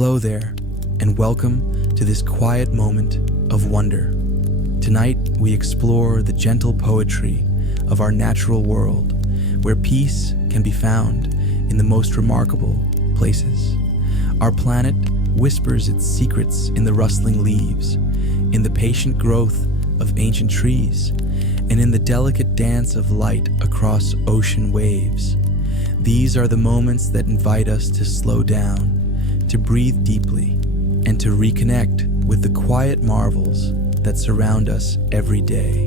Hello there, and welcome to this quiet moment of wonder. Tonight, we explore the gentle poetry of our natural world, where peace can be found in the most remarkable places. Our planet whispers its secrets in the rustling leaves, in the patient growth of ancient trees, and in the delicate dance of light across ocean waves. These are the moments that invite us to slow down, to breathe deeply, and to reconnect with the quiet marvels that surround us every day.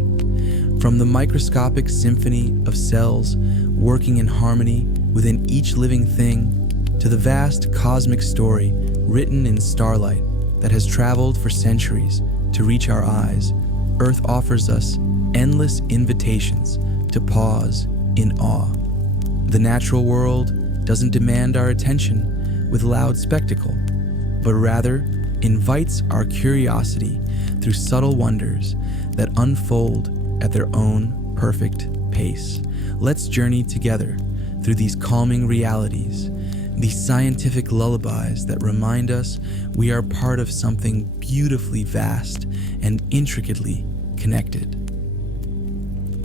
From the microscopic symphony of cells working in harmony within each living thing, to the vast cosmic story written in starlight that has traveled for centuries to reach our eyes, Earth offers us endless invitations to pause in awe. The natural world doesn't demand our attention with loud spectacle, but rather invites our curiosity through subtle wonders that unfold at their own perfect pace. Let's journey together through these calming realities, these scientific lullabies that remind us we are part of something beautifully vast and intricately connected.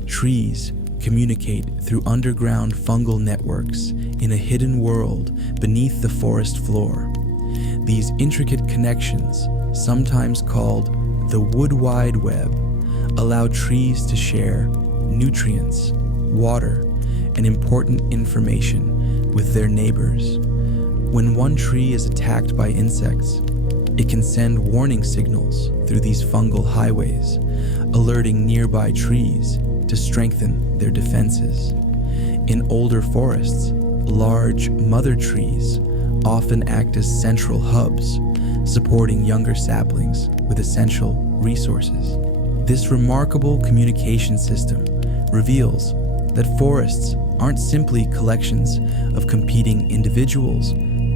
Trees communicate through underground fungal networks in a hidden world beneath the forest floor. These intricate connections, sometimes called the wood wide web, allow trees to share nutrients, water, and important information with their neighbors. When one tree is attacked by insects, it can send warning signals through these fungal highways, alerting nearby trees to strengthen their defenses. In older forests, large mother trees often act as central hubs, supporting younger saplings with essential resources. This remarkable communication system reveals that forests aren't simply collections of competing individuals,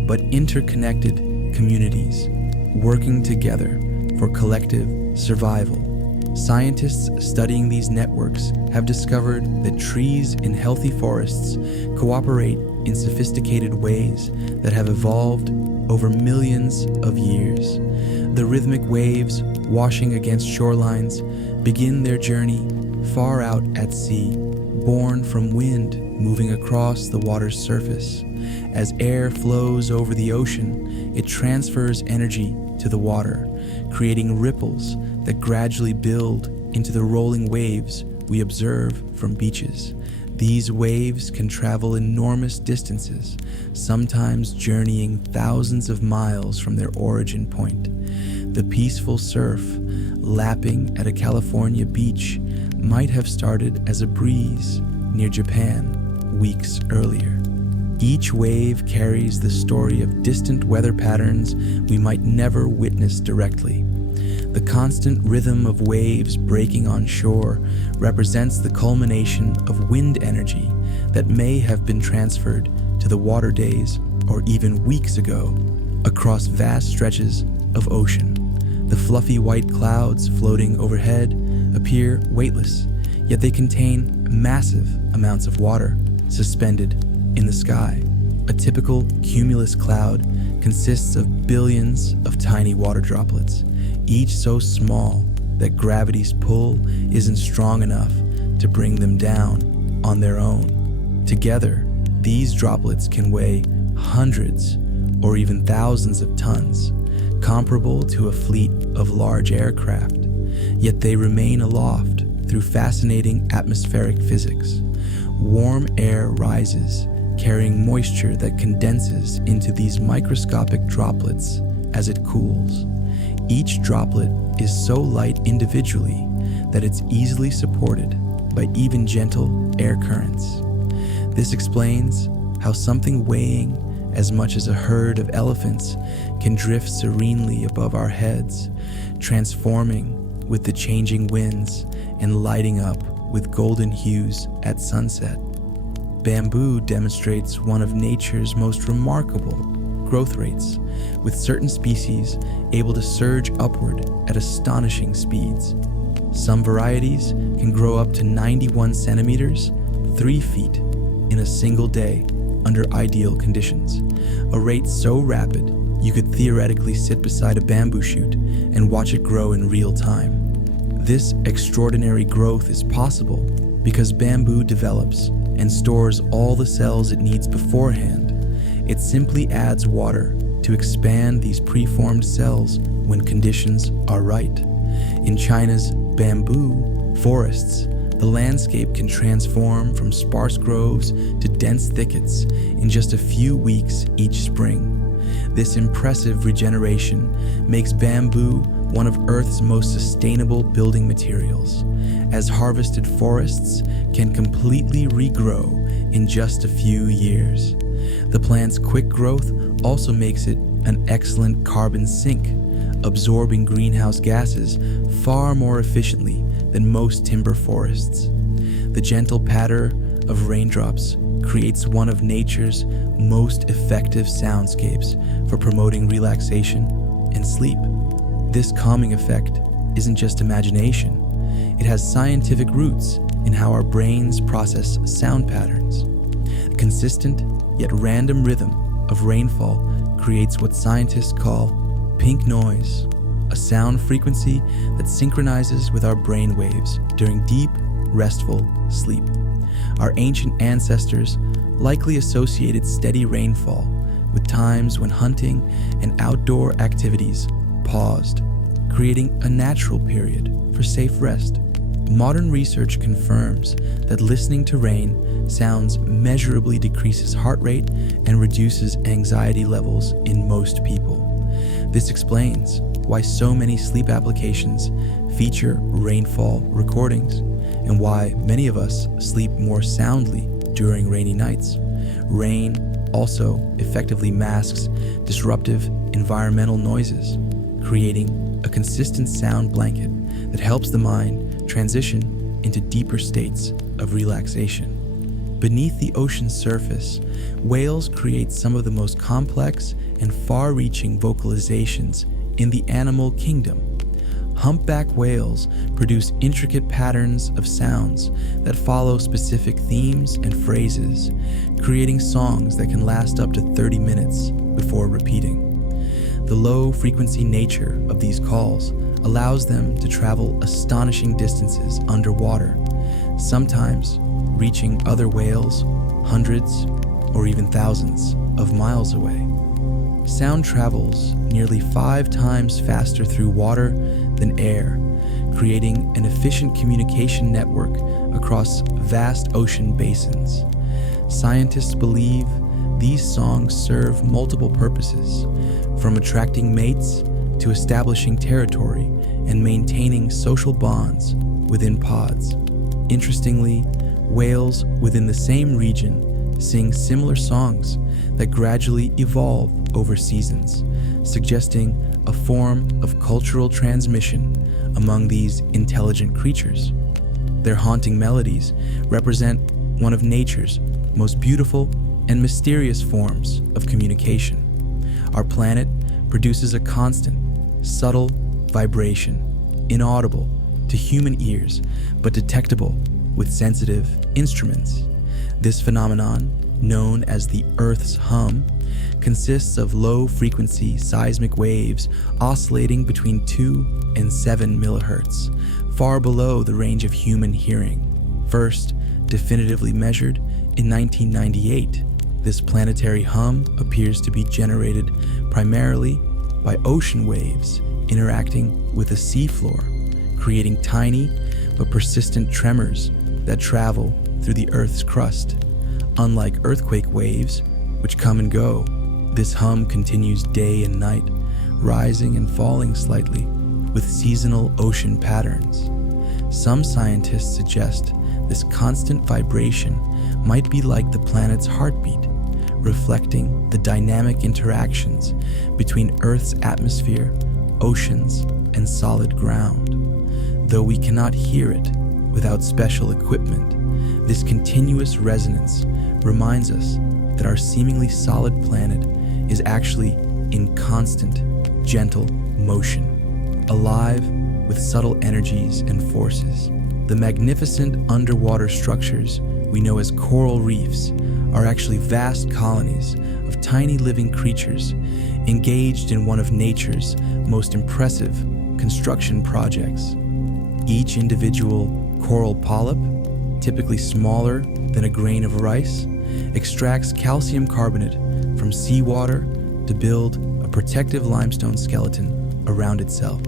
but interconnected communities working together for collective survival. Scientists studying these networks have discovered that trees in healthy forests cooperate in sophisticated ways that have evolved over millions of years. The rhythmic waves washing against shorelines begin their journey far out at sea, born from wind moving across the water's surface. As air flows over the ocean, it transfers energy to the water, creating ripples that gradually build into the rolling waves we observe from beaches. These waves can travel enormous distances, sometimes journeying thousands of miles from their origin point. The peaceful surf lapping at a California beach might have started as a breeze near Japan weeks earlier. Each wave carries the story of distant weather patterns we might never witness directly. The constant rhythm of waves breaking on shore represents the culmination of wind energy that may have been transferred to the water days or even weeks ago across vast stretches of ocean. The fluffy white clouds floating overhead appear weightless, yet they contain massive amounts of water suspended in the sky. A typical cumulus cloud consists of billions of tiny water droplets, each so small that gravity's pull isn't strong enough to bring them down on their own. Together, these droplets can weigh hundreds or even thousands of tons, comparable to a fleet of large aircraft. Yet they remain aloft through fascinating atmospheric physics. Warm air rises, carrying moisture that condenses into these microscopic droplets as it cools. Each droplet is so light individually that it's easily supported by even gentle air currents. This explains how something weighing as much as a herd of elephants can drift serenely above our heads, transforming with the changing winds and lighting up with golden hues at sunset. Bamboo demonstrates one of nature's most remarkable growth rates, with certain species able to surge upward at astonishing speeds. Some varieties can grow up to 91 centimeters, 3 feet, in a single day under ideal conditions, a rate so rapid you could theoretically sit beside a bamboo shoot and watch it grow in real time. This extraordinary growth is possible because bamboo develops and stores all the cells it needs beforehand. It simply adds water to expand these preformed cells when conditions are right. In China's bamboo forests, the landscape can transform from sparse groves to dense thickets in just a few weeks each spring. This impressive regeneration makes bamboo one of Earth's most sustainable building materials, as harvested forests can completely regrow in just a few years. The plant's quick growth also makes it an excellent carbon sink, absorbing greenhouse gases far more efficiently than most timber forests. The gentle patter of raindrops creates one of nature's most effective soundscapes for promoting relaxation and sleep. This calming effect isn't just imagination. It has scientific roots in how our brains process sound patterns. The consistent yet random rhythm of rainfall creates what scientists call pink noise, a sound frequency that synchronizes with our brain waves during deep, restful sleep. Our ancient ancestors likely associated steady rainfall with times when hunting and outdoor activities paused, creating a natural period for safe rest. Modern research confirms that listening to rain sounds measurably decreases heart rate and reduces anxiety levels in most people. This explains why so many sleep applications feature rainfall recordings, and why many of us sleep more soundly during rainy nights. Rain also effectively masks disruptive environmental noises, creating a consistent sound blanket that helps the mind transition into deeper states of relaxation. Beneath the ocean's surface, whales create some of the most complex and far-reaching vocalizations in the animal kingdom. Humpback whales produce intricate patterns of sounds that follow specific themes and phrases, creating songs that can last up to 30 minutes before repeating. The low-frequency nature of these calls allows them to travel astonishing distances underwater, sometimes reaching other whales hundreds or even thousands of miles away. Sound travels nearly 5 times faster through water than air, creating an efficient communication network across vast ocean basins. Scientists believe these songs serve multiple purposes, from attracting mates to establishing territory and maintaining social bonds within pods. Interestingly, whales within the same region sing similar songs that gradually evolve over seasons, suggesting a form of cultural transmission among these intelligent creatures. Their haunting melodies represent one of nature's most beautiful and mysterious forms of communication. Our planet produces a constant, subtle vibration, inaudible to human ears, but detectable with sensitive instruments. This phenomenon, known as the Earth's hum, consists of low-frequency seismic waves oscillating between 2 and 7 millihertz, far below the range of human hearing. First definitively measured in 1998, this planetary hum appears to be generated primarily by ocean waves interacting with the seafloor, creating tiny but persistent tremors that travel through the Earth's crust. Unlike earthquake waves, which come and go, this hum continues day and night, rising and falling slightly with seasonal ocean patterns. Some scientists suggest this constant vibration might be like the planet's heartbeat, reflecting the dynamic interactions between Earth's atmosphere, oceans, and solid ground. Though we cannot hear it without special equipment, this continuous resonance reminds us that our seemingly solid planet is actually in constant, gentle motion, alive with subtle energies and forces. The magnificent underwater structures we know as coral reefs are actually vast colonies of tiny living creatures engaged in one of nature's most impressive construction projects. Each individual coral polyp, typically smaller than a grain of rice, extracts calcium carbonate from seawater to build a protective limestone skeleton around itself.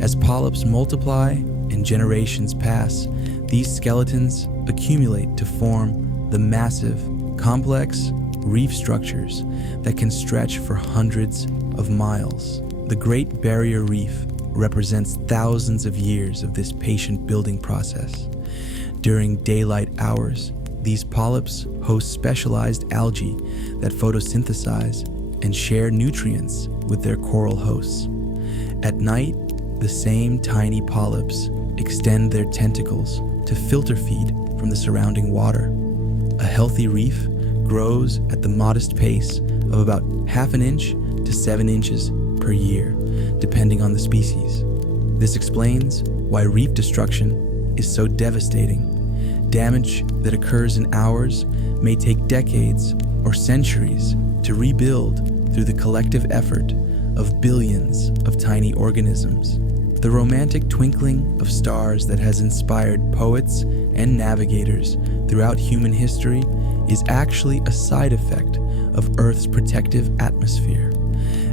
As polyps multiply and generations pass, these skeletons accumulate to form the massive, complex reef structures that can stretch for hundreds of miles. The Great Barrier Reef represents thousands of years of this patient building process. During daylight hours, these polyps host specialized algae that photosynthesize and share nutrients with their coral hosts. At night, the same tiny polyps extend their tentacles to filter feed from the surrounding water. A healthy reef grows at the modest pace of about half an inch to 7 inches per year, depending on the species. This explains why reef destruction is so devastating. Damage that occurs in hours may take decades or centuries to rebuild through the collective effort of billions of tiny organisms. The romantic twinkling of stars that has inspired poets and navigators throughout human history is actually a side effect of Earth's protective atmosphere.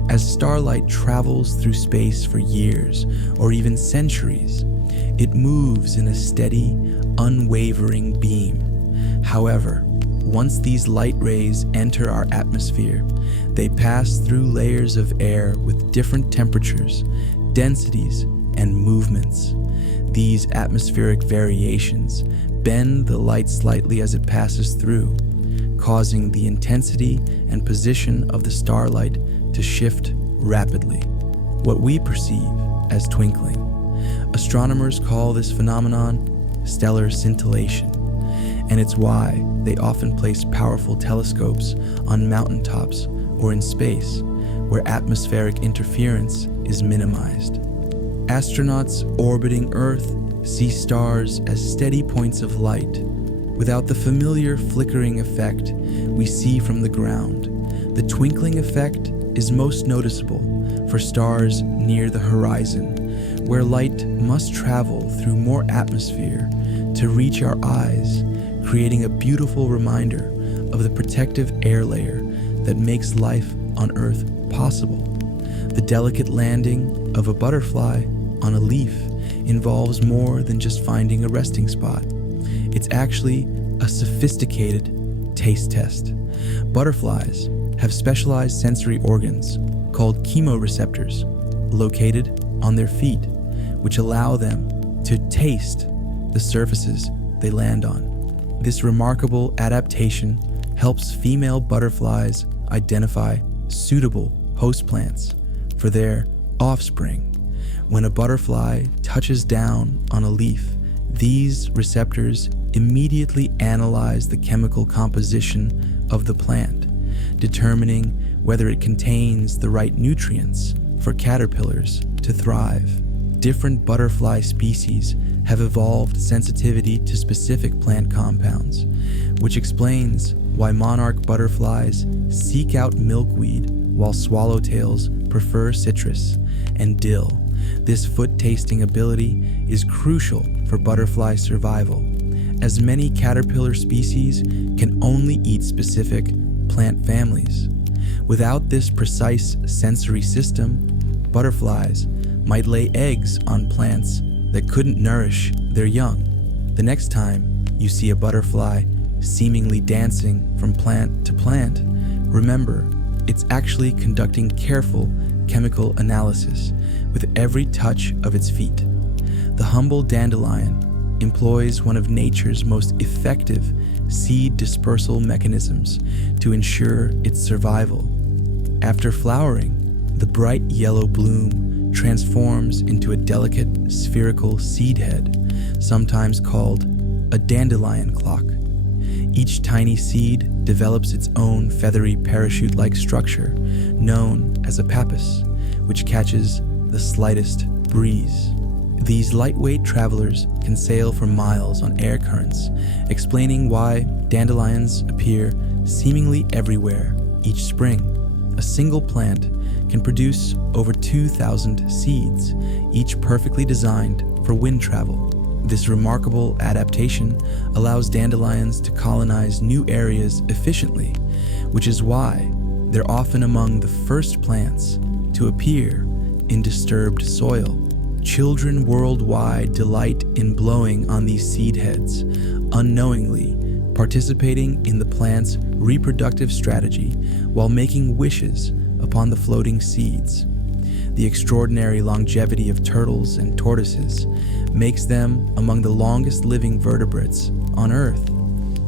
As starlight travels through space for years or even centuries, it moves in a steady, unwavering beam. However, once these light rays enter our atmosphere, they pass through layers of air with different temperatures, densities, and movements. These atmospheric variations bend the light slightly as it passes through, causing the intensity and position of the starlight to shift rapidly, what we perceive as twinkling. Astronomers call this phenomenon stellar scintillation, and it's why they often place powerful telescopes on mountaintops or in space, where atmospheric interference is minimized. Astronauts orbiting Earth see stars as steady points of light, without the familiar flickering effect we see from the ground. The twinkling effect is most noticeable for stars near the horizon, where light must travel through more atmosphere to reach our eyes, creating a beautiful reminder of the protective air layer that makes life on Earth possible. The delicate landing of a butterfly on a leaf involves more than just finding a resting spot. It's actually a sophisticated taste test. Butterflies have specialized sensory organs called chemoreceptors located on their feet, which allow them to taste the surfaces they land on. This remarkable adaptation helps female butterflies identify suitable host plants for their offspring. When a butterfly touches down on a leaf, these receptors immediately analyze the chemical composition of the plant, determining whether it contains the right nutrients for caterpillars to thrive. Different butterfly species have evolved sensitivity to specific plant compounds, which explains why monarch butterflies seek out milkweed while swallowtails prefer citrus and dill. This foot-tasting ability is crucial for butterfly survival, as many caterpillar species can only eat specific plant families. Without this precise sensory system, butterflies might lay eggs on plants that couldn't nourish their young. The next time you see a butterfly seemingly dancing from plant to plant, remember, it's actually conducting careful chemical analysis with every touch of its feet. The humble dandelion employs one of nature's most effective seed dispersal mechanisms to ensure its survival. After flowering, the bright yellow bloom transforms into a delicate spherical seed head, sometimes called a dandelion clock. Each tiny seed develops its own feathery parachute-like structure, known as a pappus, which catches the slightest breeze. These lightweight travelers can sail for miles on air currents, explaining why dandelions appear seemingly everywhere each spring. a single plant can produce over 2,000 seeds, each perfectly designed for wind travel. This remarkable adaptation allows dandelions to colonize new areas efficiently, which is why they're often among the first plants to appear in disturbed soil. Children worldwide delight in blowing on these seed heads, unknowingly participating in the plant's reproductive strategy while making wishes upon the floating seeds. The extraordinary longevity of turtles and tortoises makes them among the longest living vertebrates on Earth.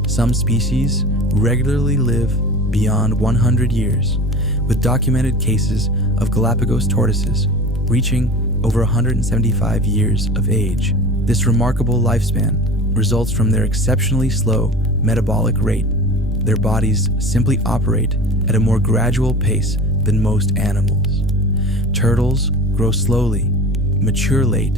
Some species regularly live beyond 100 years, with documented cases of Galapagos tortoises reaching over 175 years of age. This remarkable lifespan results from their exceptionally slow metabolic rate. Their bodies simply operate at a more gradual pace than most animals. Turtles grow slowly, mature late,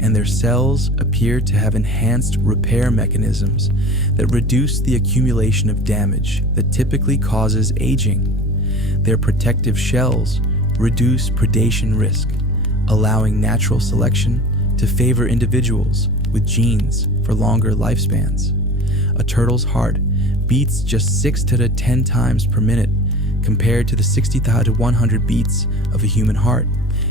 and their cells appear to have enhanced repair mechanisms that reduce the accumulation of damage that typically causes aging. Their protective shells reduce predation risk, allowing natural selection to favor individuals with genes for longer lifespans. A turtle's heart beats just 6 to 10 times per minute compared to the 60 to 100 beats of a human heart,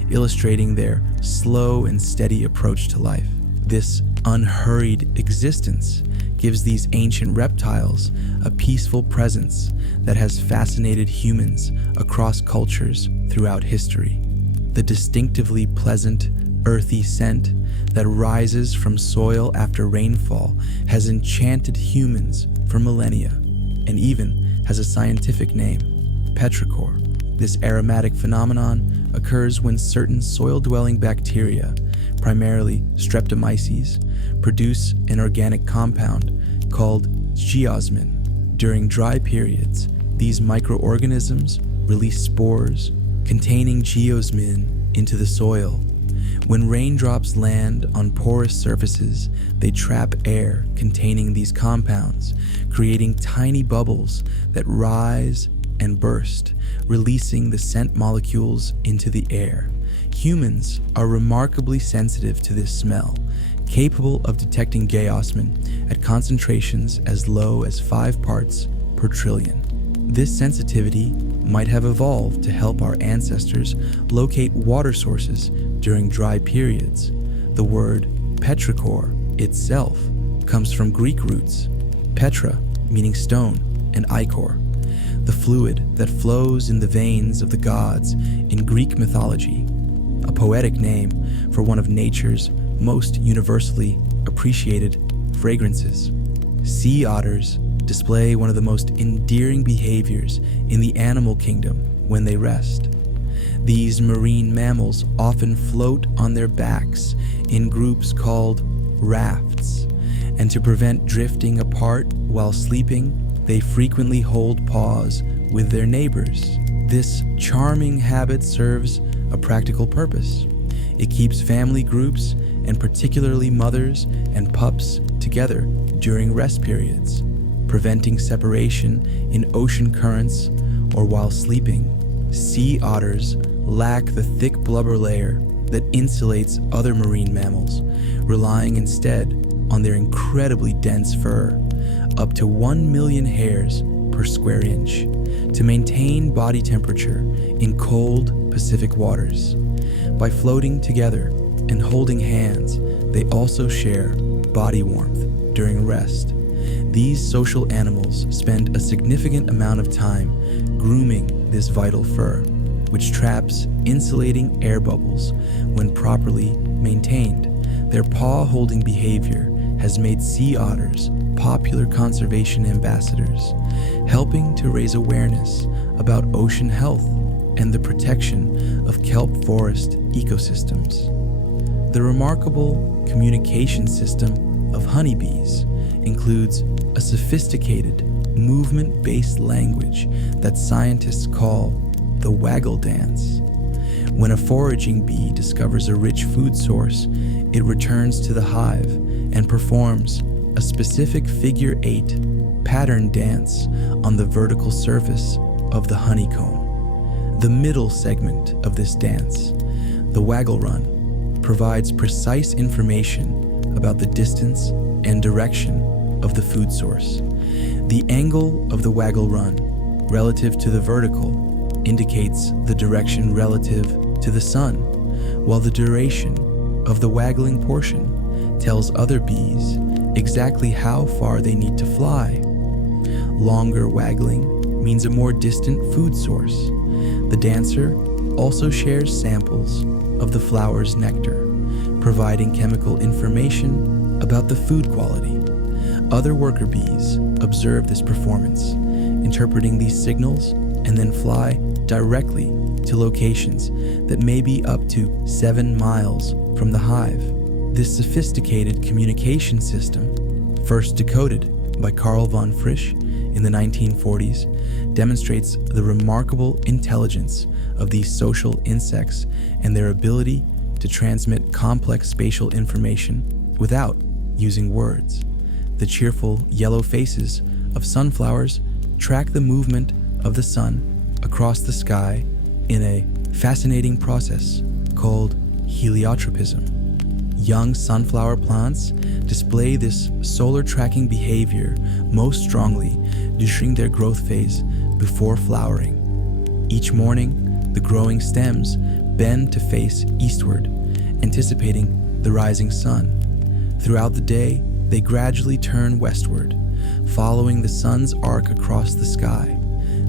illustrating their slow and steady approach to life. This unhurried existence gives these ancient reptiles a peaceful presence that has fascinated humans across cultures throughout history. The distinctively pleasant, earthy scent that rises from soil after rainfall has enchanted humans for millennia, and even has a scientific name, petrichor. This aromatic phenomenon occurs when certain soil-dwelling bacteria, primarily Streptomyces, produce an organic compound called geosmin. During dry periods, these microorganisms release spores containing geosmin into the soil. When raindrops land on porous surfaces, they trap air containing these compounds, creating tiny bubbles that rise and burst, releasing the scent molecules into the air. Humans are remarkably sensitive to this smell, capable of detecting geosmin at concentrations as low as 5 parts per trillion. This sensitivity might have evolved to help our ancestors locate water sources during dry periods. The word petrichor itself comes from Greek roots, petra meaning stone and ichor, the fluid that flows in the veins of the gods in Greek mythology, a poetic name for one of nature's most universally appreciated fragrances. Sea otters display one of the most endearing behaviors in the animal kingdom when they rest. These marine mammals often float on their backs in groups called rafts, and to prevent drifting apart while sleeping, they frequently hold paws with their neighbors. This charming habit serves a practical purpose. It keeps family groups, and particularly mothers and pups, together during rest periods, preventing separation in ocean currents or while sleeping. Sea otters lack the thick blubber layer that insulates other marine mammals, relying instead on their incredibly dense fur, up to 1 million hairs per square inch, to maintain body temperature in cold Pacific waters. By floating together and holding hands, they also share body warmth during rest. These social animals spend a significant amount of time grooming this vital fur, which traps insulating air bubbles when properly maintained. Their paw-holding behavior has made sea otters popular conservation ambassadors, helping to raise awareness about ocean health and the protection of kelp forest ecosystems. The remarkable communication system of honeybees includes a sophisticated movement-based language that scientists call the waggle dance. When a foraging bee discovers a rich food source, it returns to the hive and performs a specific figure-8 pattern dance on the vertical surface of the honeycomb. The middle segment of this dance, the waggle run, provides precise information about the distance and direction of the food source. The angle of the waggle run relative to the vertical indicates the direction relative to the sun, while the duration of the waggling portion tells other bees exactly how far they need to fly. Longer waggling means a more distant food source. The dancer also shares samples of the flower's nectar, providing chemical information about the food quality. Other worker bees observe this performance, interpreting these signals, and then fly directly to locations that may be up to 7 miles from the hive. This sophisticated communication system, first decoded by Carl von Frisch in the 1940s, demonstrates the remarkable intelligence of these social insects and their ability to transmit complex spatial information without using words. The cheerful yellow faces of sunflowers track the movement of the sun across the sky in a fascinating process called heliotropism. Young sunflower plants display this solar tracking behavior most strongly during their growth phase before flowering. Each morning, the growing stems bend to face eastward, anticipating the rising sun. Throughout the day, they gradually turn westward, following the sun's arc across the sky.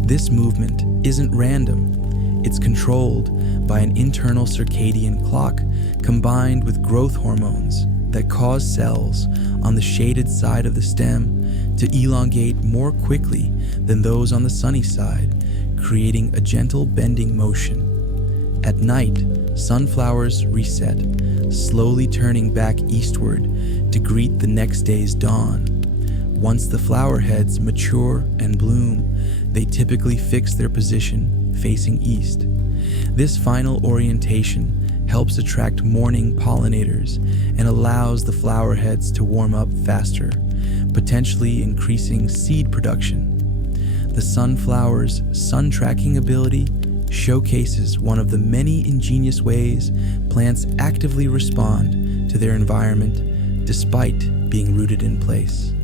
This movement isn't random. It's controlled by an internal circadian clock combined with growth hormones that cause cells on the shaded side of the stem to elongate more quickly than those on the sunny side, creating a gentle bending motion. At night, sunflowers reset, slowly turning back eastward to greet the next day's dawn. Once the flower heads mature and bloom, they typically fix their position facing east. This final orientation helps attract morning pollinators and allows the flower heads to warm up faster, potentially increasing seed production. The sunflower's sun tracking ability showcases one of the many ingenious ways plants actively respond to their environment despite being rooted in place.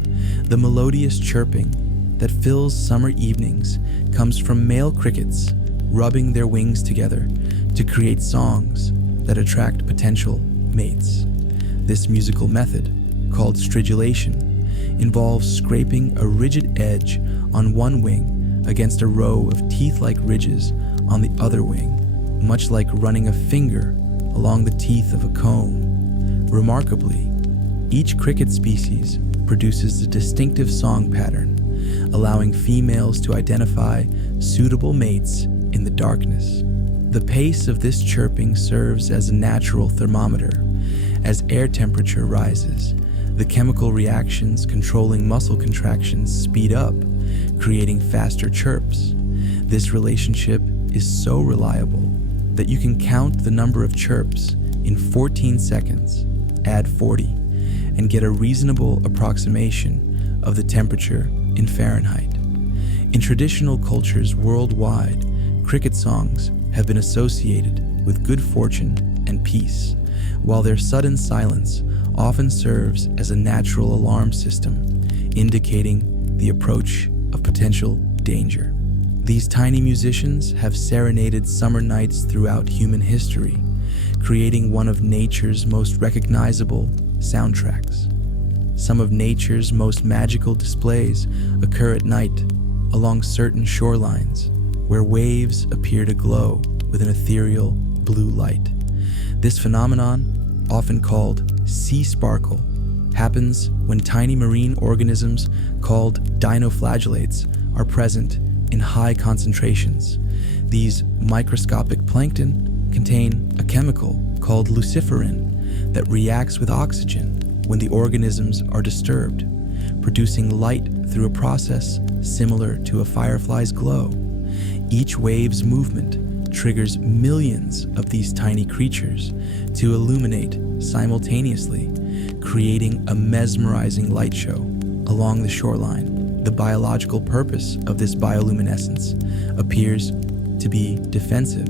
The melodious chirping that fills summer evenings comes from male crickets rubbing their wings together to create songs that attract potential mates. This musical method, called stridulation, involves scraping a rigid edge on one wing against a row of teeth-like ridges on the other wing, much like running a finger along the teeth of a comb. Remarkably, each cricket species produces a distinctive song pattern, allowing females to identify suitable mates in the darkness. The pace of this chirping serves as a natural thermometer. As air temperature rises, the chemical reactions controlling muscle contractions speed up, creating faster chirps. This relationship is so reliable that you can count the number of chirps in 14 seconds, add 40, and get a reasonable approximation of the temperature in Fahrenheit. In traditional cultures worldwide, cricket songs have been associated with good fortune and peace, while their sudden silence often serves as a natural alarm system, indicating the approach of potential danger. These tiny musicians have serenaded summer nights throughout human history, creating one of nature's most recognizable soundtracks. Some of nature's most magical displays occur at night along certain shorelines, where waves appear to glow with an ethereal blue light. This phenomenon, often called sea sparkle, happens when tiny marine organisms called dinoflagellates are present in high concentrations. These microscopic plankton contain a chemical called luciferin that reacts with oxygen when the organisms are disturbed, producing light through a process similar to a firefly's glow. Each wave's movement triggers millions of these tiny creatures to illuminate simultaneously, creating a mesmerizing light show along the shoreline. The biological purpose of this bioluminescence appears to be defensive.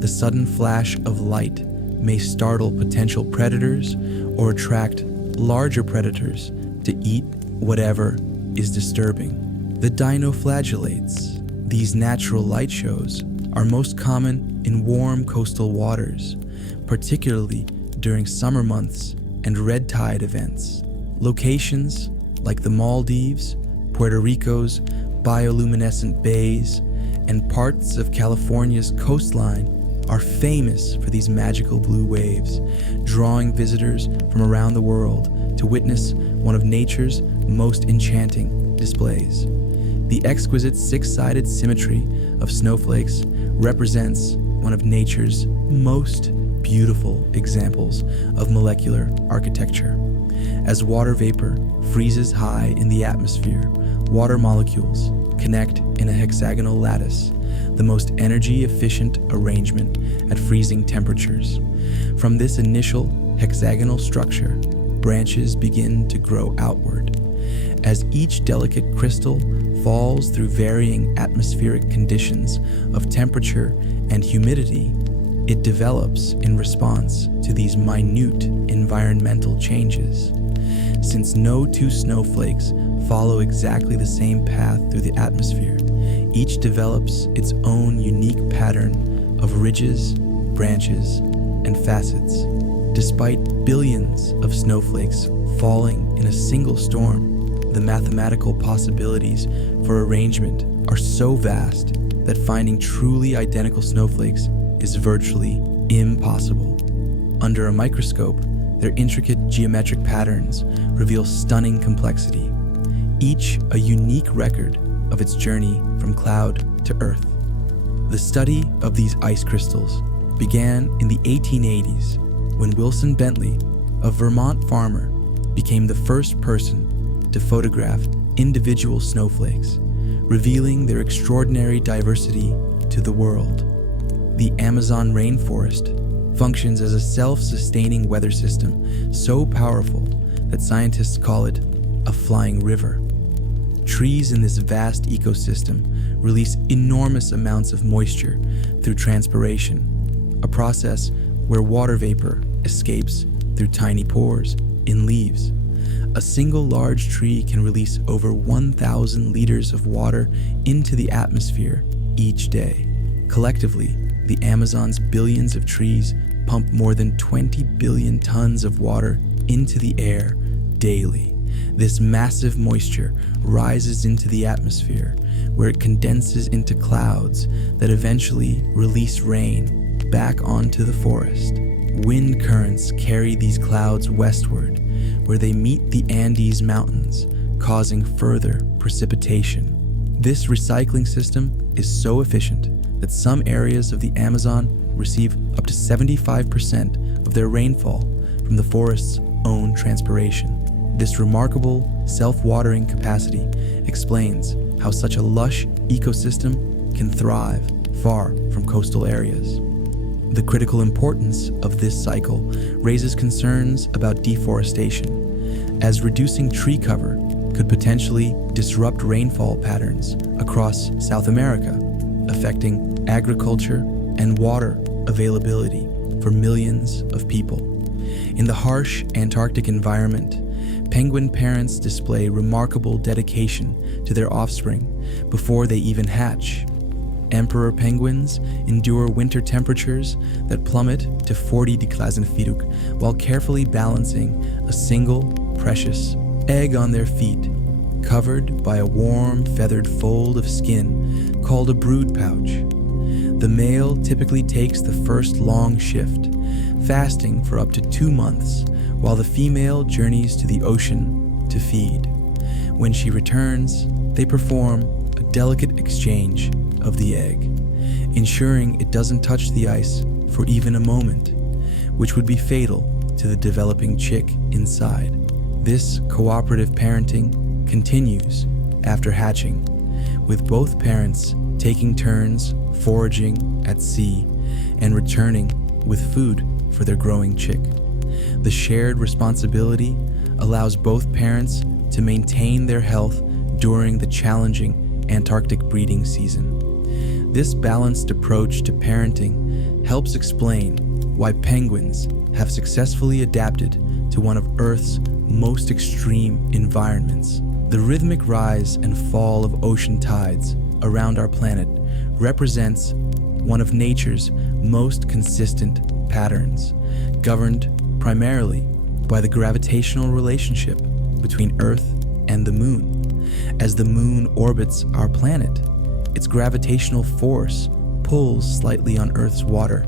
The sudden flash of light may startle potential predators or attract larger predators to eat whatever is disturbing. The dinoflagellates. These natural light shows are most common in warm coastal waters, particularly during summer months and red tide events. Locations like the Maldives, Puerto Rico's bioluminescent bays, and parts of California's coastline are famous for these magical blue waves, drawing visitors from around the world to witness one of nature's most enchanting displays. The exquisite six-sided symmetry of snowflakes represents one of nature's most beautiful examples of molecular architecture. As water vapor freezes high in the atmosphere, water molecules connect in a hexagonal lattice, the most energy-efficient arrangement at freezing temperatures. From this initial hexagonal structure, branches begin to grow outward. As each delicate crystal falls through varying atmospheric conditions of temperature and humidity, it develops in response to these minute environmental changes. Since no two snowflakes follow exactly the same path through the atmosphere, each develops its own unique pattern of ridges, branches, and facets. Despite billions of snowflakes falling in a single storm, the mathematical possibilities for arrangement are so vast that finding truly identical snowflakes is virtually impossible. Under a microscope, their intricate geometric patterns reveal stunning complexity, each a unique record of its journey from cloud to earth. The study of these ice crystals began in the 1880s when Wilson Bentley, a Vermont farmer, became the first person to photograph individual snowflakes, revealing their extraordinary diversity to the world. The Amazon rainforest functions as a self-sustaining weather system so powerful that scientists call it a flying river. Trees in this vast ecosystem release enormous amounts of moisture through transpiration, a process where water vapor escapes through tiny pores in leaves. A single large tree can release over 1,000 liters of water into the atmosphere each day. Collectively, the Amazon's billions of trees pump more than 20 billion tons of water into the air daily. This massive moisture rises into the atmosphere, where it condenses into clouds that eventually release rain back onto the forest. Wind currents carry these clouds westward, where they meet the Andes Mountains, causing further precipitation. This recycling system is so efficient that some areas of the Amazon receive up to 75% of their rainfall from the forest's own transpiration. This remarkable self-watering capacity explains how such a lush ecosystem can thrive far from coastal areas. The critical importance of this cycle raises concerns about deforestation, as reducing tree cover could potentially disrupt rainfall patterns across South America, affecting agriculture and water availability for millions of people. In the harsh Antarctic environment, penguin parents display remarkable dedication to their offspring before they even hatch. Emperor penguins endure winter temperatures that plummet to 40 Celsius while carefully balancing a single, precious egg on their feet, covered by a warm, feathered fold of skin called a brood pouch. The male typically takes the first long shift, fasting for up to 2 months, while the female journeys to the ocean to feed. When she returns, they perform a delicate exchange of the egg, ensuring it doesn't touch the ice for even a moment, which would be fatal to the developing chick inside. This cooperative parenting continues after hatching, with both parents taking turns foraging at sea and returning with food for their growing chick. The shared responsibility allows both parents to maintain their health during the challenging Antarctic breeding season. This balanced approach to parenting helps explain why penguins have successfully adapted to one of Earth's most extreme environments. The rhythmic rise and fall of ocean tides around our planet represents one of nature's most consistent patterns, governed primarily by the gravitational relationship between Earth and the Moon. As the Moon orbits our planet, its gravitational force pulls slightly on Earth's water,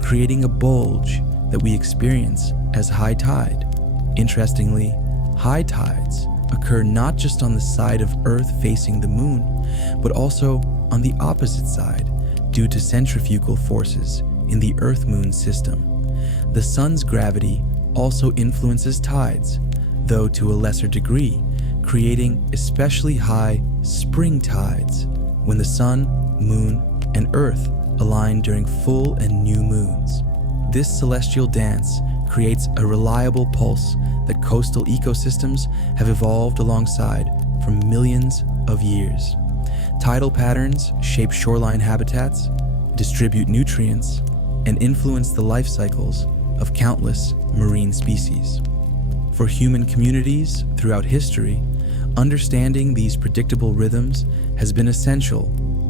creating a bulge that we experience as high tide. Interestingly, high tides occur not just on the side of Earth facing the Moon, but also on the opposite side due to centrifugal forces in the Earth-Moon system. The Sun's gravity also influences tides, though to a lesser degree, creating especially high spring tides when the Sun, Moon, and Earth align during full and new moons. This celestial dance creates a reliable pulse that coastal ecosystems have evolved alongside for millions of years. Tidal patterns shape shoreline habitats, distribute nutrients, and influence the life cycles of countless marine species. For human communities throughout history, understanding these predictable rhythms has been essential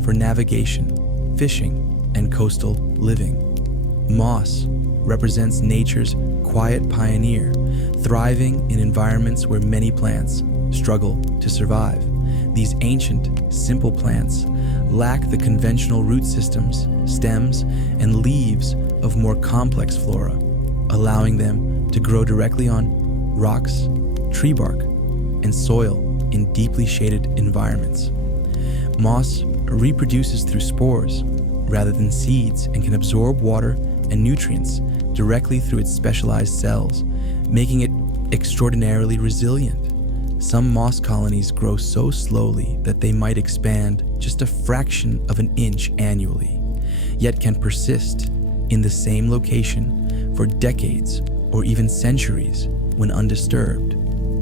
for navigation, fishing, and coastal living. Moss represents nature's quiet pioneer, thriving in environments where many plants struggle to survive. These ancient, simple plants lack the conventional root systems, stems, and leaves of more complex flora, allowing them to grow directly on rocks, tree bark, and soil in deeply shaded environments. Moss reproduces through spores rather than seeds and can absorb water and nutrients directly through its specialized cells, making it extraordinarily resilient. Some moss colonies grow so slowly that they might expand just a fraction of an inch annually, yet can persist in the same location for decades or even centuries when undisturbed.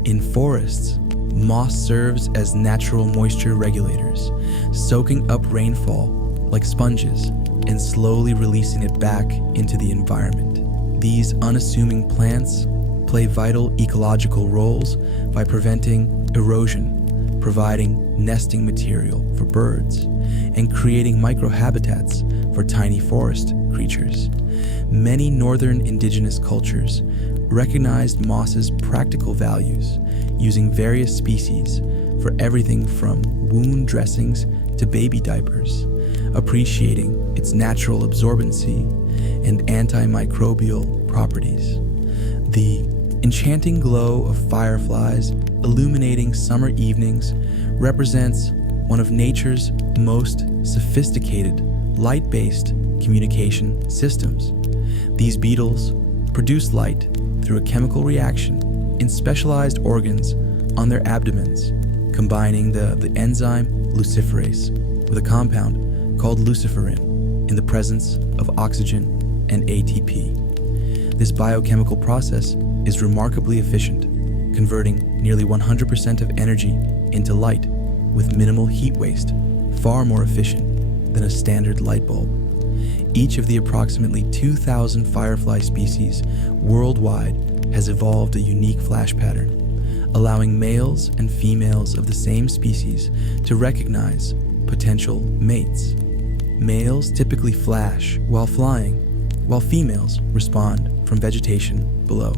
In forests, moss serves as natural moisture regulators, soaking up rainfall like sponges and slowly releasing it back into the environment. These unassuming plants play vital ecological roles by preventing erosion, providing nesting material for birds, and creating microhabitats for tiny forest creatures. Many northern indigenous cultures recognized moss's practical values, using various species for everything from wound dressings to baby diapers, appreciating its natural absorbency and antimicrobial properties. The enchanting glow of fireflies illuminating summer evenings represents one of nature's most sophisticated light-based communication systems. These beetles produce light through a chemical reaction in specialized organs on their abdomens, combining the enzyme luciferase with a compound called luciferin in the presence of oxygen and ATP. This biochemical process is remarkably efficient, converting nearly 100% of energy into light with minimal heat waste, far more efficient than a standard light bulb. Each of the approximately 2,000 firefly species worldwide has evolved a unique flash pattern, allowing males and females of the same species to recognize potential mates. Males typically flash while flying, while females respond from vegetation below.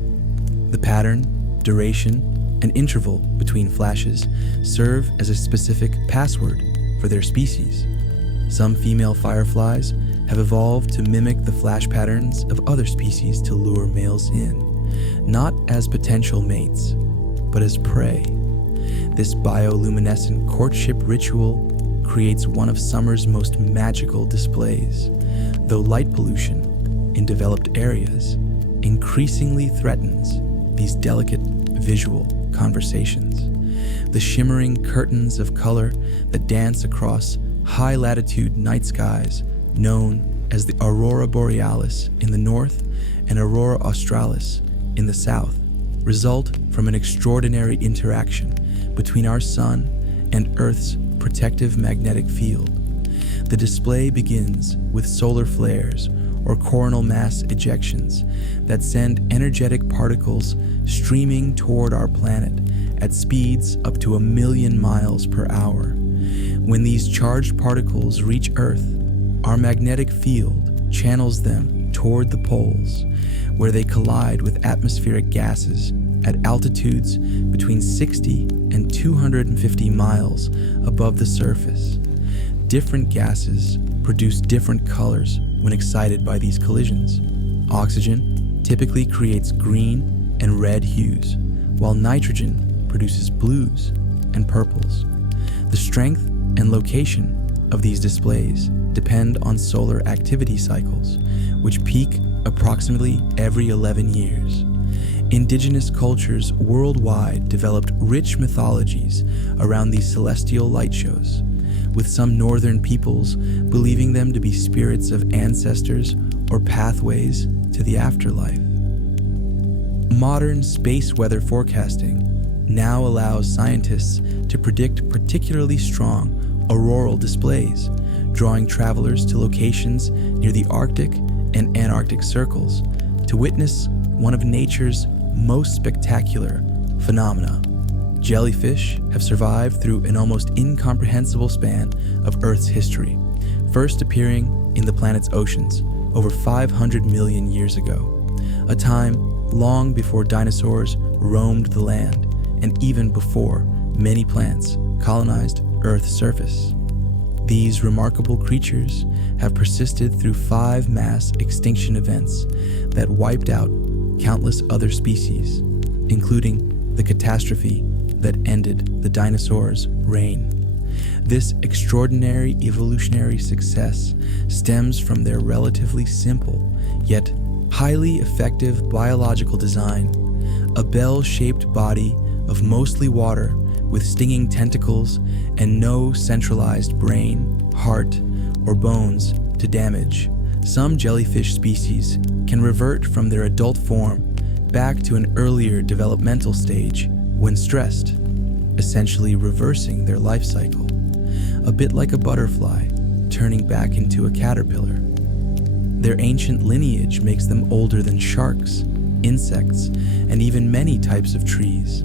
The pattern, duration, and interval between flashes serve as a specific password for their species. Some female fireflies have evolved to mimic the flash patterns of other species to lure males in, not as potential mates, but as prey. This bioluminescent courtship ritual creates one of summer's most magical displays, though light pollution in developed areas increasingly threatens these delicate visual conversations. The shimmering curtains of color that dance across high-latitude night skies, known as the aurora borealis in the north and aurora australis in the south, result from an extraordinary interaction between our sun and Earth's protective magnetic field. The display begins with solar flares or coronal mass ejections that send energetic particles streaming toward our planet at speeds up to 1,000,000 miles per hour. When these charged particles reach Earth, our magnetic field channels them toward the poles, where they collide with atmospheric gases at altitudes between 60 and 250 miles above the surface. Different gases produce different colors when excited by these collisions. Oxygen typically creates green and red hues, while nitrogen produces blues and purples. The strength and location of these displays depend on solar activity cycles, which peak approximately every 11 years. Indigenous cultures worldwide developed rich mythologies around these celestial light shows, with some northern peoples believing them to be spirits of ancestors or pathways to the afterlife. Modern space weather forecasting now allows scientists to predict particularly strong auroral displays, drawing travelers to locations near the Arctic and Antarctic circles to witness one of nature's most spectacular phenomena. Jellyfish have survived through an almost incomprehensible span of Earth's history, first appearing in the planet's oceans over 500 million years ago, a time long before dinosaurs roamed the land and even before many plants colonized Earth's surface. These remarkable creatures have persisted through 5 mass extinction events that wiped out countless other species, including the catastrophe that ended the dinosaurs' reign. This extraordinary evolutionary success stems from their relatively simple, yet highly effective biological design, a bell-shaped body of mostly water with stinging tentacles and no centralized brain, heart, or bones to damage. Some jellyfish species can revert from their adult form back to an earlier developmental stage when stressed, essentially reversing their life cycle, a bit like a butterfly turning back into a caterpillar. Their ancient lineage makes them older than sharks, insects, and even many types of trees.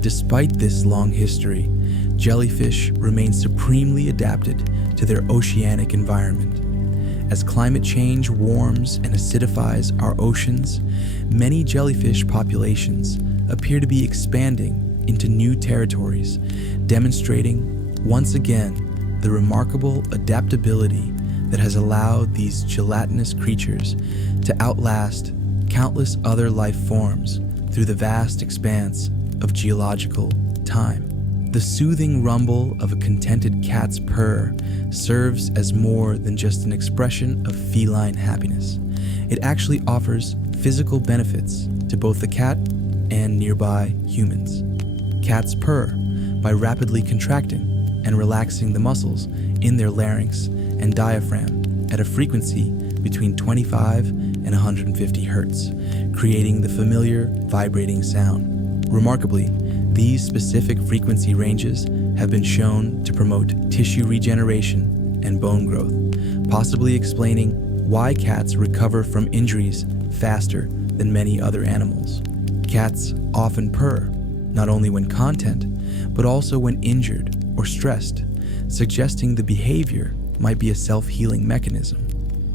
Despite this long history, jellyfish remain supremely adapted to their oceanic environment. As climate change warms and acidifies our oceans, many jellyfish populations appear to be expanding into new territories, demonstrating once again the remarkable adaptability that has allowed these gelatinous creatures to outlast countless other life forms through the vast expanse of geological time. The soothing rumble of a contented cat's purr serves as more than just an expression of feline happiness. It actually offers physical benefits to both the cat and nearby humans. Cats purr by rapidly contracting and relaxing the muscles in their larynx and diaphragm at a frequency between 25 and 150 hertz, creating the familiar vibrating sound. Remarkably, these specific frequency ranges have been shown to promote tissue regeneration and bone growth, possibly explaining why cats recover from injuries faster than many other animals. Cats often purr, not only when content, but also when injured or stressed, suggesting the behavior might be a self-healing mechanism.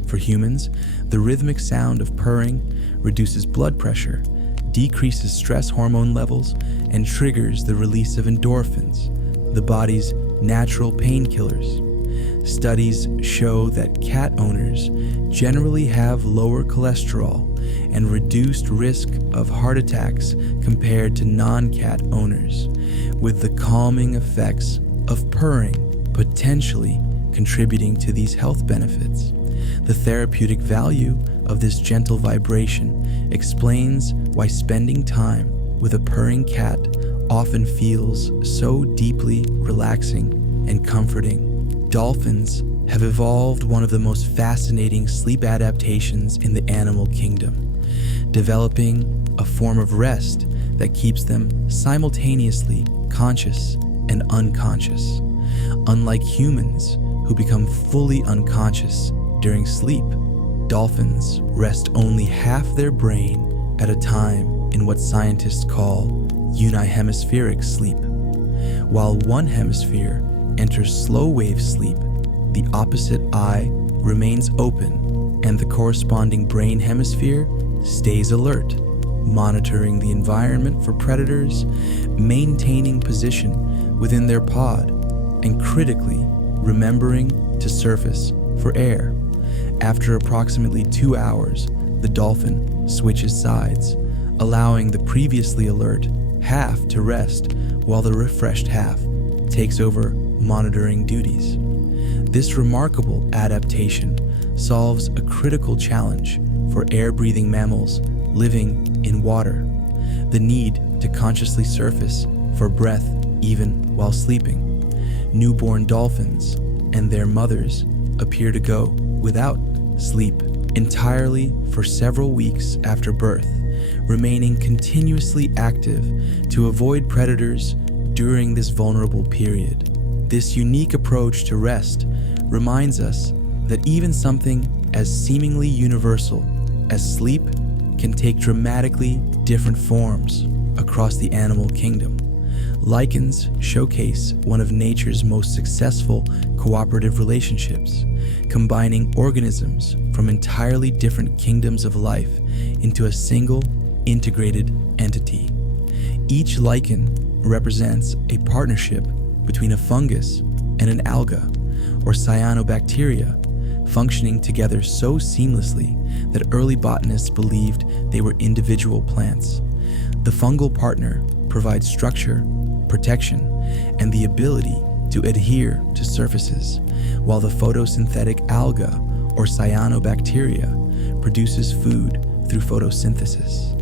For humans, the rhythmic sound of purring reduces blood pressure, decreases stress hormone levels, and triggers the release of endorphins, the body's natural painkillers. Studies show that cat owners generally have lower cholesterol and reduced risk of heart attacks compared to non-cat owners, with the calming effects of purring potentially contributing to these health benefits. The therapeutic value of this gentle vibration explains why spending time with a purring cat often feels so deeply relaxing and comforting. Dolphins have evolved one of the most fascinating sleep adaptations in the animal kingdom, developing a form of rest that keeps them simultaneously conscious and unconscious. Unlike humans, who become fully unconscious during sleep. Dolphins rest only half their brain at a time in what scientists call unihemispheric sleep. While one hemisphere enters slow-wave sleep, the opposite eye remains open and the corresponding brain hemisphere stays alert, monitoring the environment for predators, maintaining position within their pod, and critically remembering to surface for air. After approximately 2 hours, the dolphin switches sides, allowing the previously alert half to rest while the refreshed half takes over monitoring duties. This remarkable adaptation solves a critical challenge for air-breathing mammals living in water: the need to consciously surface for breath even while sleeping. Newborn dolphins and their mothers appear to go without sleep entirely for several weeks after birth, remaining continuously active to avoid predators during this vulnerable period. This unique approach to rest reminds us that even something as seemingly universal as sleep can take dramatically different forms across the animal kingdom. Lichens showcase one of nature's most successful cooperative relationships, combining organisms from entirely different kingdoms of life into a single, integrated entity. Each lichen represents a partnership between a fungus and an alga, or cyanobacteria, functioning together so seamlessly that early botanists believed they were individual plants. The fungal partner provides structure, protection, and the ability to adhere to surfaces, while the photosynthetic alga, or cyanobacteria, produces food through photosynthesis.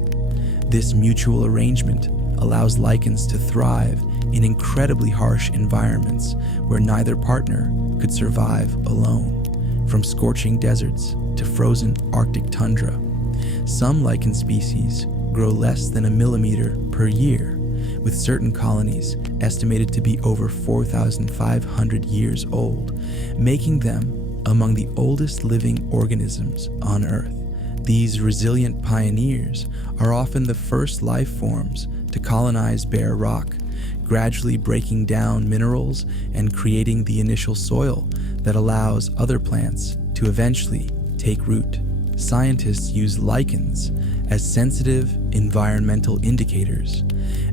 This mutual arrangement allows lichens to thrive in incredibly harsh environments where neither partner could survive alone, from scorching deserts to frozen Arctic tundra. Some lichen species grow less than a millimeter per year, with certain colonies estimated to be over 4,500 years old, making them among the oldest living organisms on Earth. These resilient pioneers are often the first life forms to colonize bare rock, gradually breaking down minerals and creating the initial soil that allows other plants to eventually take root. Scientists use lichens as sensitive environmental indicators,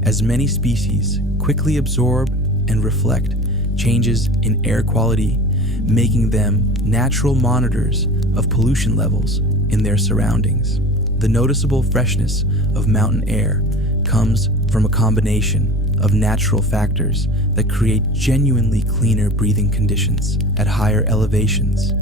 as many species quickly absorb and reflect changes in air quality, making them natural monitors of pollution levels in their surroundings. The noticeable freshness of mountain air comes from a combination of natural factors that create genuinely cleaner breathing conditions at higher elevations.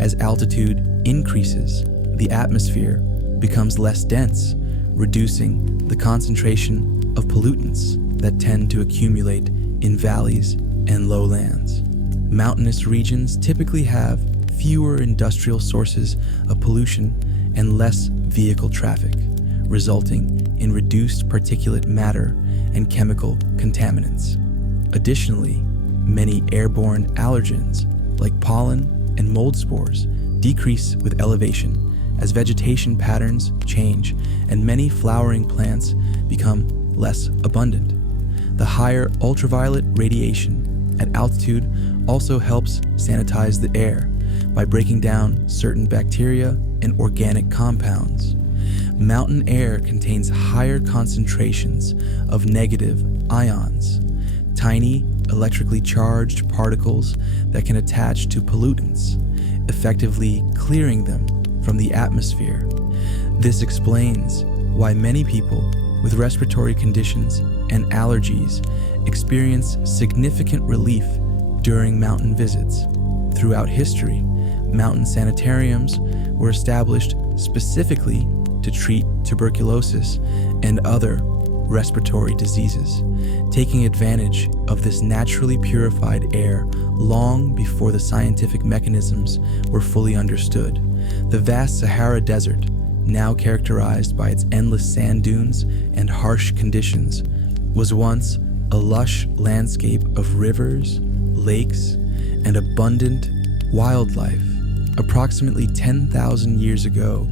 As altitude increases, the atmosphere becomes less dense, reducing the concentration of pollutants that tend to accumulate in valleys and lowlands. Mountainous regions typically have fewer industrial sources of pollution and less vehicle traffic, resulting in reduced particulate matter and chemical contaminants. Additionally, many airborne allergens like pollen and mold spores decrease with elevation as vegetation patterns change and many flowering plants become less abundant. The higher ultraviolet radiation at altitude also helps sanitize the air by breaking down certain bacteria and organic compounds. Mountain air contains higher concentrations of negative ions, tiny electrically charged particles that can attach to pollutants, effectively clearing them from the atmosphere. This explains why many people with respiratory conditions and allergies experience significant relief during mountain visits. Throughout history, mountain sanitariums were established specifically to treat tuberculosis and other respiratory diseases, taking advantage of this naturally purified air long before the scientific mechanisms were fully understood. The vast Sahara Desert, now characterized by its endless sand dunes and harsh conditions, was once a lush landscape of rivers, lakes, and abundant wildlife. Approximately 10,000 years ago,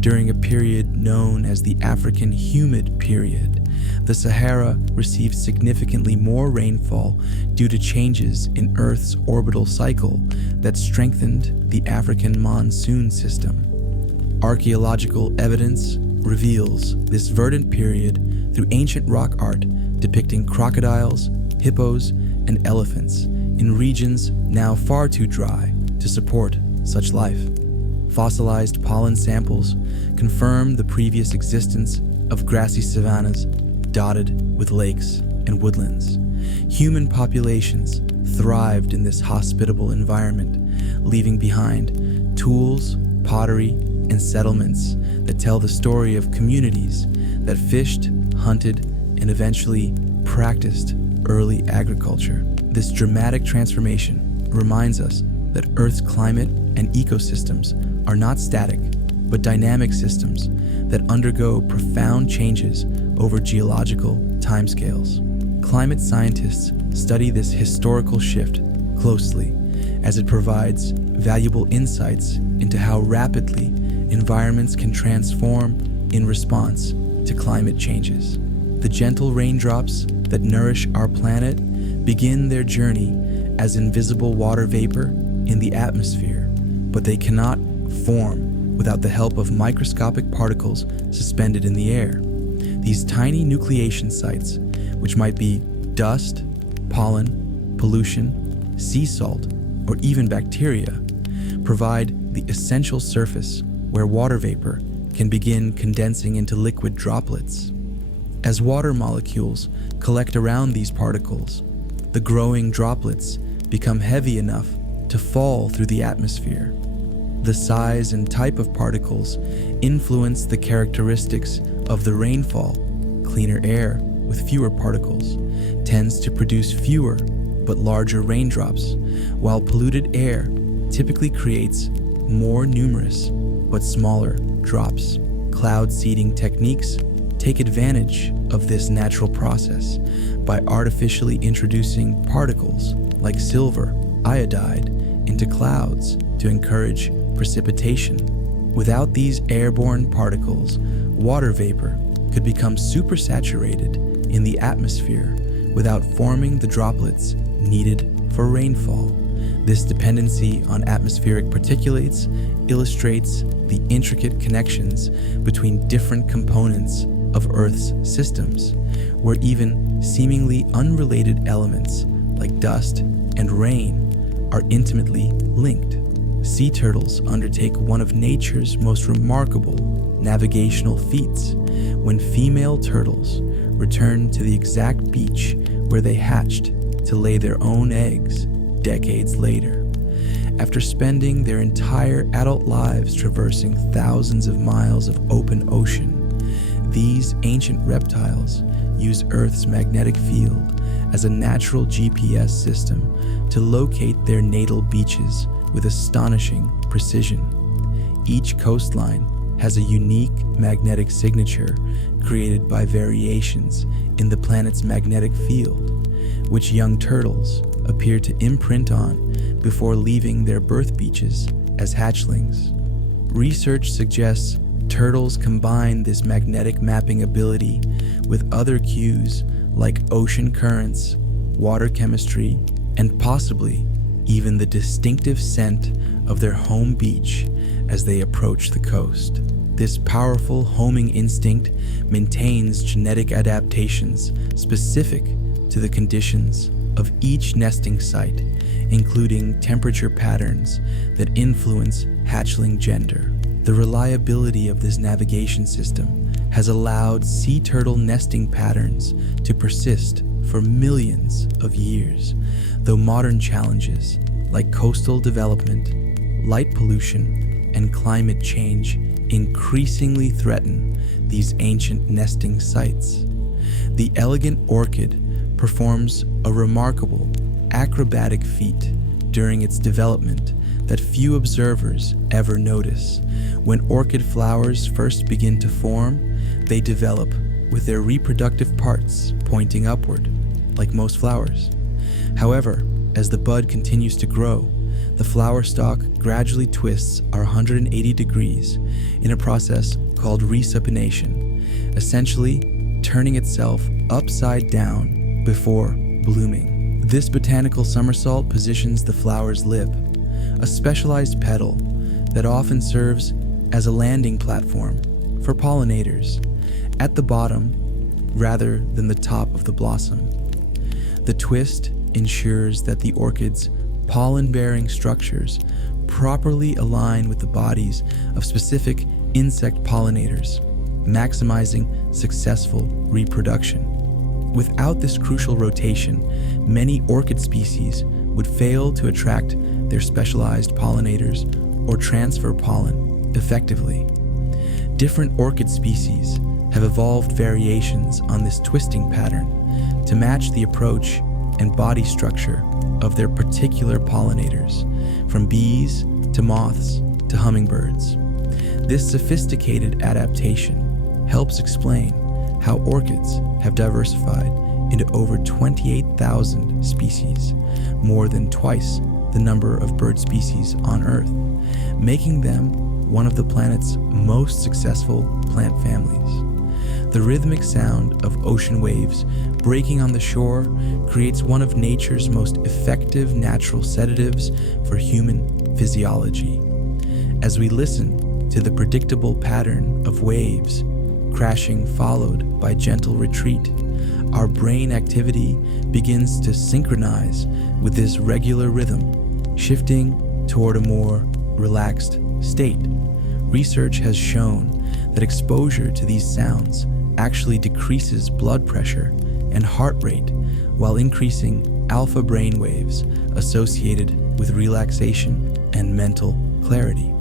during a period known as the African Humid Period, the Sahara received significantly more rainfall due to changes in Earth's orbital cycle that strengthened the African monsoon system. Archaeological evidence reveals this verdant period through ancient rock art depicting crocodiles, hippos, and elephants in regions now far too dry to support such life. Fossilized pollen samples confirm the previous existence of grassy savannas dotted with lakes and woodlands. Human populations thrived in this hospitable environment, leaving behind tools, pottery, and settlements that tell the story of communities that fished, hunted, and eventually practiced early agriculture. This dramatic transformation reminds us that Earth's climate and ecosystems are not static, but dynamic systems that undergo profound changes over geological timescales. Climate scientists study this historical shift closely, as it provides valuable insights into how rapidly environments can transform in response to climate changes. The gentle raindrops that nourish our planet begin their journey as invisible water vapor in the atmosphere, but they cannot form without the help of microscopic particles suspended in the air. These tiny nucleation sites, which might be dust, pollen, pollution, sea salt, or even bacteria, provide the essential surface where water vapor can begin condensing into liquid droplets. As water molecules collect around these particles, the growing droplets become heavy enough to fall through the atmosphere. The size and type of particles influence the characteristics of the rainfall. Cleaner air with fewer particles tends to produce fewer but larger raindrops, while polluted air typically creates more numerous but smaller drops. Cloud seeding techniques take advantage of this natural process by artificially introducing particles like silver iodide into clouds to encourage precipitation. Without these airborne particles, water vapor could become supersaturated in the atmosphere without forming the droplets needed for rainfall. This dependency on atmospheric particulates illustrates the intricate connections between different components of Earth's systems, where even seemingly unrelated elements like dust and rain are intimately linked. Sea turtles undertake one of nature's most remarkable navigational feats when female turtles return to the exact beach where they hatched to lay their own eggs decades later. After spending their entire adult lives traversing thousands of miles of open ocean, these ancient reptiles use Earth's magnetic field as a natural GPS system to locate their natal beaches with astonishing precision. Each coastline has a unique magnetic signature created by variations in the planet's magnetic field, which young turtles appear to imprint on before leaving their birth beaches as hatchlings. Research suggests turtles combine this magnetic mapping ability with other cues like ocean currents, water chemistry, and possibly even the distinctive scent of their home beach as they approach the coast. This powerful homing instinct maintains genetic adaptations specific to the conditions of each nesting site, including temperature patterns that influence hatchling gender. The reliability of this navigation system has allowed sea turtle nesting patterns to persist for millions of years, though modern challenges like coastal development, light pollution, and climate change increasingly threaten these ancient nesting sites. The elegant orchid performs a remarkable acrobatic feat during its development that few observers ever notice. When orchid flowers first begin to form, they develop with their reproductive parts pointing upward, like most flowers. However, As the bud continues to grow, the flower stalk gradually twists 180 degrees in a process called resupination, essentially turning itself upside down before blooming. This botanical somersault positions the flower's lip, a specialized petal that often serves as a landing platform for pollinators, at the bottom rather than the top of the blossom. The twist ensures that the orchid's pollen-bearing structures properly align with the bodies of specific insect pollinators, maximizing successful reproduction. Without this crucial rotation, many orchid species would fail to attract their specialized pollinators or transfer pollen effectively. Different orchid species have evolved variations on this twisting pattern to match the approach and body structure of their particular pollinators, from bees to moths to hummingbirds. This sophisticated adaptation helps explain how orchids have diversified into over 28,000 species, more than twice the number of bird species on Earth, making them one of the planet's most successful plant families. The rhythmic sound of ocean waves breaking on the shore creates one of nature's most effective natural sedatives for human physiology. As we listen to the predictable pattern of waves, crashing followed by gentle retreat, our brain activity begins to synchronize with this regular rhythm, shifting toward a more relaxed state. Research has shown that exposure to these sounds actually decreases blood pressure and heart rate while increasing alpha brain waves associated with relaxation and mental clarity.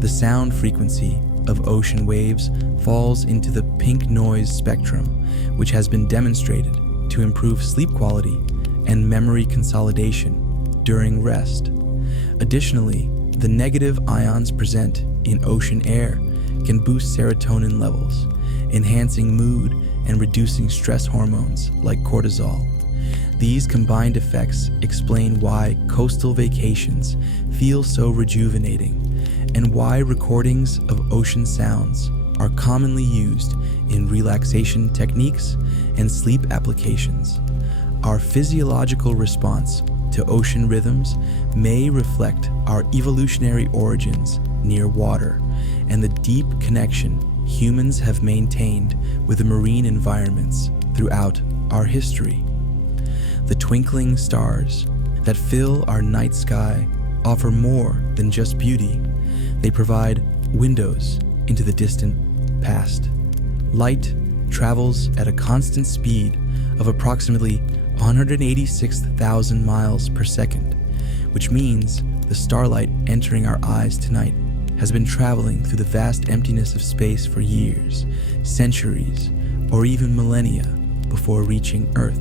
The sound frequency of ocean waves falls into the pink noise spectrum, which has been demonstrated to improve sleep quality and memory consolidation during rest. Additionally, the negative ions present in ocean air can boost serotonin levels, enhancing mood and reducing stress hormones like cortisol. These combined effects explain why coastal vacations feel so rejuvenating and why recordings of ocean sounds are commonly used in relaxation techniques and sleep applications. Our physiological response to ocean rhythms may reflect our evolutionary origins near water and the deep connection humans have maintained with the marine environments throughout our history. The twinkling stars that fill our night sky offer more than just beauty. They provide windows into the distant past. Light travels at a constant speed of approximately 186,000 miles per second, which means the starlight entering our eyes tonight has been traveling through the vast emptiness of space for years, centuries, or even millennia before reaching Earth.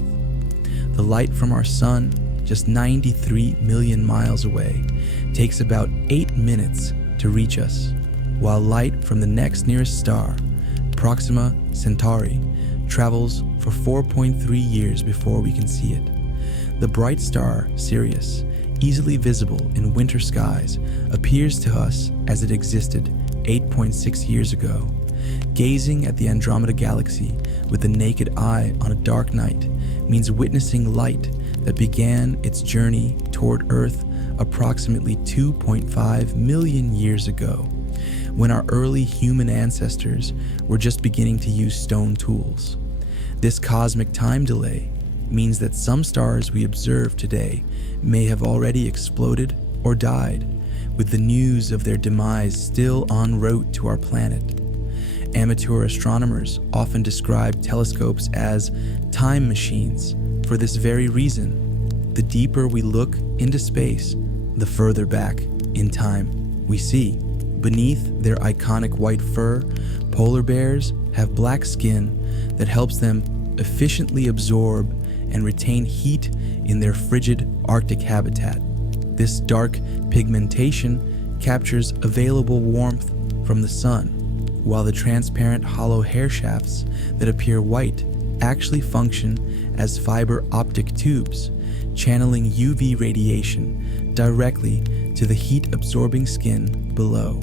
The light from our sun, just 93 million miles away, takes about 8 minutes to reach us, while light from the next nearest star, Proxima Centauri, travels for 4.3 years before we can see it. The bright star, Sirius, easily visible in winter skies, appears to us as it existed 8.6 years ago. Gazing at the Andromeda Galaxy with the naked eye on a dark night means witnessing light that began its journey toward Earth approximately 2.5 million years ago, when our early human ancestors were just beginning to use stone tools. This cosmic time delay means that some stars we observe today may have already exploded or died, with the news of their demise still en route to our planet. Amateur astronomers often describe telescopes as time machines for this very reason. The deeper we look into space, the further back in time we see. Beneath their iconic white fur, polar bears have black skin that helps them efficiently absorb and retain heat in their frigid Arctic habitat. This dark pigmentation captures available warmth from the sun, while the transparent hollow hair shafts that appear white actually function as fiber optic tubes, channeling UV radiation directly to the heat-absorbing skin below.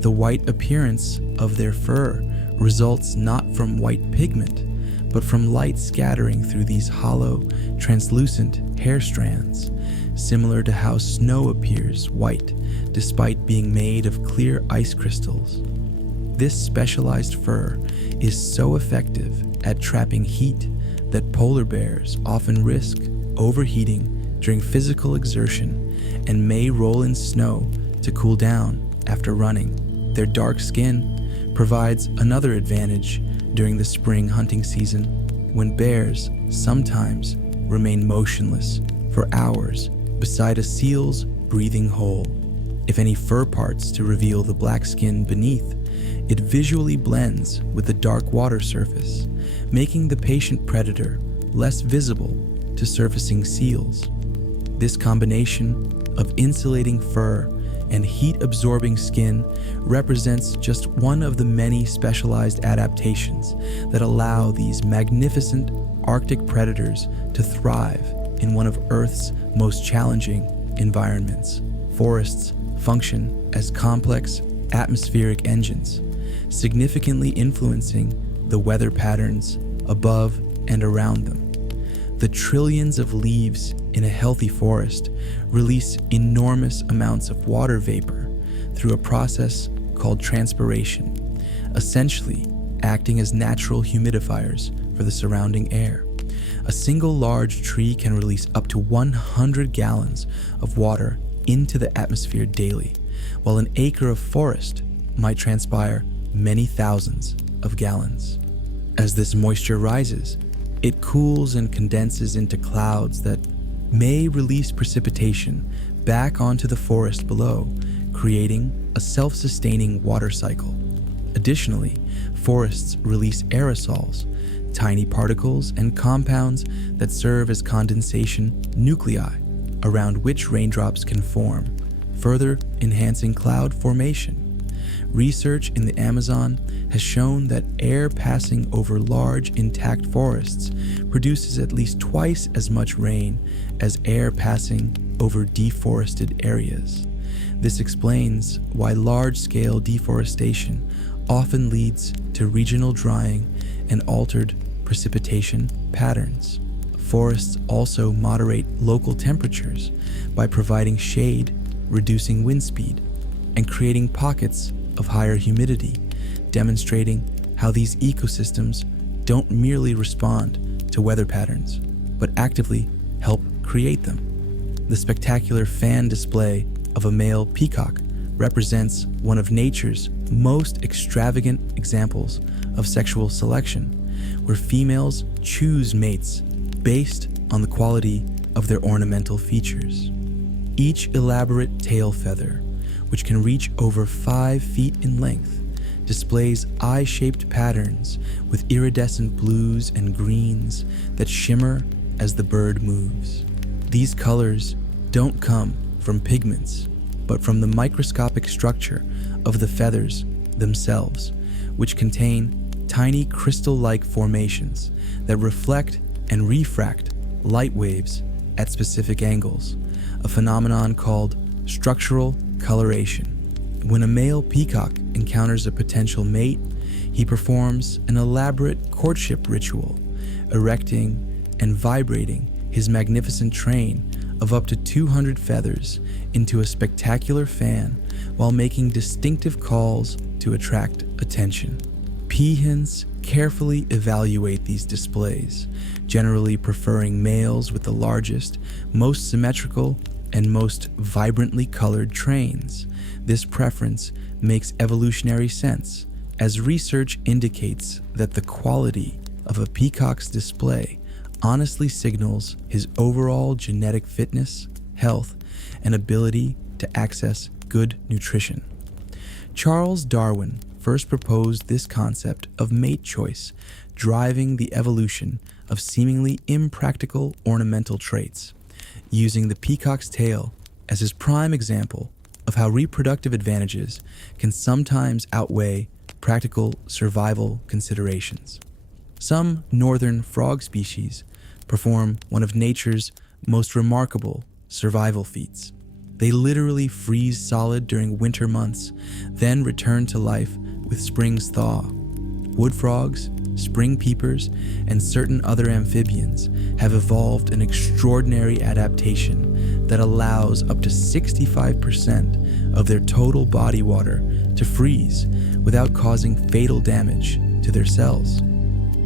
The white appearance of their fur results not from white pigment, but from light scattering through these hollow, translucent hair strands, similar to how snow appears white despite being made of clear ice crystals. This specialized fur is so effective at trapping heat that polar bears often risk overheating during physical exertion and may roll in snow to cool down after running. Their dark skin provides another advantage during the spring hunting season, when bears sometimes remain motionless for hours beside a seal's breathing hole. If any fur parts to reveal the black skin beneath, it visually blends with the dark water surface, making the patient predator less visible to surfacing seals. This combination of insulating fur and heat-absorbing skin represents just one of the many specialized adaptations that allow these magnificent Arctic predators to thrive in one of Earth's most challenging environments. Forests function as complex atmospheric engines, significantly influencing the weather patterns above and around them. The trillions of leaves in a healthy forest release enormous amounts of water vapor through a process called transpiration, essentially acting as natural humidifiers for the surrounding air. A single large tree can release up to 100 gallons of water into the atmosphere daily, while an acre of forest might transpire many thousands of gallons. As this moisture rises, it cools and condenses into clouds that may release precipitation back onto the forest below, creating a self-sustaining water cycle. Additionally, forests release aerosols, tiny particles and compounds that serve as condensation nuclei around which raindrops can form, further enhancing cloud formation. Research in the Amazon has shown that air passing over large intact forests produces at least twice as much rain as air passing over deforested areas. This explains why large-scale deforestation often leads to regional drying and altered precipitation patterns. Forests also moderate local temperatures by providing shade, reducing wind speed, and creating pockets of higher humidity, demonstrating how these ecosystems don't merely respond to weather patterns, but actively help create them. The spectacular fan display of a male peacock represents one of nature's most extravagant examples of sexual selection, where females choose mates based on the quality of their ornamental features. Each elaborate tail feather, which can reach over 5 feet in length, displays eye-shaped patterns with iridescent blues and greens that shimmer as the bird moves. These colors don't come from pigments, but from the microscopic structure of the feathers themselves, which contain tiny crystal-like formations that reflect and refract light waves at specific angles, a phenomenon called structural coloration. When a male peacock encounters a potential mate, he performs an elaborate courtship ritual, erecting and vibrating his magnificent train of up to 200 feathers into a spectacular fan while making distinctive calls to attract attention. Peahens carefully evaluate these displays, generally preferring males with the largest, most symmetrical, and most vibrantly colored trains. This preference makes evolutionary sense, as research indicates that the quality of a peacock's display honestly signals his overall genetic fitness, health, and ability to access good nutrition. Charles Darwin first proposed this concept of mate choice, driving the evolution of seemingly impractical ornamental traits, using the peacock's tail as his prime example of how reproductive advantages can sometimes outweigh practical survival considerations. Some northern frog species perform one of nature's most remarkable survival feats. They literally freeze solid during winter months, then return to life with spring's thaw. Wood frogs, spring peepers, and certain other amphibians have evolved an extraordinary adaptation that allows up to 65% of their total body water to freeze without causing fatal damage to their cells.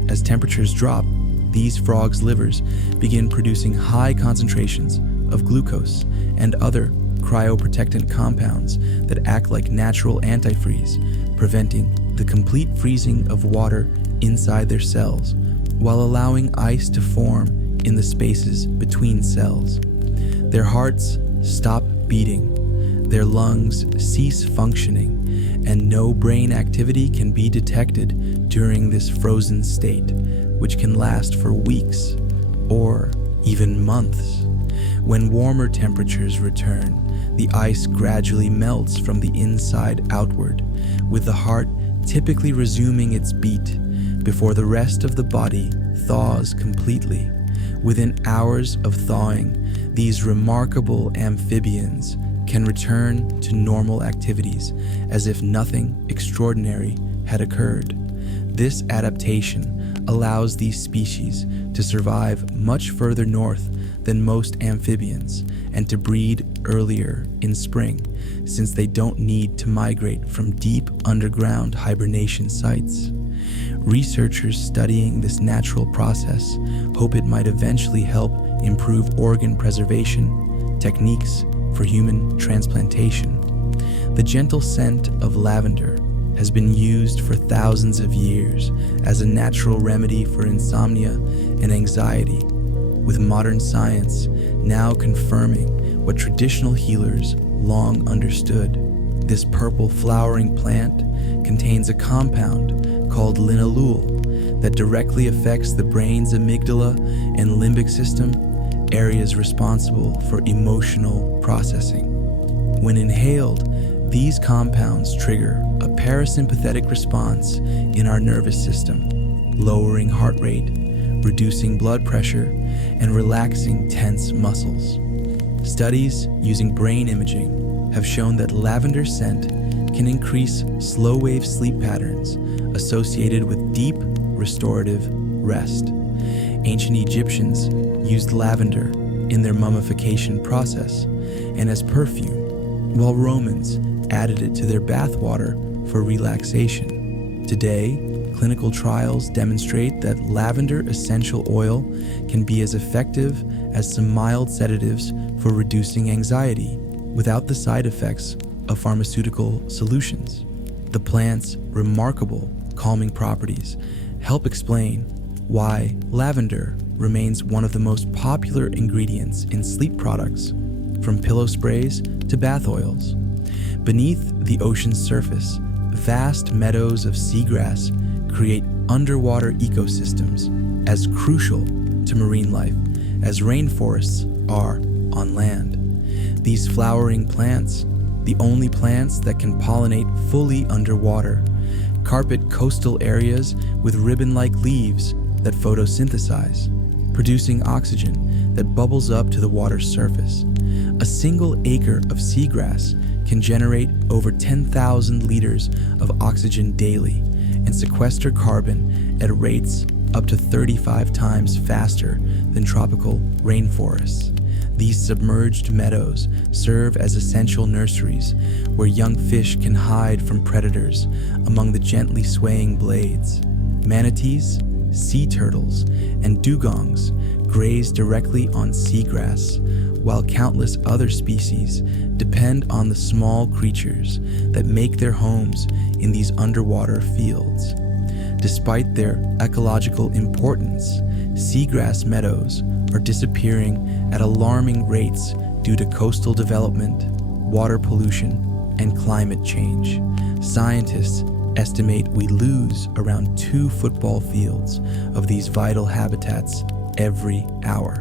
As temperatures drop, these frogs' livers begin producing high concentrations of glucose and other cryoprotectant compounds that act like natural antifreeze, preventing the complete freezing of water inside their cells while allowing ice to form in the spaces between cells. Their hearts stop beating, their lungs cease functioning, and no brain activity can be detected during this frozen state, which can last for weeks or even months. When warmer temperatures return, the ice gradually melts from the inside outward, with the heart typically resuming its beat before the rest of the body thaws completely. Within hours of thawing, these remarkable amphibians can return to normal activities as if nothing extraordinary had occurred. This adaptation allows these species to survive much further north than most amphibians and to breed earlier in spring, since they don't need to migrate from deep underground hibernation sites. Researchers studying this natural process hope it might eventually help improve organ preservation techniques for human transplantation. The gentle scent of lavender has been used for thousands of years as a natural remedy for insomnia and anxiety, with modern science now confirming what traditional healers long understood. This purple flowering plant contains a compound called linalool that directly affects the brain's amygdala and limbic system, areas responsible for emotional processing. When inhaled, these compounds trigger a parasympathetic response in our nervous system, lowering heart rate, reducing blood pressure, and relaxing tense muscles. Studies using brain imaging have shown that lavender scent can increase slow-wave sleep patterns associated with deep, restorative rest. Ancient Egyptians used lavender in their mummification process and as perfume, while Romans added it to their bath water for relaxation. Today, clinical trials demonstrate that lavender essential oil can be as effective as some mild sedatives for reducing anxiety without the side effects of pharmaceutical solutions. The plant's remarkable calming properties help explain why lavender remains one of the most popular ingredients in sleep products, from pillow sprays to bath oils. Beneath the ocean's surface, vast meadows of seagrass create underwater ecosystems as crucial to marine life as rainforests are on land. These flowering plants, the only plants that can pollinate fully underwater, carpet coastal areas with ribbon-like leaves that photosynthesize, producing oxygen that bubbles up to the water's surface. A single acre of seagrass can generate over 10,000 liters of oxygen daily and sequester carbon at rates up to 35 times faster than tropical rainforests. These submerged meadows serve as essential nurseries where young fish can hide from predators among the gently swaying blades. Manatees, sea turtles, and dugongs graze directly on seagrass, while countless other species depend on the small creatures that make their homes in these underwater fields. Despite their ecological importance, seagrass meadows are disappearing at alarming rates due to coastal development, water pollution, and climate change. Scientists estimate we lose around 2 football fields of these vital habitats every hour,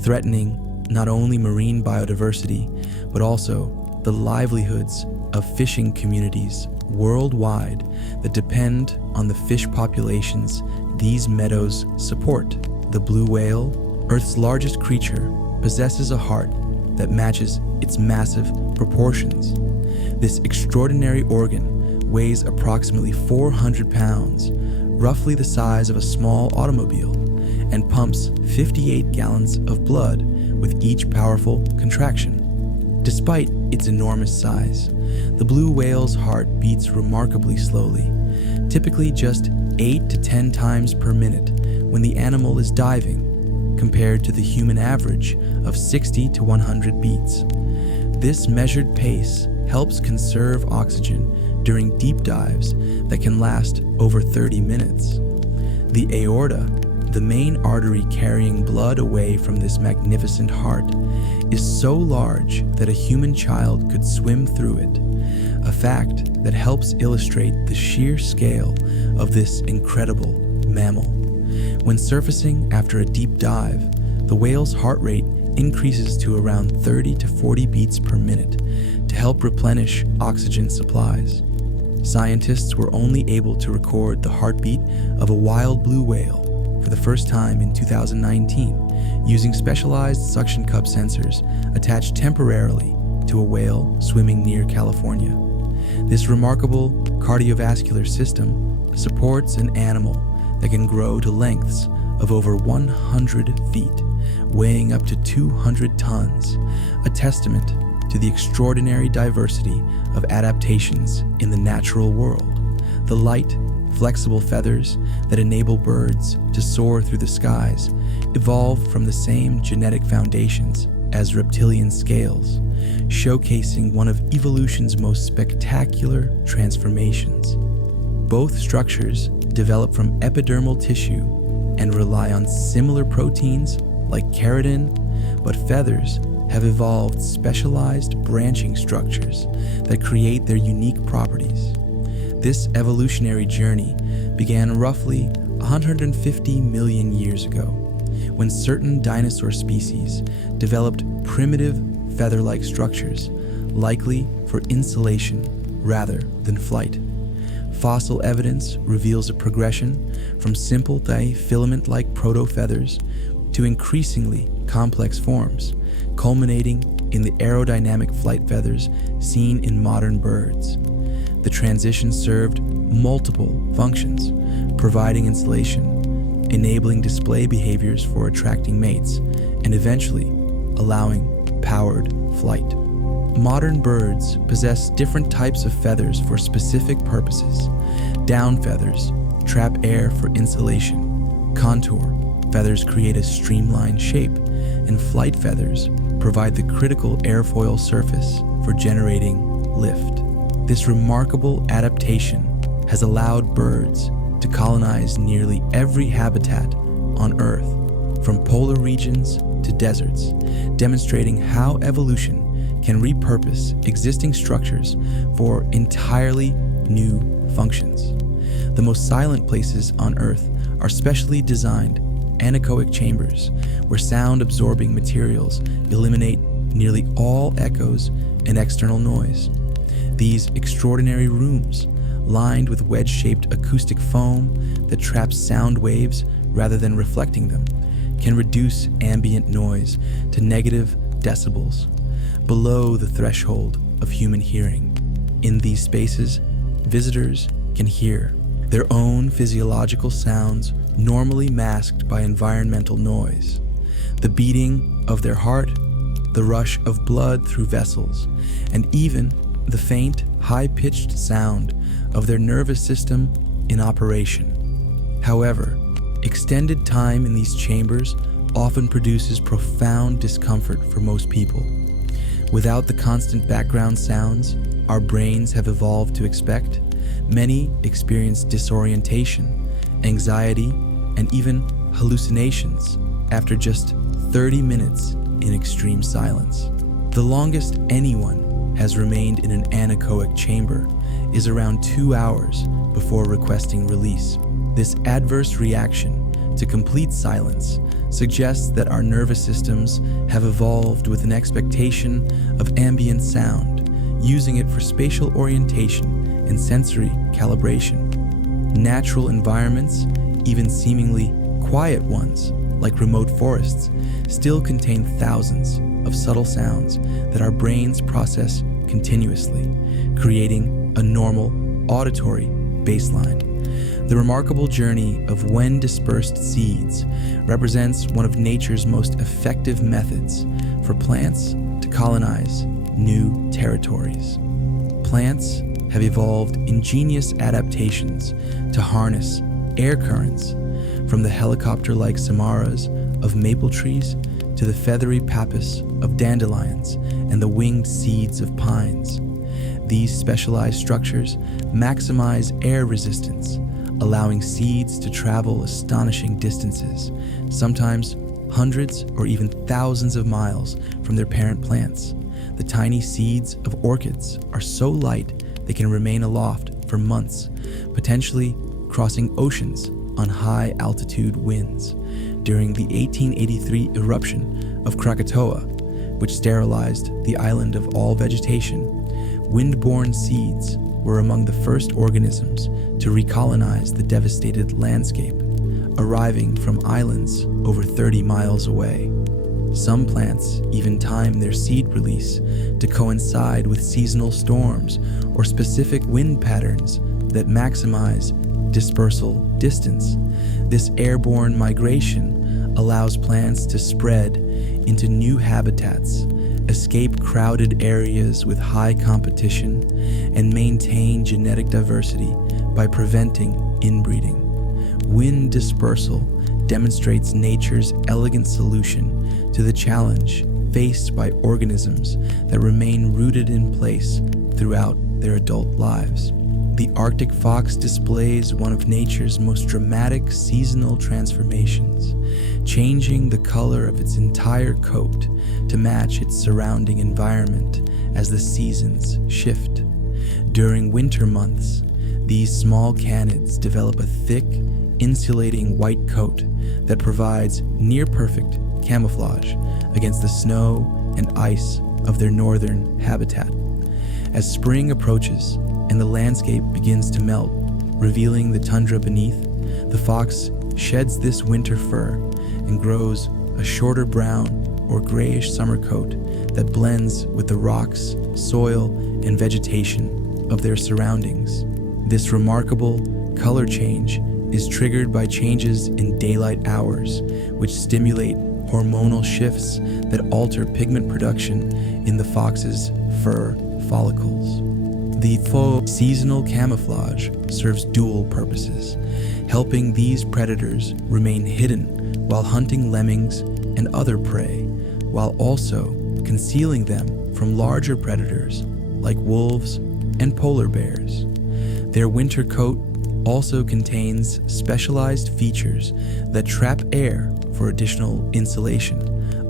threatening not only marine biodiversity, but also the livelihoods of fishing communities worldwide that depend on the fish populations these meadows support. The blue whale, Earth's largest creature, possesses a heart that matches its massive proportions. This extraordinary organ weighs approximately 400 pounds, roughly the size of a small automobile, and pumps 58 gallons of blood with each powerful contraction. Despite its enormous size, the blue whale's heart beats remarkably slowly, typically just 8 to 10 times per minute when the animal is diving, compared to the human average of 60 to 100 beats. This measured pace helps conserve oxygen during deep dives that can last over 30 minutes. The aorta, the main artery carrying blood away from this magnificent heart, is so large that a human child could swim through it, a fact that helps illustrate the sheer scale of this incredible mammal. When surfacing after a deep dive, the whale's heart rate increases to around 30 to 40 beats per minute to help replenish oxygen supplies. Scientists were only able to record the heartbeat of a wild blue whale for the first time in 2019 using specialized suction cup sensors attached temporarily to a whale swimming near California. This remarkable cardiovascular system supports an animal that can grow to lengths of over 100 feet, weighing up to 200 tons, a testament to the extraordinary diversity of adaptations in the natural world. The light, flexible feathers that enable birds to soar through the skies evolved from the same genetic foundations as reptilian scales, showcasing one of evolution's most spectacular transformations. Both structures develop from epidermal tissue and rely on similar proteins like keratin, but feathers have evolved specialized branching structures that create their unique properties. This evolutionary journey began roughly 150 million years ago, when certain dinosaur species developed primitive feather-like structures, likely for insulation rather than flight. Fossil evidence reveals a progression from simple filament-like proto-feathers to increasingly complex forms, culminating in the aerodynamic flight feathers seen in modern birds. The transition served multiple functions, providing insulation, enabling display behaviors for attracting mates, and eventually allowing powered flight. Modern birds possess different types of feathers for specific purposes. Down feathers trap air for insulation. Contour feathers create a streamlined shape, and flight feathers provide the critical airfoil surface for generating lift. This remarkable adaptation has allowed birds to colonize nearly every habitat on Earth, from polar regions to deserts, demonstrating how evolution can repurpose existing structures for entirely new functions. The most silent places on Earth are specially designed anechoic chambers, where sound-absorbing materials eliminate nearly all echoes and external noise. These extraordinary rooms, lined with wedge-shaped acoustic foam that traps sound waves rather than reflecting them, can reduce ambient noise to negative decibels, below the threshold of human hearing. In these spaces, visitors can hear their own physiological sounds normally masked by environmental noise, the beating of their heart, the rush of blood through vessels, and even the faint, high-pitched sound of their nervous system in operation. However, extended time in these chambers often produces profound discomfort for most people. Without the constant background sounds our brains have evolved to expect, many experience disorientation, anxiety, and even hallucinations after just 30 minutes in extreme silence. The longest anyone has remained in an anechoic chamber is around 2 hours before requesting release. This adverse reaction to complete silence suggests that our nervous systems have evolved with an expectation of ambient sound, using it for spatial orientation and sensory calibration. Natural environments, even seemingly quiet ones, like remote forests, still contain thousands of subtle sounds that our brains process continuously, creating a normal auditory baseline. The remarkable journey of when dispersed seeds represents one of nature's most effective methods for plants to colonize new territories. Plants have evolved ingenious adaptations to harness air currents, from the helicopter-like samaras of maple trees to the feathery pappus of dandelions and the winged seeds of pines. These specialized structures maximize air resistance, allowing seeds to travel astonishing distances, sometimes hundreds or even thousands of miles from their parent plants. The tiny seeds of orchids are so light they can remain aloft for months, potentially crossing oceans on high-altitude winds. During the 1883 eruption of Krakatoa, which sterilized the island of all vegetation, wind-borne seeds were among the first organisms to recolonize the devastated landscape, arriving from islands over 30 miles away. Some plants even time their seed release to coincide with seasonal storms or specific wind patterns that maximize dispersal distance. This airborne migration allows plants to spread into new habitats, escape crowded areas with high competition, and maintain genetic diversity by preventing inbreeding. Wind dispersal demonstrates nature's elegant solution to the challenge faced by organisms that remain rooted in place throughout their adult lives. The Arctic fox displays one of nature's most dramatic seasonal transformations, changing the color of its entire coat to match its surrounding environment as the seasons shift. During winter months, these small canids develop a thick, insulating white coat that provides near-perfect camouflage against the snow and ice of their northern habitat. As spring approaches and the landscape begins to melt, revealing the tundra beneath, the fox sheds this winter fur and grows a shorter brown or grayish summer coat that blends with the rocks, soil, and vegetation of their surroundings. This remarkable color change is triggered by changes in daylight hours, which stimulate hormonal shifts that alter pigment production in the fox's fur follicles. The faux seasonal camouflage serves dual purposes, helping these predators remain hidden while hunting lemmings and other prey, while also concealing them from larger predators like wolves and polar bears. Their winter coat also contains specialized features that trap air for additional insulation,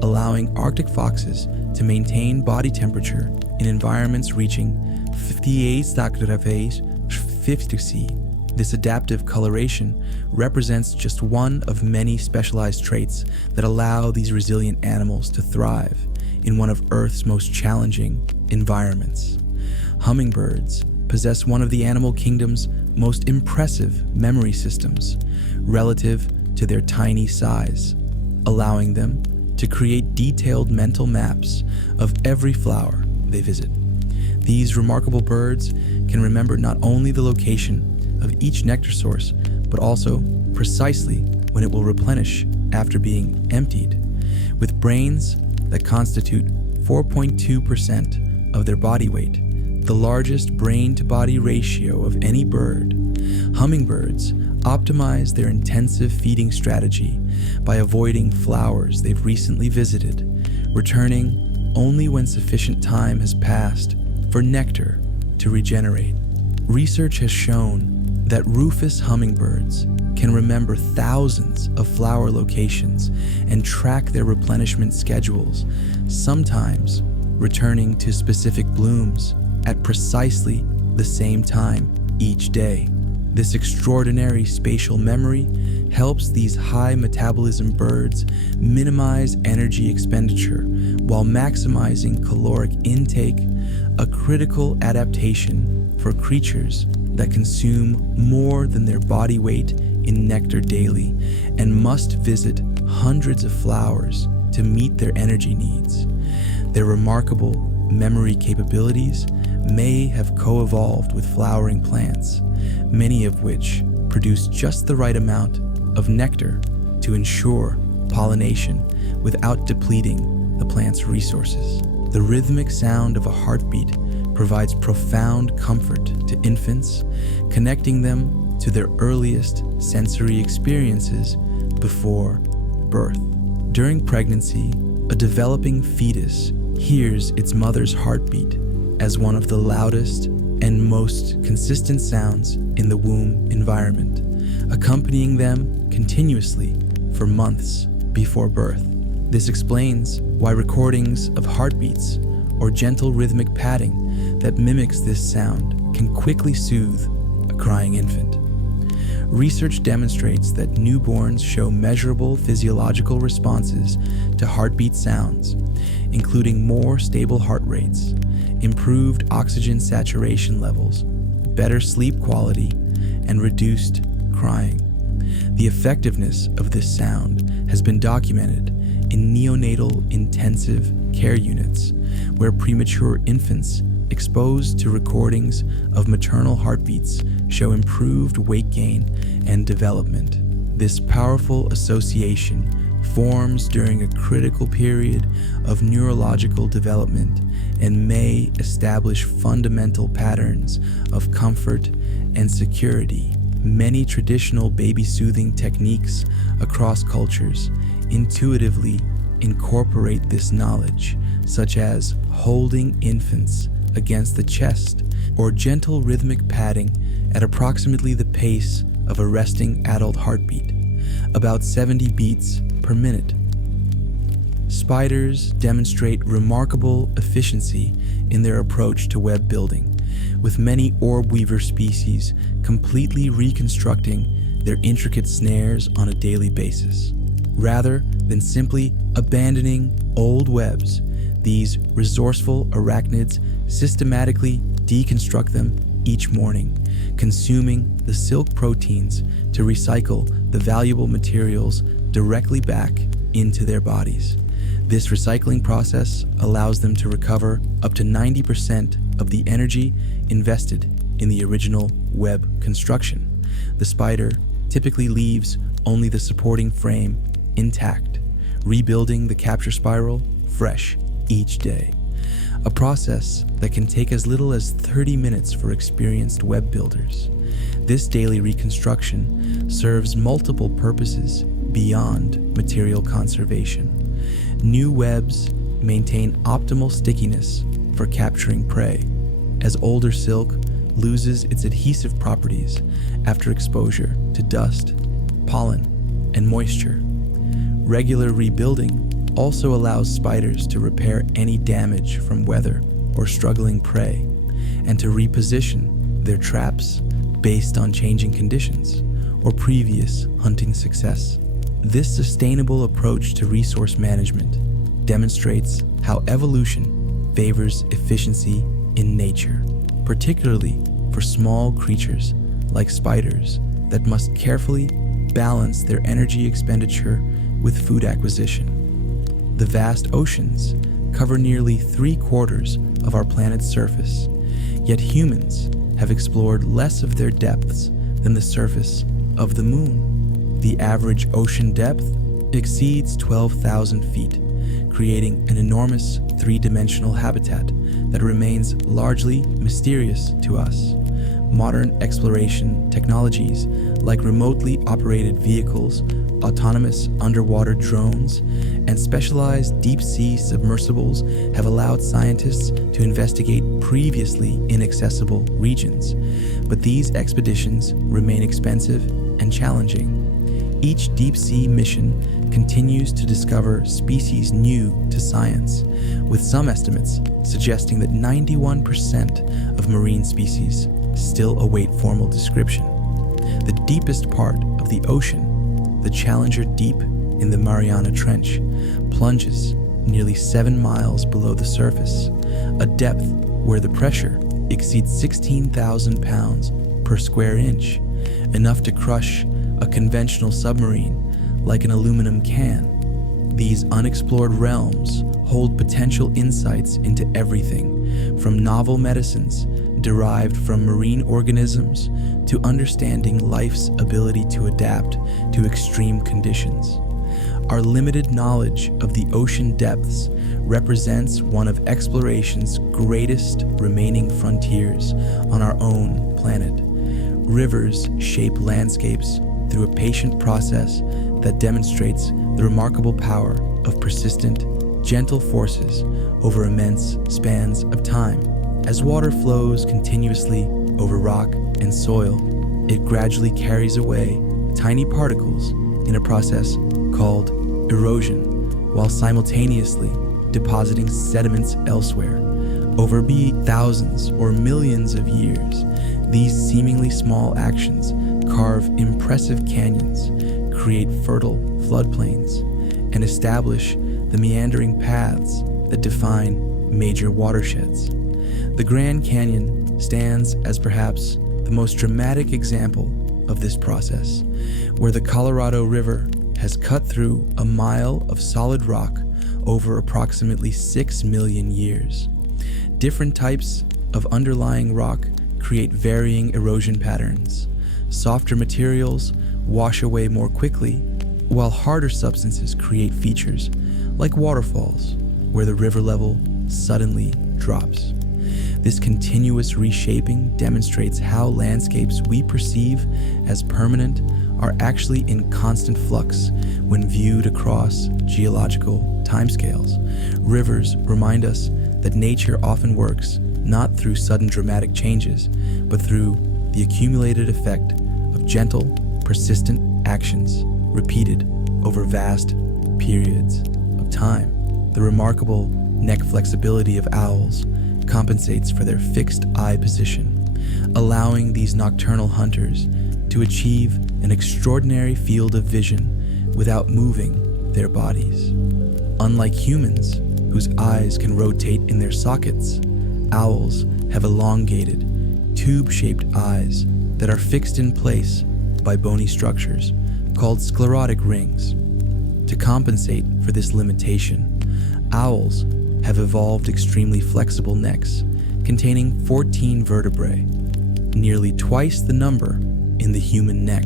allowing Arctic foxes to maintain body temperature in environments reaching 58°C. This adaptive coloration represents just one of many specialized traits that allow these resilient animals to thrive in one of Earth's most challenging environments. Hummingbirds possess one of the animal kingdom's most impressive memory systems relative to their tiny size, allowing them to create detailed mental maps of every flower they visit. These remarkable birds can remember not only the location of each nectar source, but also precisely when it will replenish after being emptied. With brains that constitute 4.2% of their body weight, the largest brain-to-body ratio of any bird, hummingbirds optimize their intensive feeding strategy by avoiding flowers they've recently visited, returning only when sufficient time has passed for nectar to regenerate. Research has shown that rufous hummingbirds can remember thousands of flower locations and track their replenishment schedules, sometimes returning to specific blooms at precisely the same time each day. This extraordinary spatial memory helps these high metabolism birds minimize energy expenditure while maximizing caloric intake, a critical adaptation for for creatures that consume more than their body weight in nectar daily and must visit hundreds of flowers to meet their energy needs. Their remarkable memory capabilities may have co-evolved with flowering plants, many of which produce just the right amount of nectar to ensure pollination without depleting the plant's resources. The rhythmic sound of a heartbeat provides profound comfort to infants, connecting them to their earliest sensory experiences before birth. During pregnancy, a developing fetus hears its mother's heartbeat as one of the loudest and most consistent sounds in the womb environment, accompanying them continuously for months before birth. This explains why recordings of heartbeats or gentle rhythmic padding that mimics this sound can quickly soothe a crying infant. Research demonstrates that newborns show measurable physiological responses to heartbeat sounds, including more stable heart rates, improved oxygen saturation levels, better sleep quality, and reduced crying. The effectiveness of this sound has been documented in neonatal intensive care units, where premature infants exposed to recordings of maternal heartbeats show improved weight gain and development. This powerful association forms during a critical period of neurological development and may establish fundamental patterns of comfort and security. Many traditional baby soothing techniques across cultures intuitively incorporate this knowledge, such as holding infants against the chest or gentle rhythmic padding at approximately the pace of a resting adult heartbeat, about 70 beats per minute. Spiders demonstrate remarkable efficiency in their approach to web building, with many orb weaver species completely reconstructing their intricate snares on a daily basis. Rather than simply abandoning old webs, these resourceful arachnids systematically deconstruct them each morning, consuming the silk proteins to recycle the valuable materials directly back into their bodies. This recycling process allows them to recover up to 90% of the energy invested in the original web construction. The spider typically leaves only the supporting frame intact, rebuilding the capture spiral fresh each day. A process that can take as little as 30 minutes for experienced web builders. This daily reconstruction serves multiple purposes beyond material conservation. New webs maintain optimal stickiness for capturing prey, as older silk loses its adhesive properties after exposure to dust, pollen, and moisture. Regular rebuilding also allows spiders to repair any damage from weather or struggling prey, and to reposition their traps based on changing conditions or previous hunting success. This sustainable approach to resource management demonstrates how evolution favors efficiency in nature, particularly for small creatures like spiders that must carefully balance their energy expenditure with food acquisition. The vast oceans cover nearly 3/4 of our planet's surface, yet humans have explored less of their depths than the surface of the moon. The average ocean depth exceeds 12,000 feet, creating an enormous three-dimensional habitat that remains largely mysterious to us. Modern exploration technologies like remotely operated vehicles, autonomous underwater drones, and specialized deep-sea submersibles have allowed scientists to investigate previously inaccessible regions. But these expeditions remain expensive and challenging. Each deep-sea mission continues to discover species new to science, with some estimates suggesting that 91% of marine species still await formal description. The deepest part of the ocean, the Challenger Deep in the Mariana Trench, plunges nearly 7 miles below the surface, a depth where the pressure exceed 16,000 pounds per square inch, enough to crush a conventional submarine like an aluminum can. These unexplored realms hold potential insights into everything from novel medicines derived from marine organisms to understanding life's ability to adapt to extreme conditions. Our limited knowledge of the ocean depths represents one of exploration's greatest remaining frontiers on our own planet. Rivers shape landscapes through a patient process that demonstrates the remarkable power of persistent, gentle forces over immense spans of time. As water flows continuously over rock and soil, it gradually carries away tiny particles in a process called erosion, while simultaneously depositing sediments elsewhere. Over thousands or millions of years, these seemingly small actions carve impressive canyons, create fertile floodplains, and establish the meandering paths that define major watersheds. The Grand Canyon stands as perhaps the most dramatic example of this process, where the Colorado River has cut through a mile of solid rock over approximately 6 million years. Different types of underlying rock create varying erosion patterns. Softer materials wash away more quickly, while harder substances create features like waterfalls, where the river level suddenly drops. This continuous reshaping demonstrates how landscapes we perceive as permanent are actually in constant flux when viewed across geological timescales. Rivers remind us that nature often works not through sudden dramatic changes, but through the accumulated effect of gentle, persistent actions repeated over vast periods of time. The remarkable neck flexibility of owls compensates for their fixed eye position, allowing these nocturnal hunters to achieve an extraordinary field of vision without moving their bodies. Unlike humans, whose eyes can rotate in their sockets, owls have elongated, tube-shaped eyes that are fixed in place by bony structures called sclerotic rings. To compensate for this limitation, owls have evolved extremely flexible necks containing 14 vertebrae, nearly twice the number in the human neck,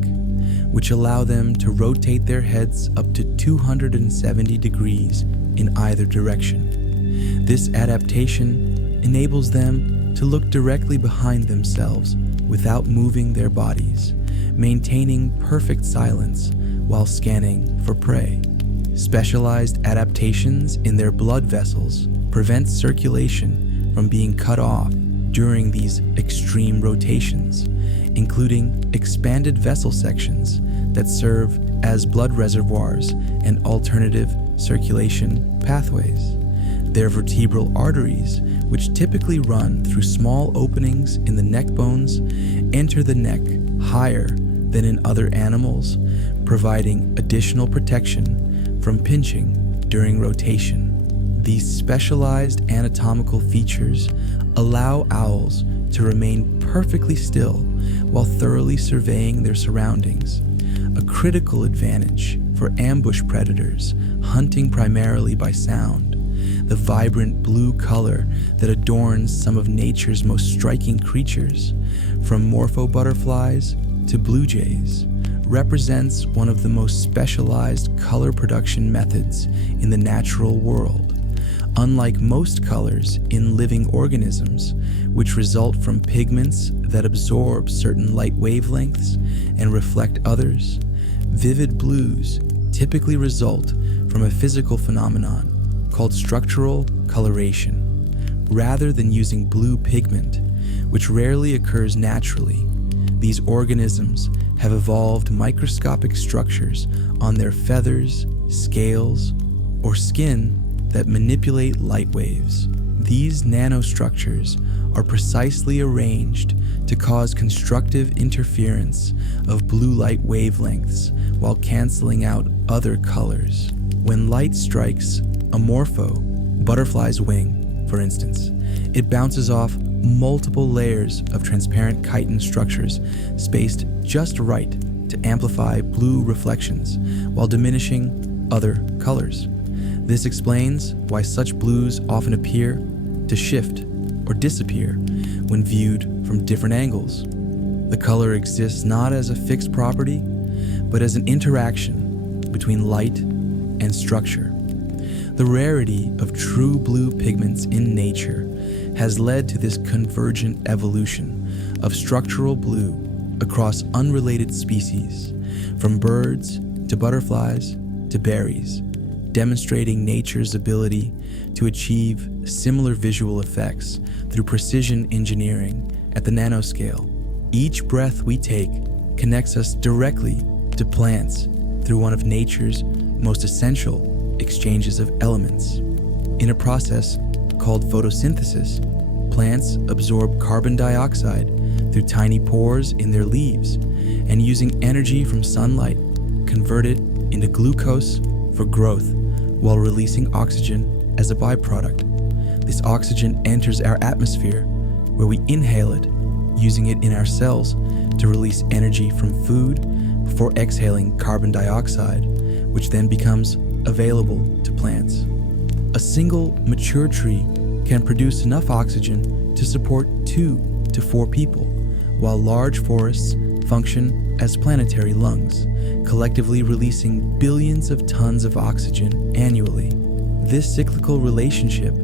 which allow them to rotate their heads up to 270 degrees in either direction. This adaptation enables them to look directly behind themselves without moving their bodies, maintaining perfect silence while scanning for prey. Specialized adaptations in their blood vessels prevent circulation from being cut off during these extreme rotations, including expanded vessel sections that serve as blood reservoirs and alternative circulation pathways. Their vertebral arteries, which typically run through small openings in the neck bones, enter the neck higher than in other animals, providing additional protection from pinching during rotation. These specialized anatomical features allow owls to remain perfectly still while thoroughly surveying their surroundings, a critical advantage for ambush predators hunting primarily by sound. The vibrant blue color that adorns some of nature's most striking creatures, from morpho butterflies to blue jays, represents one of the most specialized color production methods in the natural world. Unlike most colors in living organisms, which result from pigments that absorb certain light wavelengths and reflect others, vivid blues typically result from a physical phenomenon called structural coloration. Rather than using blue pigment, which rarely occurs naturally, these organisms have evolved microscopic structures on their feathers, scales, or skin that manipulate light waves. These nanostructures are precisely arranged to cause constructive interference of blue light wavelengths while canceling out other colors. When light strikes a morpho, butterfly's wing, for instance, it bounces off multiple layers of transparent chitin structures spaced just right to amplify blue reflections while diminishing other colors. This explains why such blues often appear to shift or disappear when viewed from different angles. The color exists not as a fixed property, but as an interaction between light and structure. The rarity of true blue pigments in nature has led to this convergent evolution of structural blue across unrelated species, from birds to butterflies to berries, demonstrating nature's ability to achieve similar visual effects through precision engineering at the nanoscale. Each breath we take connects us directly to plants through one of nature's most essential exchanges of elements. In a process called photosynthesis, plants absorb carbon dioxide through tiny pores in their leaves and, using energy from sunlight, convert it into glucose for growth while releasing oxygen as a byproduct. This oxygen enters our atmosphere, where we inhale it, using it in our cells to release energy from food before exhaling carbon dioxide, which then becomes available to plants. A single mature tree can produce enough oxygen to support 2 to 4 people, while large forests function as planetary lungs, collectively releasing billions of tons of oxygen annually. This cyclical relationship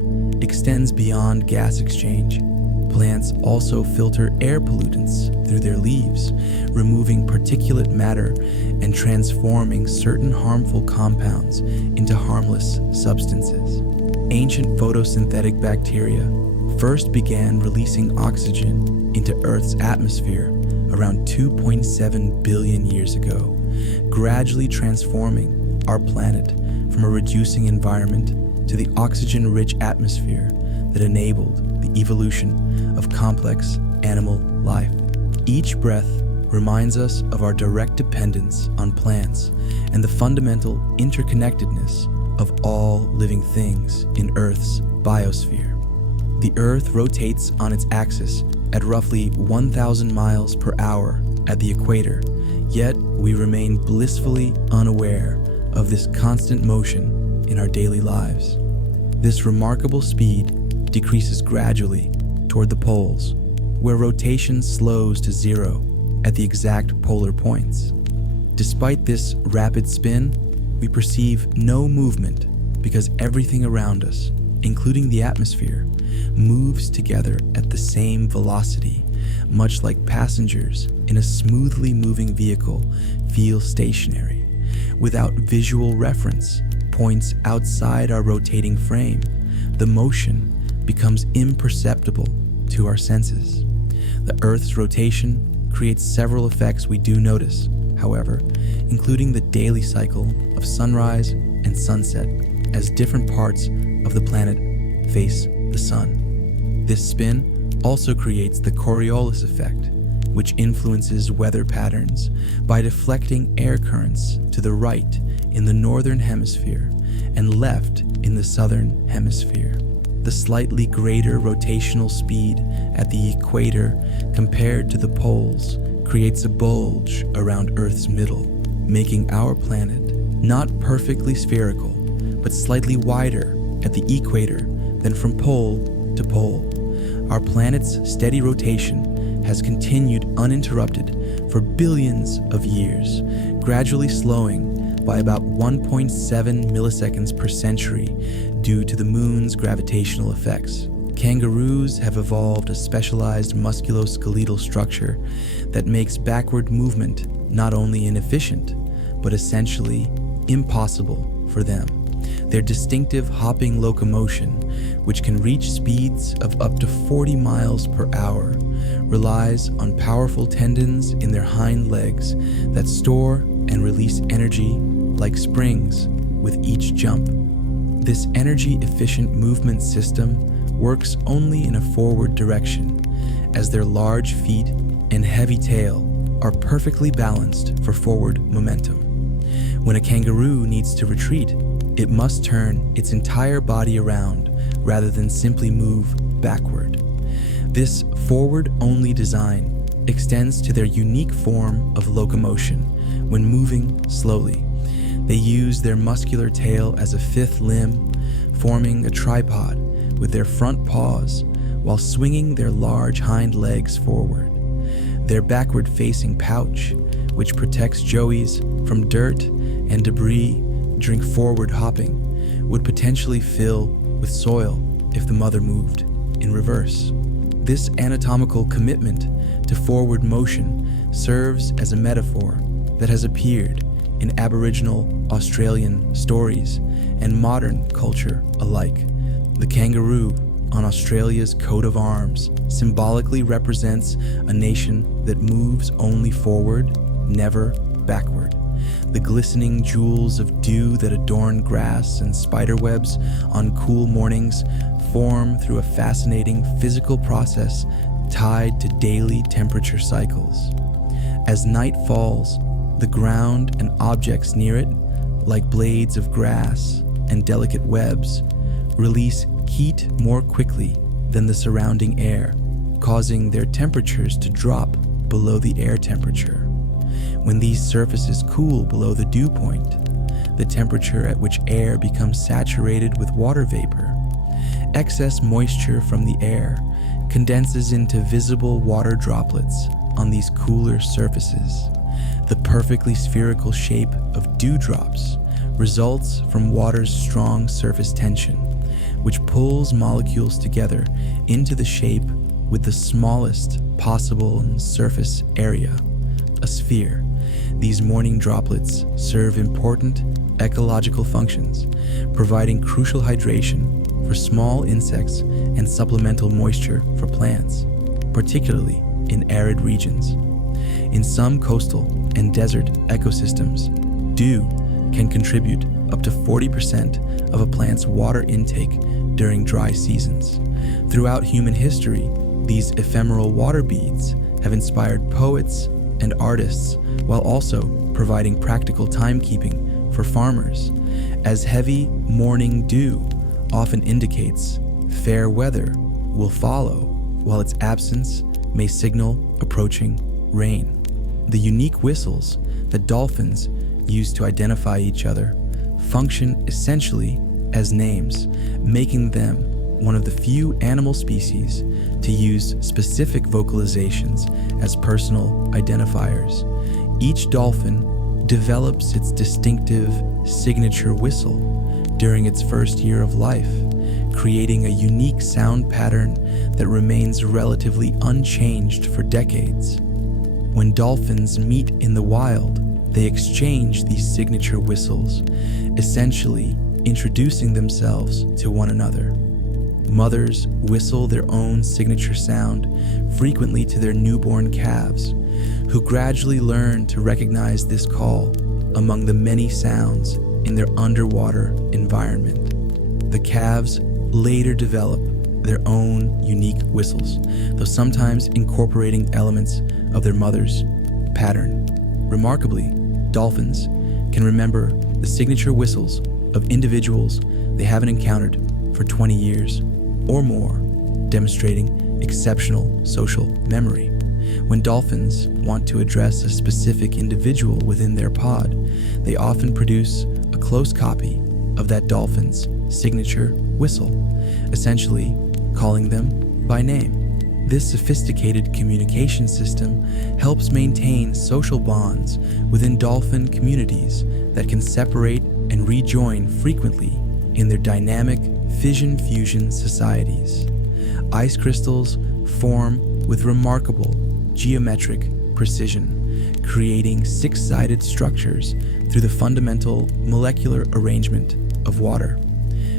extends beyond gas exchange. Plants also filter air pollutants through their leaves, removing particulate matter and transforming certain harmful compounds into harmless substances. Ancient photosynthetic bacteria first began releasing oxygen into Earth's atmosphere around 2.7 billion years ago, gradually transforming our planet from a reducing environment to the oxygen-rich atmosphere that enabled the evolution of complex animal life. Each breath reminds us of our direct dependence on plants and the fundamental interconnectedness of all living things in Earth's biosphere. The Earth rotates on its axis at roughly 1,000 miles per hour at the equator, yet we remain blissfully unaware of this constant motion in our daily lives. This remarkable speed decreases gradually toward the poles, where rotation slows to zero at the exact polar points. Despite this rapid spin, we perceive no movement because everything around us, including the atmosphere, moves together at the same velocity, much like passengers in a smoothly moving vehicle feel stationary, without visual reference points outside our rotating frame. The motion becomes imperceptible to our senses. The Earth's rotation creates several effects we do notice, however, including the daily cycle of sunrise and sunset as different parts of the planet face the sun. This spin also creates the Coriolis effect, which influences weather patterns by deflecting air currents to the right in the northern hemisphere and left in the southern hemisphere. The slightly greater rotational speed at the equator compared to the poles creates a bulge around Earth's middle, making our planet not perfectly spherical, but slightly wider at the equator than from pole to pole. Our planet's steady rotation has continued uninterrupted for billions of years, gradually slowing by about 1.7 milliseconds per century due to the moon's gravitational effects. Kangaroos have evolved a specialized musculoskeletal structure that makes backward movement not only inefficient, but essentially impossible for them. Their distinctive hopping locomotion, which can reach speeds of up to 40 miles per hour, relies on powerful tendons in their hind legs that store and release energy like springs with each jump. This energy-efficient movement system works only in a forward direction, as their large feet and heavy tail are perfectly balanced for forward momentum. When a kangaroo needs to retreat, it must turn its entire body around rather than simply move backward. This forward-only design extends to their unique form of locomotion when moving slowly. They use their muscular tail as a fifth limb, forming a tripod with their front paws while swinging their large hind legs forward. Their backward-facing pouch, which protects joeys from dirt and debris during forward hopping, would potentially fill with soil if the mother moved in reverse. This anatomical commitment to forward motion serves as a metaphor that has appeared in Aboriginal Australian stories and modern culture alike. The kangaroo on Australia's coat of arms symbolically represents a nation that moves only forward, never backward. The glistening jewels of dew that adorn grass and spiderwebs on cool mornings form through a fascinating physical process tied to daily temperature cycles. As night falls, the ground and objects near it, like blades of grass and delicate webs, release heat more quickly than the surrounding air, causing their temperatures to drop below the air temperature. When these surfaces cool below the dew point, the temperature at which air becomes saturated with water vapor, excess moisture from the air condenses into visible water droplets on these cooler surfaces. The perfectly spherical shape of dewdrops results from water's strong surface tension, which pulls molecules together into the shape with the smallest possible surface area, a sphere. These morning droplets serve important ecological functions, providing crucial hydration for small insects and supplemental moisture for plants, particularly in arid regions. In some coastal and desert ecosystems, dew can contribute up to 40% of a plant's water intake during dry seasons. Throughout human history, these ephemeral water beads have inspired poets and artists while also providing practical timekeeping for farmers, as heavy morning dew often indicates fair weather will follow, while its absence may signal approaching rain. The unique whistles that dolphins use to identify each other function essentially as names, making them one of the few animal species to use specific vocalizations as personal identifiers. Each dolphin develops its distinctive signature whistle during its first year of life, creating a unique sound pattern that remains relatively unchanged for decades. When dolphins meet in the wild, they exchange these signature whistles, essentially introducing themselves to one another. Mothers whistle their own signature sound frequently to their newborn calves, who gradually learn to recognize this call among the many sounds in their underwater environment. The calves later develop their own unique whistles, though sometimes incorporating elements of their mother's pattern. Remarkably, dolphins can remember the signature whistles of individuals they haven't encountered for 20 years or more, demonstrating exceptional social memory. When dolphins want to address a specific individual within their pod, they often produce a close copy of that dolphin's signature whistle, essentially calling them by name. This sophisticated communication system helps maintain social bonds within dolphin communities that can separate and rejoin frequently in their dynamic fission-fusion societies. Ice crystals form with remarkable geometric precision, creating six-sided structures through the fundamental molecular arrangement of water.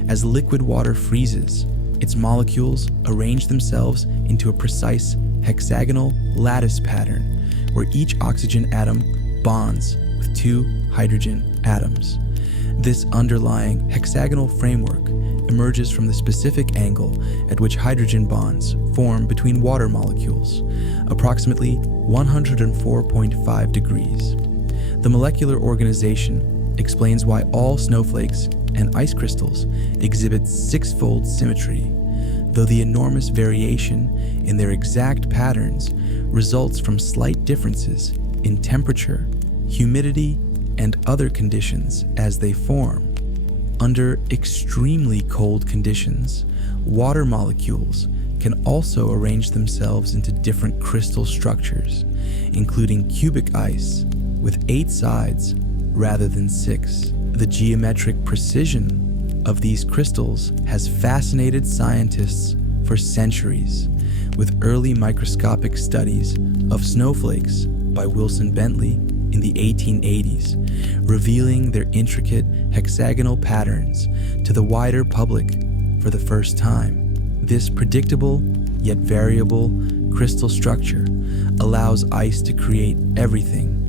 As liquid water freezes, its molecules arrange themselves into a precise hexagonal lattice pattern where each oxygen atom bonds with two hydrogen atoms. This underlying hexagonal framework emerges from the specific angle at which hydrogen bonds form between water molecules, approximately 104.5 degrees. The molecular organization explains why all snowflakes and ice crystals exhibit six-fold symmetry. though the enormous variation in their exact patterns results from slight differences in temperature, humidity, and other conditions as they form. Under extremely cold conditions, water molecules can also arrange themselves into different crystal structures, including cubic ice with 8 sides rather than 6. The geometric precision of these crystals has fascinated scientists for centuries, with early microscopic studies of snowflakes by Wilson Bentley in the 1880s, revealing their intricate hexagonal patterns to the wider public for the first time. This predictable yet variable crystal structure allows ice to create everything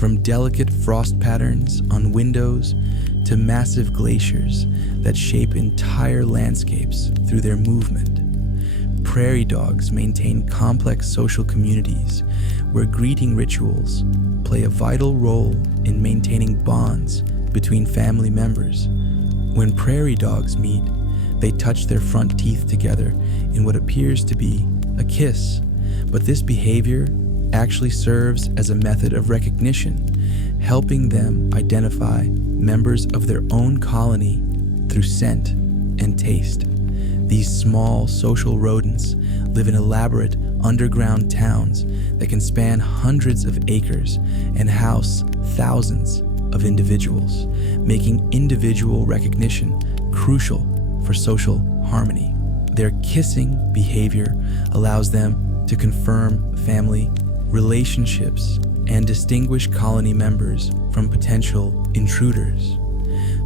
from delicate frost patterns on windows to massive glaciers that shape entire landscapes through their movement. Prairie dogs maintain complex social communities where greeting rituals play a vital role in maintaining bonds between family members. When prairie dogs meet, they touch their front teeth together in what appears to be a kiss, but this behavior actually serves as a method of recognition, helping them identify members of their own colony through scent and taste. These small social rodents live in elaborate underground towns that can span hundreds of acres and house thousands of individuals, making individual recognition crucial for social harmony. Their kissing behavior allows them to confirm family relationships and distinguish colony members from potential intruders.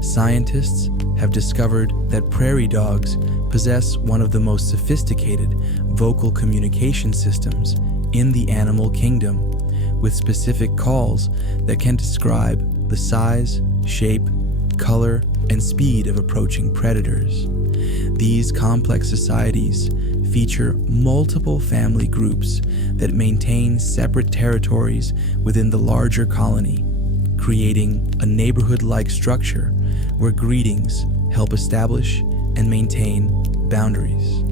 Scientists have discovered that prairie dogs possess one of the most sophisticated vocal communication systems in the animal kingdom, with specific calls that can describe the size, shape, color, and speed of approaching predators. These complex societies feature multiple family groups that maintain separate territories within the larger colony, creating a neighborhood-like structure where greetings help establish and maintain boundaries.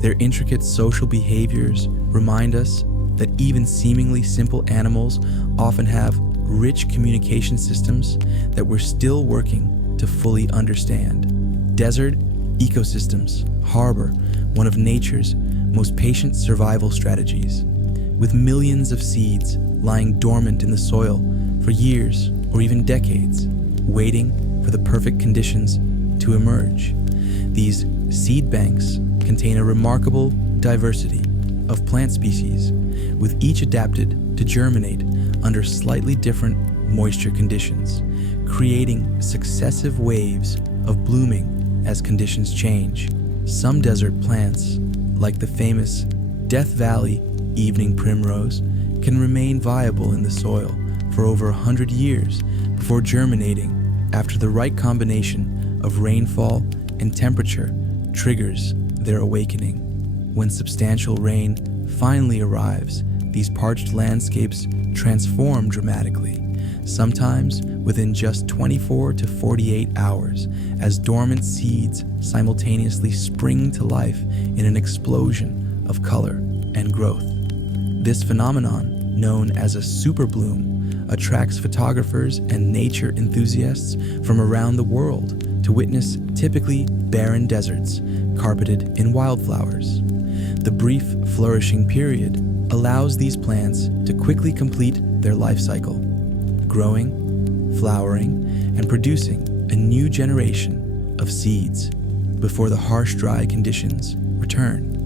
Their intricate social behaviors remind us that even seemingly simple animals often have rich communication systems that we're still working to fully understand. Desert ecosystems harbor one of nature's most patient survival strategies, with millions of seeds lying dormant in the soil for years or even decades, waiting for the perfect conditions to emerge. These seed banks contain a remarkable diversity of plant species, with each adapted to germinate under slightly different moisture conditions, creating successive waves of blooming as conditions change. Some desert plants, like the famous Death Valley evening primrose, can remain viable in the soil for over 100 years before germinating after the right combination of rainfall and temperature triggers their awakening. When substantial rain finally arrives, these parched landscapes transform dramatically, sometimes within just 24 to 48 hours, as dormant seeds simultaneously spring to life in an explosion of color and growth. This phenomenon, known as a superbloom, attracts photographers and nature enthusiasts from around the world to witness typically barren deserts carpeted in wildflowers. The brief flourishing period allows these plants to quickly complete their life cycle, growing, flowering, and producing a new generation of seeds before the harsh, dry conditions return.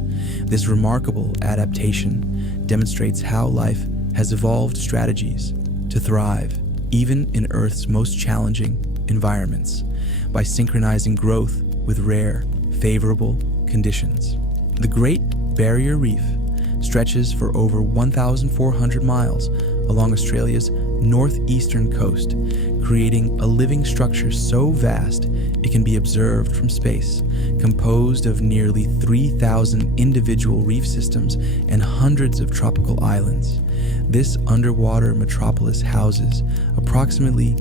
This remarkable adaptation demonstrates how life has evolved strategies to thrive even in Earth's most challenging environments by synchronizing growth with rare, favorable conditions. The Great Barrier Reef stretches for over 1,400 miles along Australia's northeastern coast, creating a living structure so vast it can be observed from space, composed of nearly 3,000 individual reef systems and hundreds of tropical islands. This underwater metropolis houses approximately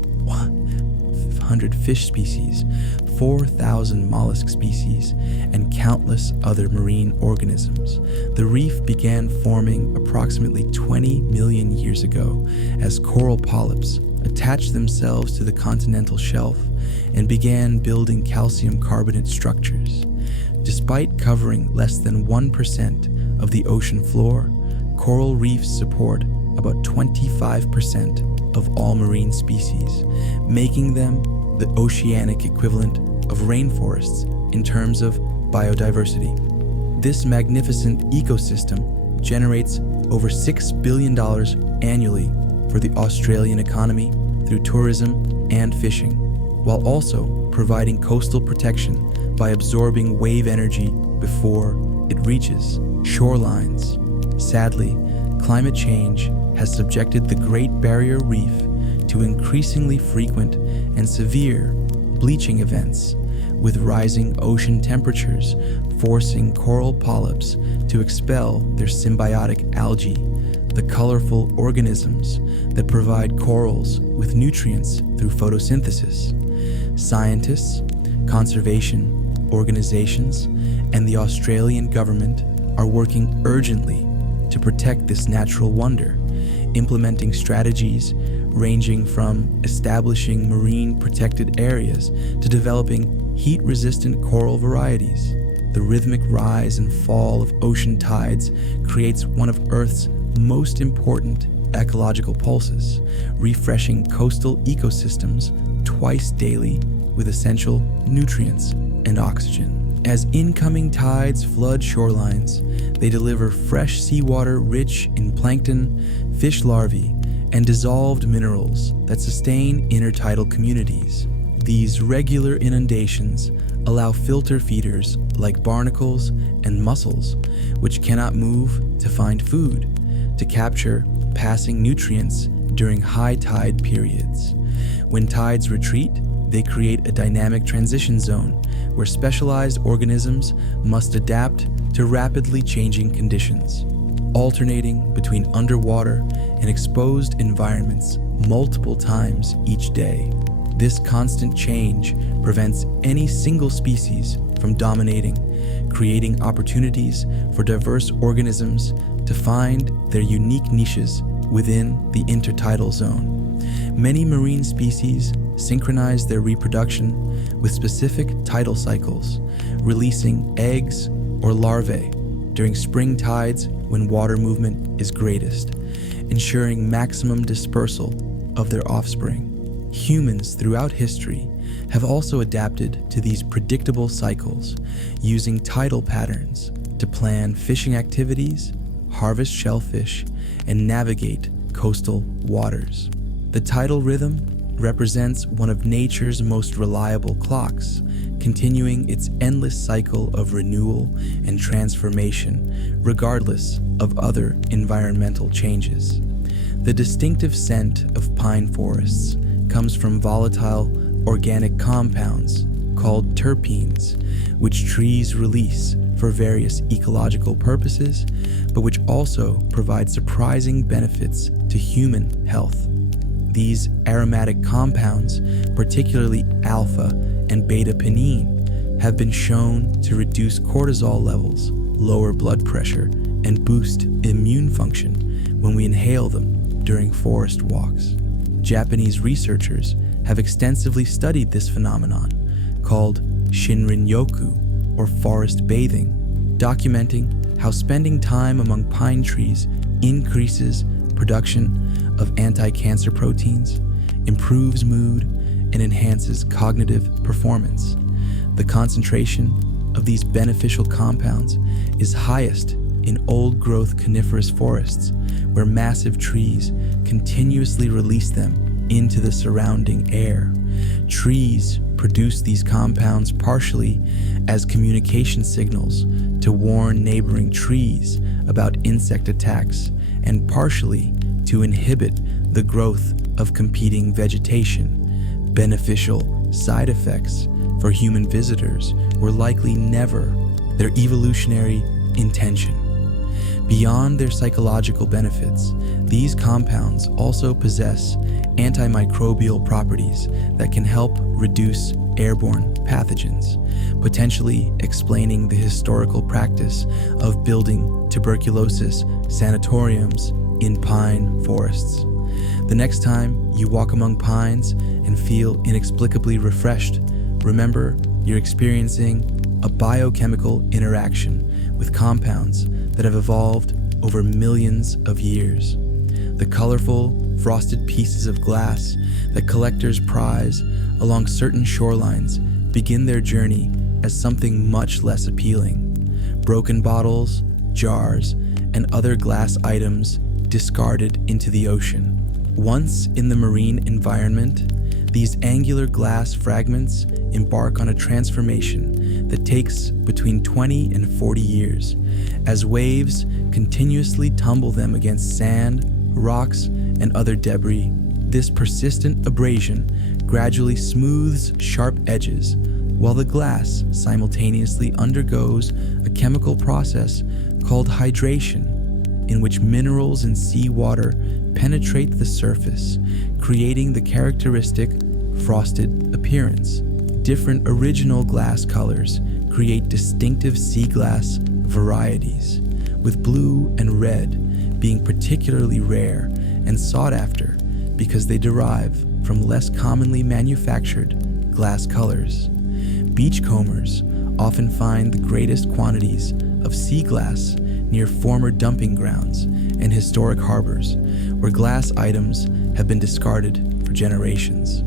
500 fish species, 4,000 mollusk species, and countless other marine organisms. The reef began forming approximately 20 million years ago as coral polyps attached themselves to the continental shelf and began building calcium carbonate structures. Despite covering less than 1% of the ocean floor, coral reefs support about 25% of all marine species, making them the oceanic equivalent of rainforests in terms of biodiversity. This magnificent ecosystem generates over $6 billion annually for the Australian economy through tourism and fishing, while also providing coastal protection by absorbing wave energy before it reaches shorelines. Sadly, climate change has subjected the Great Barrier Reef to increasingly frequent and severe bleaching events, with rising ocean temperatures forcing coral polyps to expel their symbiotic algae, the colorful organisms that provide corals with nutrients through photosynthesis. Scientists, conservation organizations, and the Australian government are working urgently to protect this natural wonder, implementing strategies ranging from establishing marine protected areas to developing heat-resistant coral varieties. The rhythmic rise and fall of ocean tides creates one of Earth's most important ecological pulses, refreshing coastal ecosystems twice daily with essential nutrients and oxygen. As incoming tides flood shorelines, they deliver fresh seawater rich in plankton, fish larvae, and dissolved minerals that sustain intertidal communities. These regular inundations allow filter feeders like barnacles and mussels, which cannot move to find food, to capture passing nutrients during high tide periods. When tides retreat, they create a dynamic transition zone where specialized organisms must adapt to rapidly changing conditions, alternating between underwater and exposed environments multiple times each day. This constant change prevents any single species from dominating, creating opportunities for diverse organisms to find their unique niches within the intertidal zone. Many marine species synchronize their reproduction with specific tidal cycles, releasing eggs or larvae during spring tides when water movement is greatest, ensuring maximum dispersal of their offspring. Humans throughout history have also adapted to these predictable cycles, using tidal patterns to plan fishing activities, harvest shellfish, and navigate coastal waters. The tidal rhythm represents one of nature's most reliable clocks, continuing its endless cycle of renewal and transformation, regardless of other environmental changes. The distinctive scent of pine forests comes from volatile organic compounds called terpenes, which trees release for various ecological purposes, but which also provide surprising benefits to human health. These aromatic compounds, particularly alpha and beta-pinene, have been shown to reduce cortisol levels, lower blood pressure, and boost immune function when we inhale them during forest walks. Japanese researchers have extensively studied this phenomenon, called Shinrin-yoku, or forest bathing, documenting how spending time among pine trees increases production of anti-cancer proteins, improves mood, and enhances cognitive performance. The concentration of these beneficial compounds is highest in old-growth coniferous forests, where massive trees continuously release them into the surrounding air. Trees produce these compounds partially as communication signals to warn neighboring trees about insect attacks, and partially to inhibit the growth of competing vegetation. Beneficial side effects for human visitors were likely never their evolutionary intention. Beyond their psychological benefits, these compounds also possess antimicrobial properties that can help reduce airborne pathogens, potentially explaining the historical practice of building tuberculosis sanatoriums in pine forests. The next time you walk among pines and feel inexplicably refreshed, remember you're experiencing a biochemical interaction with compounds that have evolved over millions of years. The colorful, frosted pieces of glass that collectors prize along certain shorelines begin their journey as something much less appealing. Broken bottles, jars, and other glass items discarded into the ocean. Once in the marine environment, these angular glass fragments embark on a transformation that takes between 20 and 40 years, as waves continuously tumble them against sand, rocks, and other debris. This persistent abrasion gradually smooths sharp edges, while the glass simultaneously undergoes a chemical process called hydration, in which minerals and seawater penetrate the surface, creating the characteristic frosted appearance. Different original glass colors create distinctive sea glass varieties, with blue and red being particularly rare and sought after because they derive from less commonly manufactured glass colors. Beachcombers often find the greatest quantities of sea glass near former dumping grounds and historic harbors, where glass items have been discarded for generations.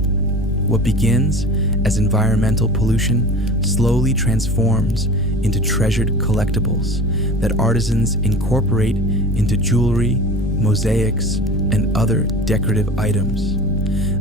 What begins as environmental pollution slowly transforms into treasured collectibles that artisans incorporate into jewelry, mosaics, and other decorative items.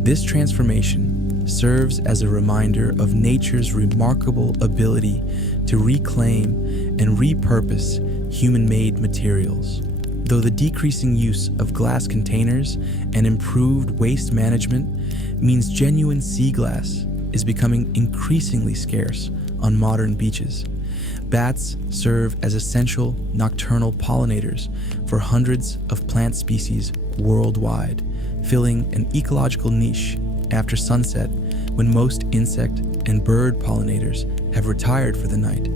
This transformation serves as a reminder of nature's remarkable ability to reclaim and repurpose human-made materials. Though the decreasing use of glass containers and improved waste management means genuine sea glass is becoming increasingly scarce on modern beaches, bats serve as essential nocturnal pollinators for hundreds of plant species worldwide, filling an ecological niche after sunset when most insect and bird pollinators have retired for the night.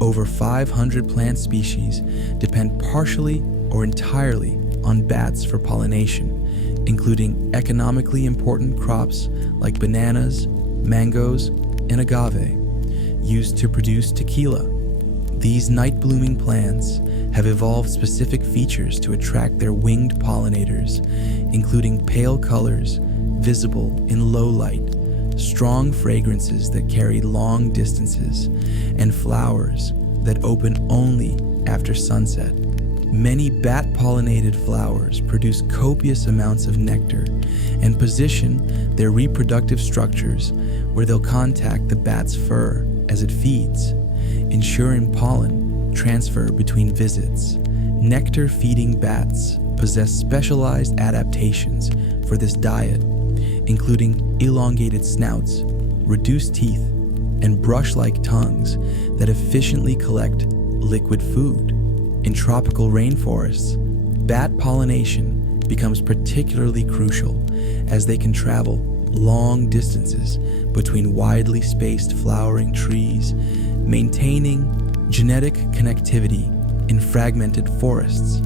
Over 500 plant species depend partially or entirely on bats for pollination, including economically important crops like bananas, mangoes, and agave, used to produce tequila. These night-blooming plants have evolved specific features to attract their winged pollinators, including pale colors visible in low light, strong fragrances that carry long distances, and flowers that open only after sunset. Many bat-pollinated flowers produce copious amounts of nectar and position their reproductive structures where they'll contact the bat's fur as it feeds, ensuring pollen transfer between visits. Nectar-feeding bats possess specialized adaptations for this diet, including elongated snouts, reduced teeth, and brush-like tongues that efficiently collect liquid food. In tropical rainforests, bat pollination becomes particularly crucial as they can travel long distances between widely spaced flowering trees, maintaining genetic connectivity in fragmented forests.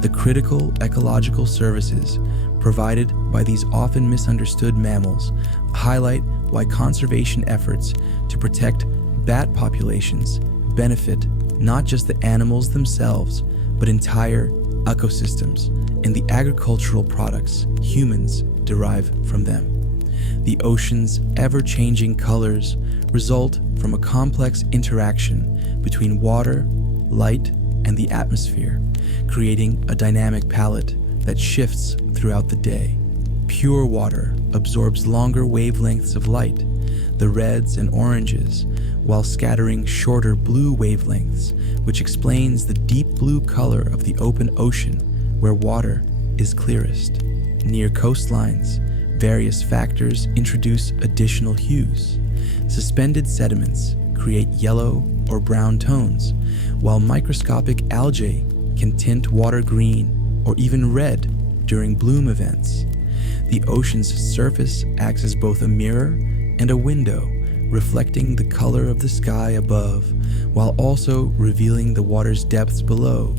The critical ecological services provided by these often misunderstood mammals highlight why conservation efforts to protect bat populations benefit not just the animals themselves, but entire ecosystems and the agricultural products humans derive from them. The ocean's ever-changing colors result from a complex interaction between water, light, and the atmosphere, creating a dynamic palette that shifts throughout the day. Pure water absorbs longer wavelengths of light, the reds and oranges, while scattering shorter blue wavelengths, which explains the deep blue color of the open ocean where water is clearest. Near coastlines, various factors introduce additional hues. Suspended sediments create yellow or brown tones, while microscopic algae can can tint water green or even red during bloom events. The ocean's surface acts as both a mirror and a window, reflecting the color of the sky above, while also revealing the water's depths below,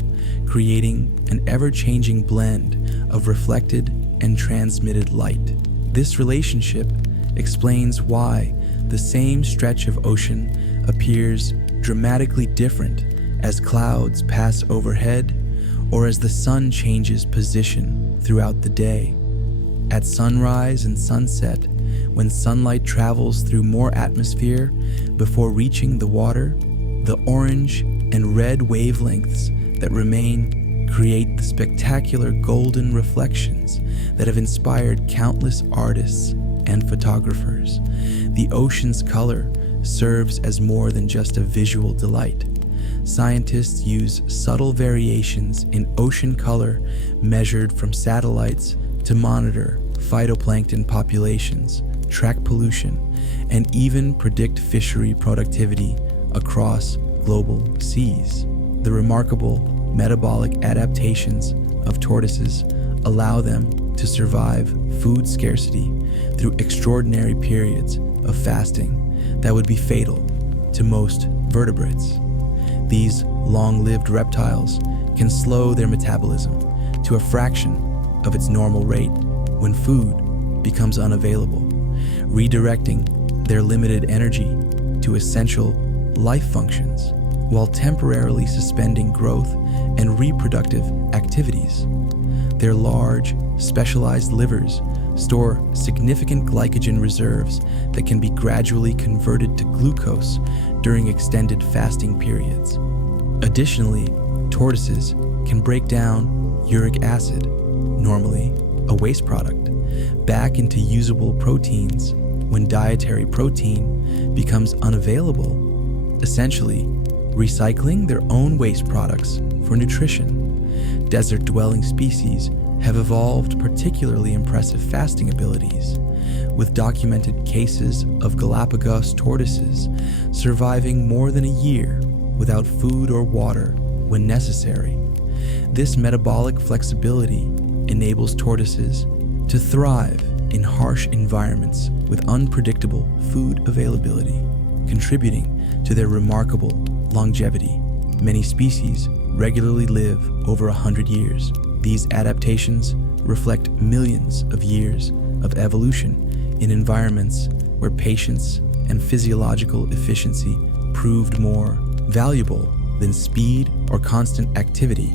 creating an ever-changing blend of reflected and transmitted light. This relationship explains why the same stretch of ocean appears dramatically different as clouds pass overhead or as the sun changes position throughout the day. At sunrise and sunset, when sunlight travels through more atmosphere before reaching the water, the orange and red wavelengths that remain create the spectacular golden reflections that have inspired countless artists and photographers. The ocean's color serves as more than just a visual delight. Scientists use subtle variations in ocean color measured from satellites to monitor phytoplankton populations, track pollution, and even predict fishery productivity across global seas. The remarkable metabolic adaptations of tortoises allow them to survive food scarcity through extraordinary periods of fasting that would be fatal to most vertebrates. These long-lived reptiles can slow their metabolism to a fraction of its normal rate when food becomes unavailable, redirecting their limited energy to essential life functions while temporarily suspending growth and reproductive activities. Their large, specialized livers store significant glycogen reserves that can be gradually converted to glucose during extended fasting periods. Additionally, tortoises can break down uric acid, normally a waste product, back into usable proteins when dietary protein becomes unavailable, essentially recycling their own waste products for nutrition. Desert-dwelling species have evolved particularly impressive fasting abilities, with documented cases of Galapagos tortoises surviving more than a year without food or water when necessary. This metabolic flexibility enables tortoises to thrive in harsh environments with unpredictable food availability, contributing to their remarkable longevity. Many species regularly live over 100 years. These adaptations reflect millions of years of evolution in environments where patience and physiological efficiency proved more valuable than speed or constant activity,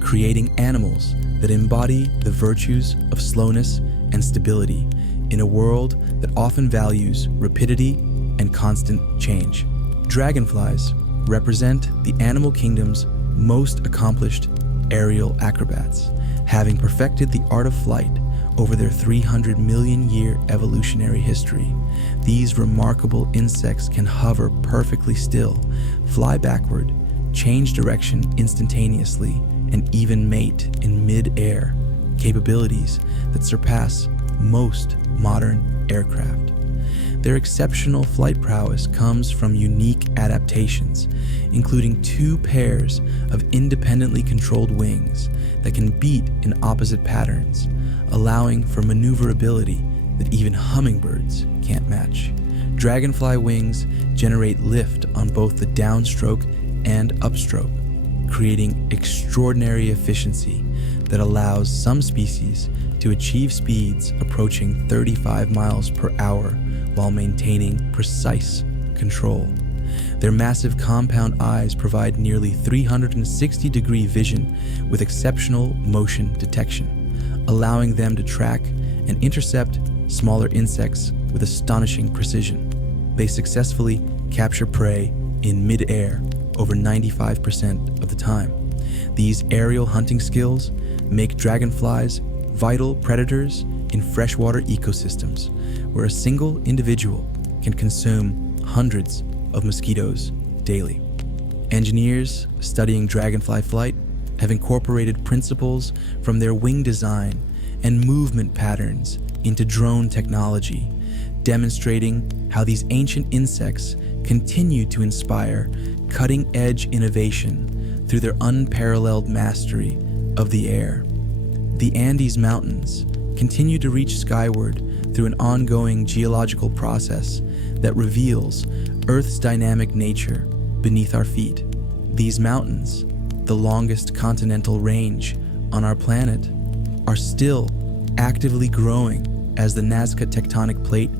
creating animals that embody the virtues of slowness and stability in a world that often values rapidity and constant change. Dragonflies represent the animal kingdom's most accomplished aerial acrobats, having perfected the art of flight over their 300 million year evolutionary history. These remarkable insects can hover perfectly still, fly backward, change direction instantaneously, and even mate in mid-air, capabilities that surpass most modern aircraft. Their exceptional flight prowess comes from unique adaptations, including 2 pairs of independently controlled wings that can beat in opposite patterns, allowing for maneuverability that even hummingbirds can't match. Dragonfly wings generate lift on both the downstroke and upstroke, creating extraordinary efficiency that allows some species to achieve speeds approaching 35 miles per hour while maintaining precise control. Their massive compound eyes provide nearly 360-degree vision with exceptional motion detection, allowing them to track and intercept smaller insects with astonishing precision. They successfully capture prey in mid-air over 95% of the time. These aerial hunting skills make dragonflies vital predators in freshwater ecosystems, where a single individual can consume hundreds of mosquitoes daily. Engineers studying dragonfly flight have incorporated principles from their wing design and movement patterns into drone technology, demonstrating how these ancient insects continue to inspire cutting-edge innovation through their unparalleled mastery of the air. The Andes Mountains continue to reach skyward through an ongoing geological process that reveals Earth's dynamic nature beneath our feet. These mountains, the longest continental range on our planet, are still actively growing as the Nazca tectonic plate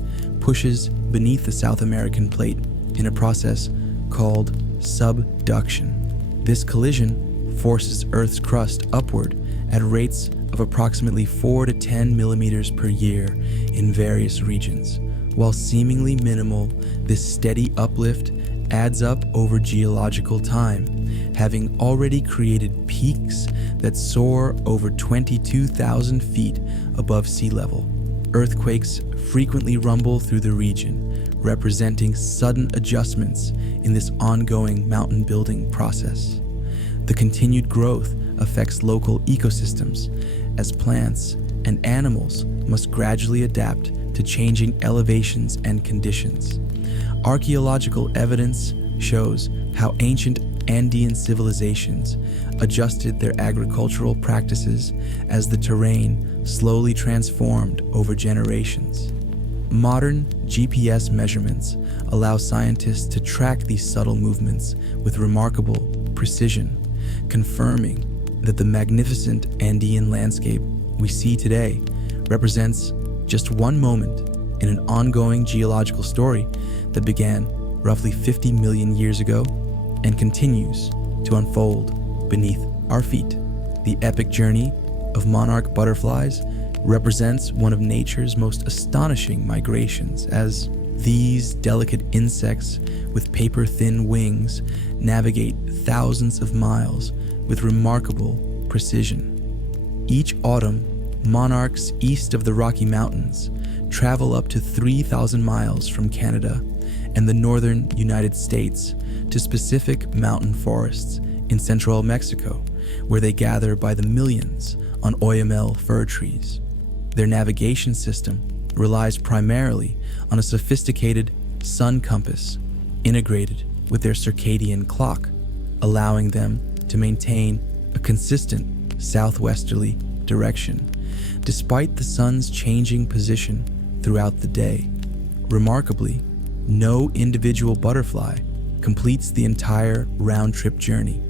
pushes beneath the South American plate in a process called subduction. This collision forces Earth's crust upward at rates of approximately 4 to 10 millimeters per year in various regions. While seemingly minimal, this steady uplift adds up over geological time, having already created peaks that soar over 22,000 feet above sea level. Earthquakes frequently rumble through the region, representing sudden adjustments in this ongoing mountain building process. The continued growth affects local ecosystems, as plants and animals must gradually adapt to changing elevations and conditions. Archaeological evidence shows how ancient Andean civilizations adjusted their agricultural practices as the terrain slowly transformed over generations. Modern GPS measurements allow scientists to track these subtle movements with remarkable precision, confirming that the magnificent Andean landscape we see today represents just one moment in an ongoing geological story that began roughly 50 million years ago and continues to unfold beneath our feet. The epic journey of monarch butterflies represents one of nature's most astonishing migrations, as these delicate insects with paper-thin wings navigate thousands of miles with remarkable precision. Each autumn, monarchs east of the Rocky Mountains travel up to 3,000 miles from Canada and the northern United States to specific mountain forests in central Mexico, where they gather by the millions on Oyamel fir trees. Their navigation system relies primarily on a sophisticated sun compass integrated with their circadian clock, allowing them to maintain a consistent southwesterly direction, despite the sun's changing position throughout the day. Remarkably, no individual butterfly completes the entire round-trip journey.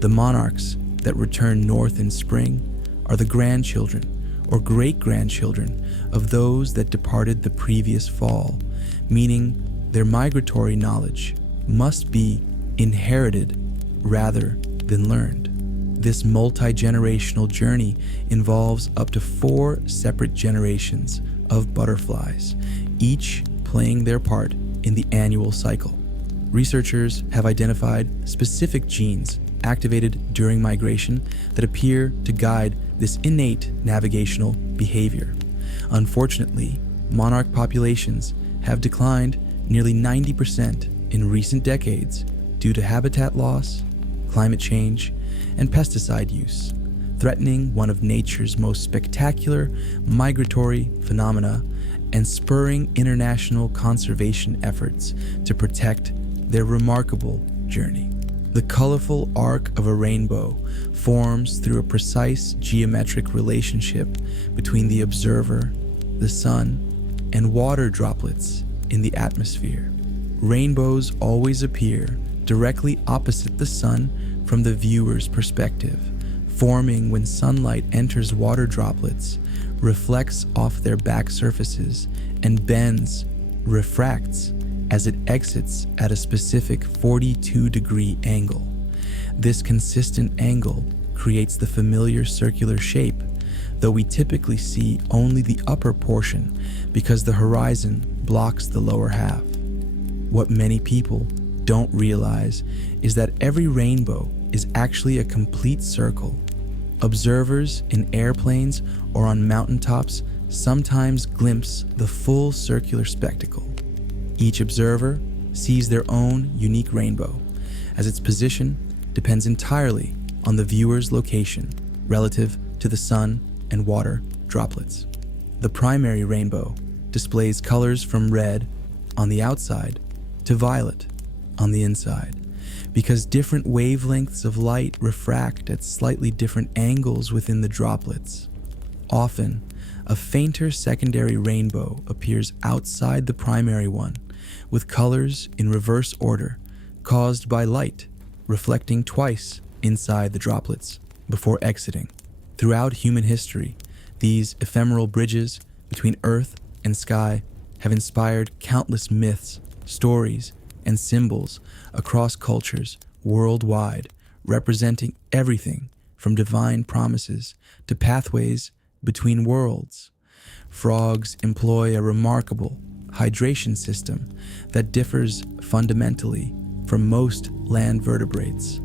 The monarchs that return north in spring are the grandchildren or great-grandchildren of those that departed the previous fall, meaning their migratory knowledge must be inherited rather than learned. This multi-generational journey involves up to 4 separate generations of butterflies, each playing their part in the annual cycle. Researchers have identified specific genes activated during migration that appear to guide this innate navigational behavior. Unfortunately, monarch populations have declined nearly 90% in recent decades due to habitat loss, climate change, and pesticide use, threatening one of nature's most spectacular migratory phenomena and spurring international conservation efforts to protect their remarkable journey. The colorful arc of a rainbow forms through a precise geometric relationship between the observer, the sun, and water droplets in the atmosphere. Rainbows always appear directly opposite the sun from the viewer's perspective, forming when sunlight enters water droplets, reflects off their back surfaces, and bends, refracts, as it exits at a specific 42-degree angle. This consistent angle creates the familiar circular shape, though we typically see only the upper portion because the horizon blocks the lower half. What many people don't realize is that every rainbow is actually a complete circle. Observers in airplanes or on mountaintops sometimes glimpse the full circular spectacle. Each observer sees their own unique rainbow, as its position depends entirely on the viewer's location relative to the sun and water droplets. The primary rainbow displays colors from red on the outside to violet on the inside, because different wavelengths of light refract at slightly different angles within the droplets. Often, a fainter secondary rainbow appears outside the primary one, with colors in reverse order, caused by light reflecting twice inside the droplets before exiting. Throughout human history, these ephemeral bridges between earth and sky have inspired countless myths, stories, and symbols across cultures worldwide, representing everything from divine promises to pathways between worlds. Frogs employ a remarkable hydration system that differs fundamentally from most land vertebrates,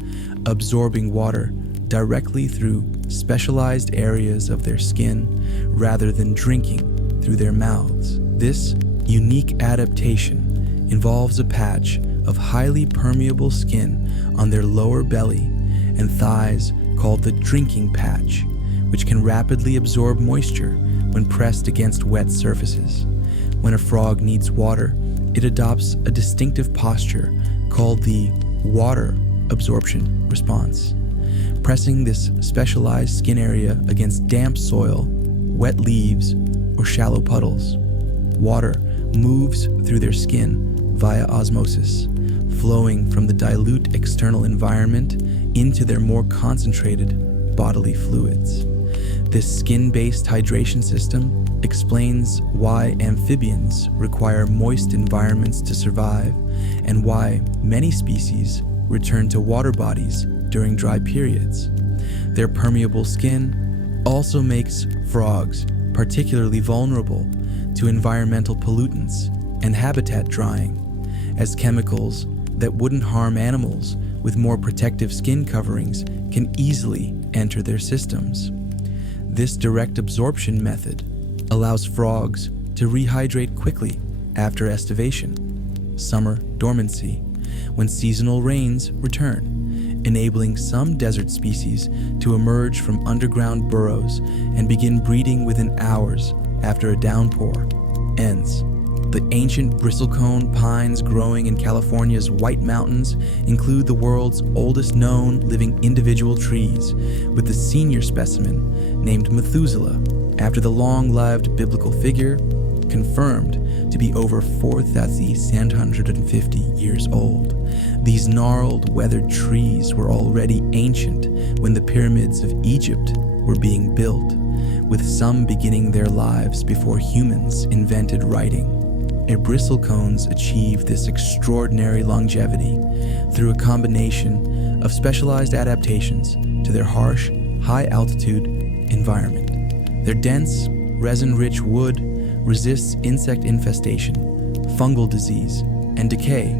absorbing water directly through specialized areas of their skin rather than drinking through their mouths. This unique adaptation involves a patch of highly permeable skin on their lower belly and thighs called the drinking patch, which can rapidly absorb moisture when pressed against wet surfaces. When a frog needs water, it adopts a distinctive posture called the water absorption response. Pressing this specialized skin area against damp soil, wet leaves, or shallow puddles, water moves through their skin via osmosis, flowing from the dilute external environment into their more concentrated bodily fluids. This skin-based hydration system explains why amphibians require moist environments to survive and why many species return to water bodies during dry periods. Their permeable skin also makes frogs particularly vulnerable to environmental pollutants and habitat drying, as chemicals that wouldn't harm animals with more protective skin coverings can easily enter their systems. This direct absorption method allows frogs to rehydrate quickly after estivation, summer dormancy, when seasonal rains return, enabling some desert species to emerge from underground burrows and begin breeding within hours after a downpour ends. The ancient bristlecone pines growing in California's White Mountains include the world's oldest known living individual trees, with the senior specimen named Methuselah, after the long-lived biblical figure, confirmed to be over 4,650 years old. These gnarled, weathered trees were already ancient when the pyramids of Egypt were being built, with some beginning their lives before humans invented writing. Bristlecones achieve this extraordinary longevity through a combination of specialized adaptations to their harsh, high-altitude environment. Their dense, resin-rich wood resists insect infestation, fungal disease, and decay,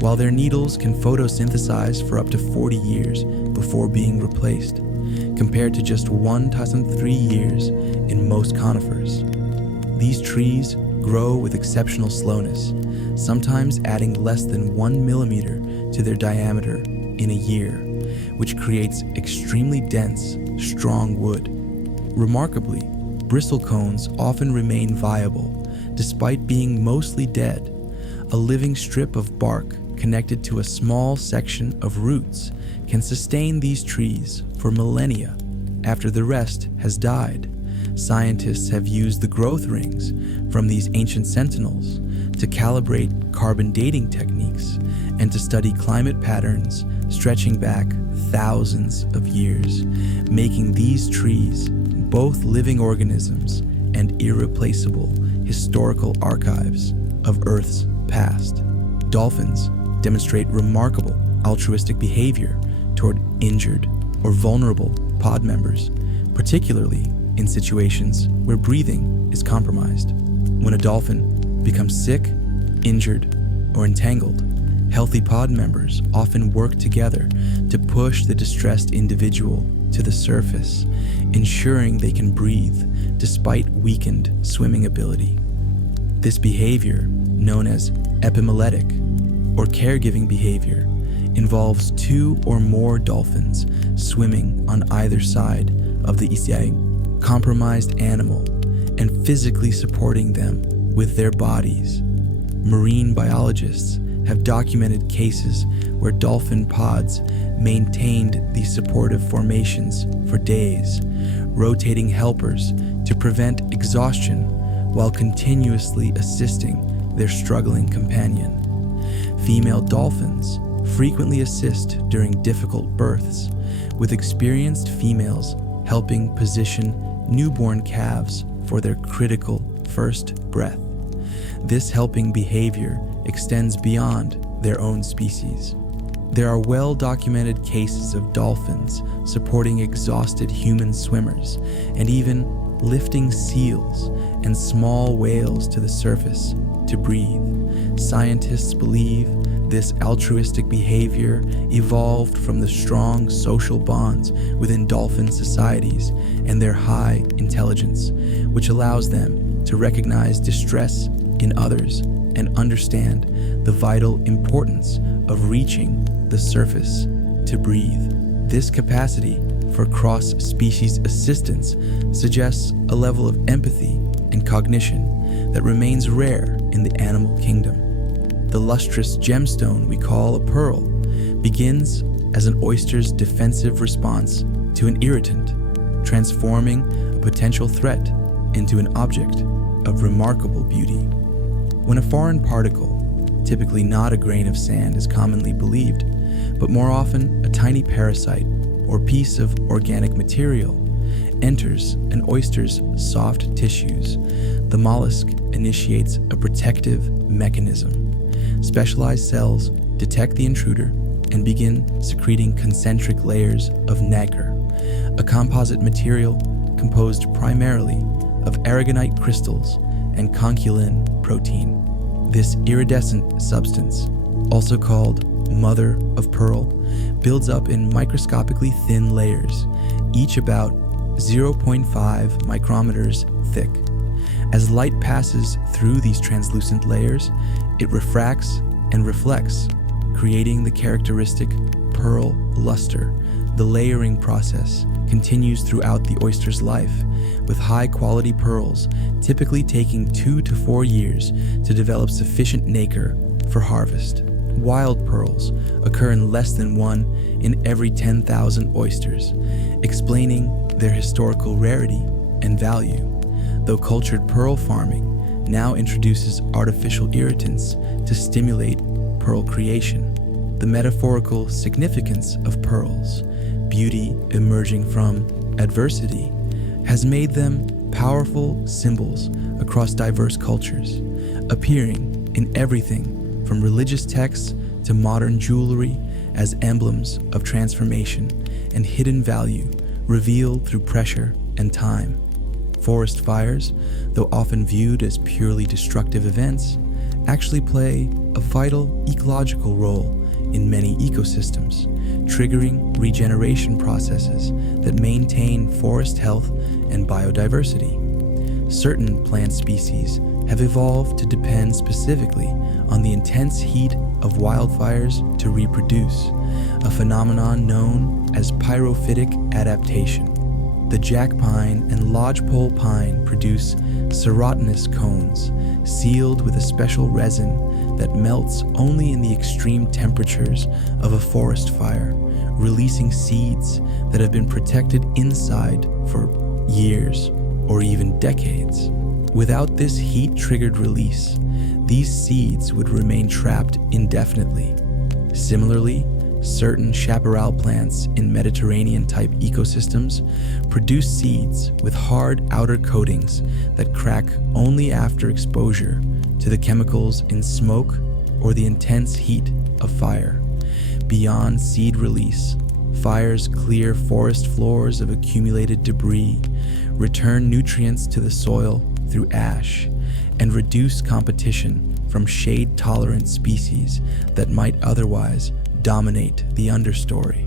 while their needles can photosynthesize for up to 40 years before being replaced, compared to just 1 to 3 years in most conifers. These trees grow with exceptional slowness, sometimes adding less than 1 millimeter to their diameter in a year, which creates extremely dense, strong wood. Remarkably, bristlecones often remain viable, despite being mostly dead. A living strip of bark connected to a small section of roots can sustain these trees for millennia after the rest has died. Scientists have used the growth rings from these ancient sentinels to calibrate carbon dating techniques and to study climate patterns stretching back thousands of years, making these trees both living organisms and irreplaceable historical archives of Earth's past. Dolphins demonstrate remarkable altruistic behavior toward injured or vulnerable pod members, particularly in situations where breathing is compromised. When a dolphin becomes sick, injured, or entangled, healthy pod members often work together to push the distressed individual to the surface, ensuring they can breathe despite weakened swimming ability. This behavior, known as epimuletic or caregiving behavior, involves 2 or more dolphins swimming on either side of the compromised animal and physically supporting them with their bodies. Marine biologists have documented cases where dolphin pods maintained these supportive formations for days, rotating helpers to prevent exhaustion while continuously assisting their struggling companion. Female dolphins frequently assist during difficult births, with experienced females helping position newborn calves for their critical first breath. This helping behavior extends beyond their own species. There are well-documented cases of dolphins supporting exhausted human swimmers and even lifting seals and small whales to the surface to breathe. Scientists believe this altruistic behavior evolved from the strong social bonds within dolphin societies and their high intelligence, which allows them to recognize distress in others and understand the vital importance of reaching the surface to breathe. This capacity for cross-species assistance suggests a level of empathy and cognition that remains rare in the animal kingdom. The lustrous gemstone we call a pearl begins as an oyster's defensive response to an irritant, transforming a potential threat into an object of remarkable beauty. When a foreign particle, typically not a grain of sand as commonly believed, but more often a tiny parasite or piece of organic material, enters an oyster's soft tissues, the mollusk initiates a protective mechanism. Specialized cells detect the intruder and begin secreting concentric layers of nacre, a composite material composed primarily of aragonite crystals and conchiolin protein. This iridescent substance, also called mother of pearl, builds up in microscopically thin layers, each about 0.5 micrometers thick. As light passes through these translucent layers, it refracts and reflects, creating the characteristic pearl luster. The layering process continues throughout the oyster's life, with high-quality pearls typically taking 2 to 4 years to develop sufficient nacre for harvest. Wild pearls occur in less than 1 in every 10,000 oysters, explaining their historical rarity and value. Though cultured pearl farming now introduces artificial irritants to stimulate pearl creation, the metaphorical significance of pearls, beauty emerging from adversity, has made them powerful symbols across diverse cultures, appearing in everything from religious texts to modern jewelry as emblems of transformation and hidden value revealed through pressure and time. Forest fires, though often viewed as purely destructive events, actually play a vital ecological role in many ecosystems, triggering regeneration processes that maintain forest health and biodiversity. Certain plant species have evolved to depend specifically on the intense heat of wildfires to reproduce, a phenomenon known as pyrophytic adaptation. The jack pine and lodgepole pine produce serotinous cones, sealed with a special resin that melts only in the extreme temperatures of a forest fire, releasing seeds that have been protected inside for years or even decades. Without this heat-triggered release, these seeds would remain trapped indefinitely. Similarly, certain chaparral plants in Mediterranean-type ecosystems produce seeds with hard outer coatings that crack only after exposure to the chemicals in smoke or the intense heat of fire. Beyond seed release, fires clear forest floors of accumulated debris, return nutrients to the soil through ash, and reduce competition from shade-tolerant species that might otherwise dominate the understory.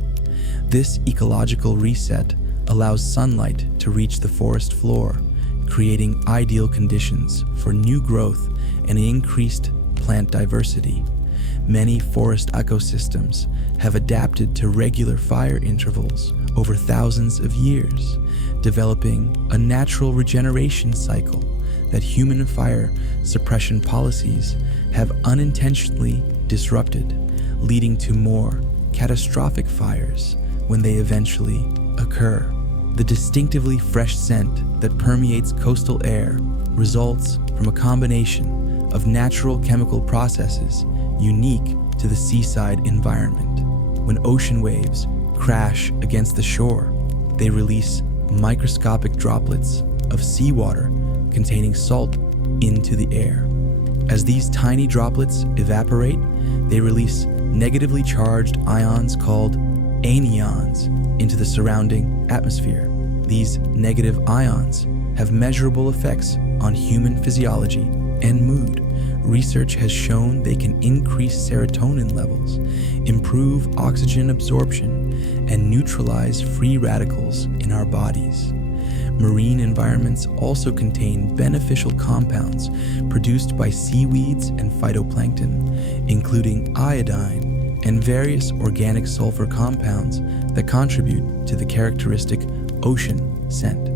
This ecological reset allows sunlight to reach the forest floor, creating ideal conditions for new growth and increased plant diversity. Many forest ecosystems have adapted to regular fire intervals over thousands of years, developing a natural regeneration cycle that human fire suppression policies have unintentionally disrupted, leading to more catastrophic fires when they eventually occur. The distinctively fresh scent that permeates coastal air results from a combination of natural chemical processes unique to the seaside environment. When ocean waves crash against the shore, they release microscopic droplets of seawater containing salt into the air. As these tiny droplets evaporate, they release negatively charged ions called anions into the surrounding atmosphere. These negative ions have measurable effects on human physiology and mood. Research has shown they can increase serotonin levels, improve oxygen absorption, and neutralize free radicals in our bodies. Marine environments also contain beneficial compounds produced by seaweeds and phytoplankton, including iodine and various organic sulfur compounds that contribute to the characteristic ocean scent.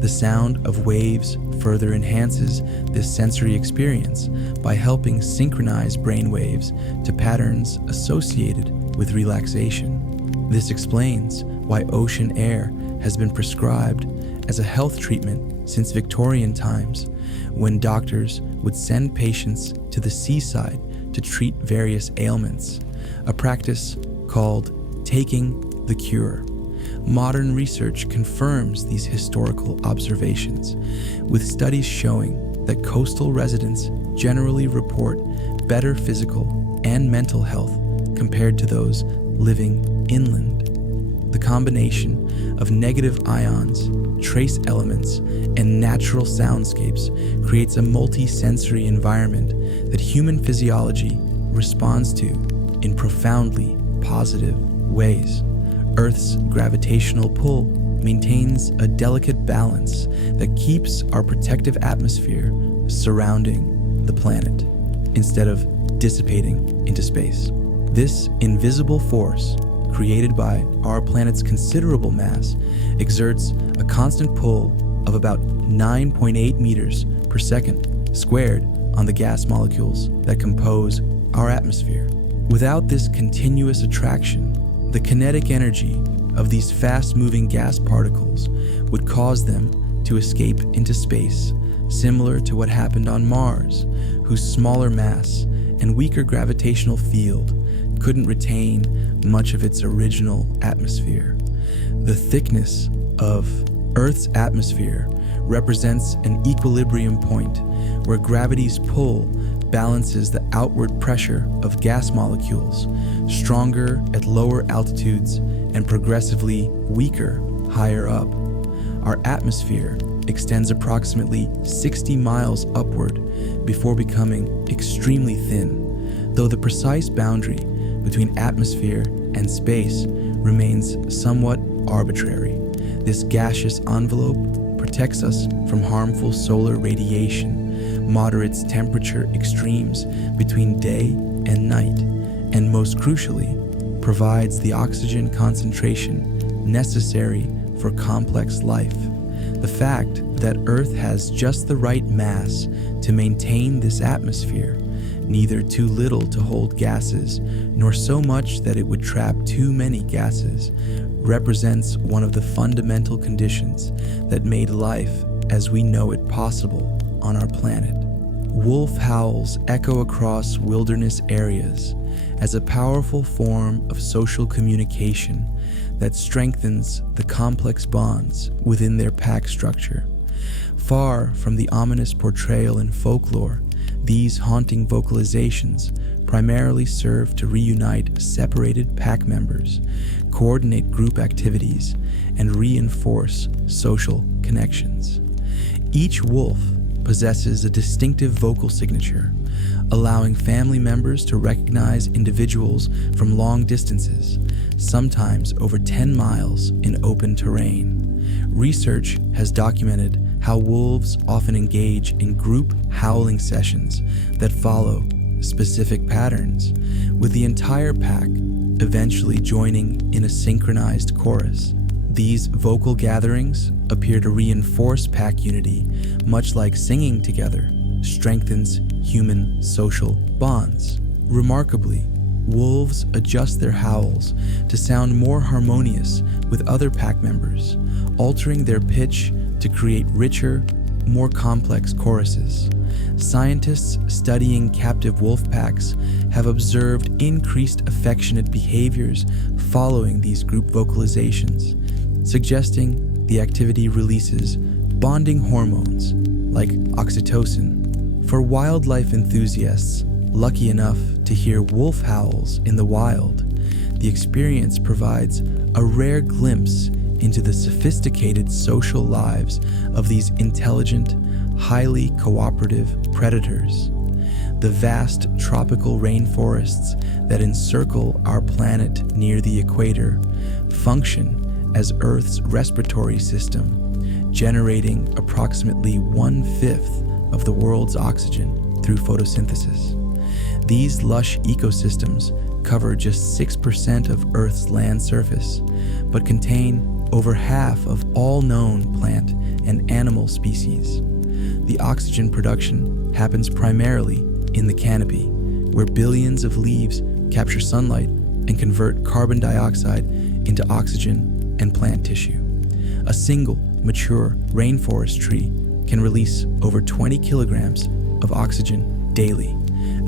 The sound of waves further enhances this sensory experience by helping synchronize brain waves to patterns associated with relaxation. This explains why ocean air has been prescribed as a health treatment since Victorian times, when doctors would send patients to the seaside to treat various ailments, a practice called taking the cure. Modern research confirms these historical observations, with studies showing that coastal residents generally report better physical and mental health compared to those living inland. The combination of negative ions, trace elements, and natural soundscapes creates a multi-sensory environment that human physiology responds to in profoundly positive ways. Earth's gravitational pull maintains a delicate balance that keeps our protective atmosphere surrounding the planet, instead of dissipating into space. This invisible force, created by our planet's considerable mass, exerts a constant pull of about 9.8 meters per second squared on the gas molecules that compose our atmosphere. Without this continuous attraction, the kinetic energy of these fast-moving gas particles would cause them to escape into space, similar to what happened on Mars, whose smaller mass and weaker gravitational field couldn't retain much of its original atmosphere. The thickness of Earth's atmosphere represents an equilibrium point where gravity's pull balances the outward pressure of gas molecules, stronger at lower altitudes and progressively weaker higher up. Our atmosphere extends approximately 60 miles upward before becoming extremely thin, though the precise boundary between atmosphere and space remains somewhat arbitrary. This gaseous envelope protects us from harmful solar radiation, moderates temperature extremes between day and night, and most crucially, provides the oxygen concentration necessary for complex life. The fact that Earth has just the right mass to maintain this atmosphere, neither too little to hold gases, nor so much that it would trap too many gases, represents one of the fundamental conditions that made life as we know it possible on our planet. Wolf howls echo across wilderness areas as a powerful form of social communication that strengthens the complex bonds within their pack structure. Far from the ominous portrayal in folklore, these haunting vocalizations primarily serve to reunite separated pack members, coordinate group activities, and reinforce social connections. Each wolf possesses a distinctive vocal signature, allowing family members to recognize individuals from long distances, sometimes over 10 miles in open terrain. Research has documented how wolves often engage in group howling sessions that follow specific patterns, with the entire pack eventually joining in a synchronized chorus. These vocal gatherings appear to reinforce pack unity, much like singing together strengthens human social bonds. Remarkably, wolves adjust their howls to sound more harmonious with other pack members, altering their pitch to create richer, more complex choruses. Scientists studying captive wolf packs have observed increased affectionate behaviors following these group vocalizations, suggesting the activity releases bonding hormones like oxytocin. For wildlife enthusiasts lucky enough to hear wolf howls in the wild, the experience provides a rare glimpse into the sophisticated social lives of these intelligent, highly cooperative predators. The vast tropical rainforests that encircle our planet near the equator function as Earth's respiratory system, generating approximately 1/5 of the world's oxygen through photosynthesis. These lush ecosystems cover just 6% of Earth's land surface, but contain over half of all known plant and animal species. The oxygen production happens primarily in the canopy, where billions of leaves capture sunlight and convert carbon dioxide into oxygen and plant tissue. A single mature rainforest tree can release over 20 kilograms of oxygen daily,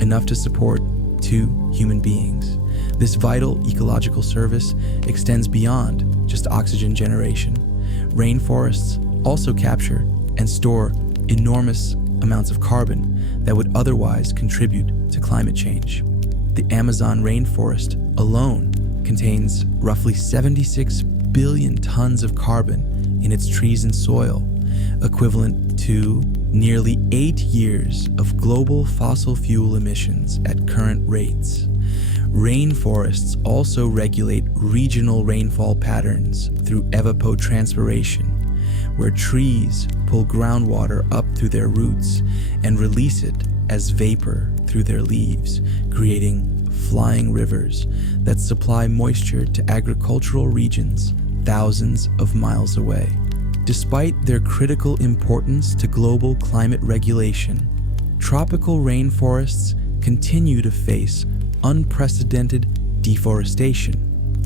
enough to support 2 human beings. This vital ecological service extends beyond just oxygen generation. Rainforests also capture and store enormous amounts of carbon that would otherwise contribute to climate change. The Amazon rainforest alone contains roughly 76 billion tons of carbon in its trees and soil, equivalent to nearly 8 years of global fossil fuel emissions at current rates. Rainforests also regulate regional rainfall patterns through evapotranspiration, where trees pull groundwater up through their roots and release it as vapor through their leaves, creating flying rivers that supply moisture to agricultural regions thousands of miles away. Despite their critical importance to global climate regulation, tropical rainforests continue to face unprecedented deforestation,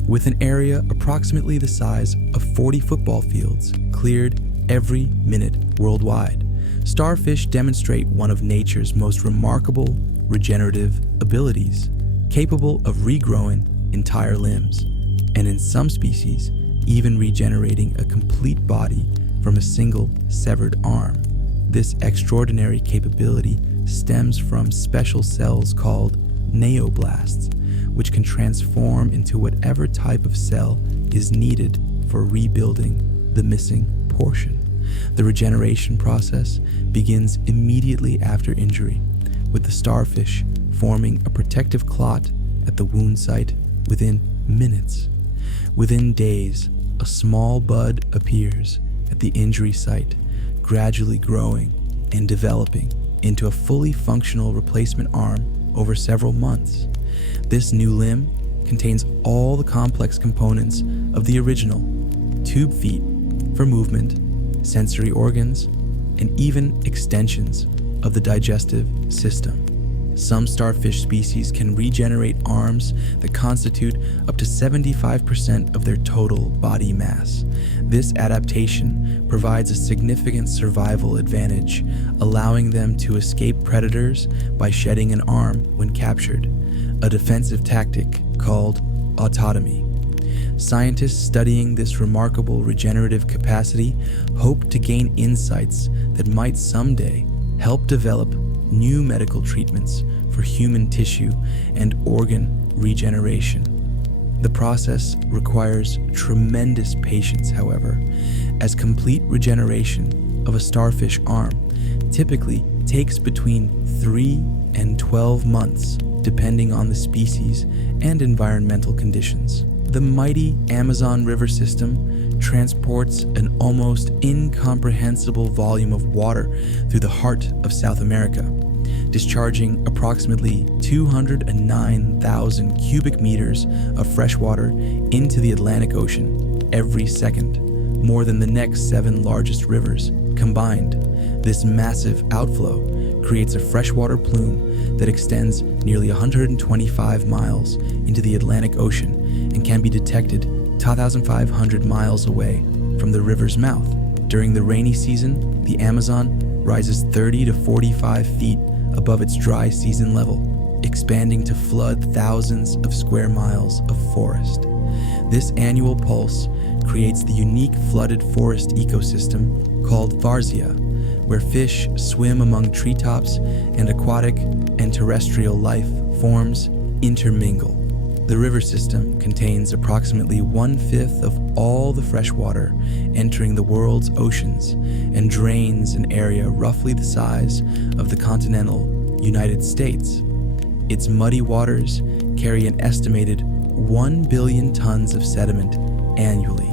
with an area approximately the size of 40 football fields cleared every minute worldwide. Starfish demonstrate one of nature's most remarkable regenerative abilities, capable of regrowing entire limbs, and in some species, even regenerating a complete body from a single severed arm. This extraordinary capability stems from special cells called neoblasts, which can transform into whatever type of cell is needed for rebuilding the missing portion. The regeneration process begins immediately after injury, with the starfish forming a protective clot at the wound site within minutes. Within days, a small bud appears at the injury site, gradually growing and developing into a fully functional replacement arm over several months. This new limb contains all the complex components of the original: tube feet for movement, sensory organs, and even extensions of the digestive system. Some starfish species can regenerate arms that constitute up to 75% of their total body mass. This adaptation provides a significant survival advantage, allowing them to escape predators by shedding an arm when captured, a defensive tactic called autotomy. Scientists studying this remarkable regenerative capacity hope to gain insights that might someday help develop new medical treatments for human tissue and organ regeneration. The process requires tremendous patience, however, as complete regeneration of a starfish arm typically takes between 3 and 12 months, depending on the species and environmental conditions. The mighty Amazon River system transports an almost incomprehensible volume of water through the heart of South America, discharging approximately 209,000 cubic meters of fresh water into the Atlantic Ocean every second, more than the next 7 largest rivers combined. This massive outflow creates a freshwater plume that extends nearly 125 miles into the Atlantic Ocean and can be detected 2,500 miles away from the river's mouth. During the rainy season, the Amazon rises 30 to 45 feet above its dry season level, expanding to flood thousands of square miles of forest. This annual pulse creates the unique flooded forest ecosystem called Varzea, where fish swim among treetops and aquatic and terrestrial life forms intermingle. The river system contains approximately 1/5 of all the fresh water entering the world's oceans and drains an area roughly the size of the continental United States. Its muddy waters carry an estimated 1 billion tons of sediment annually,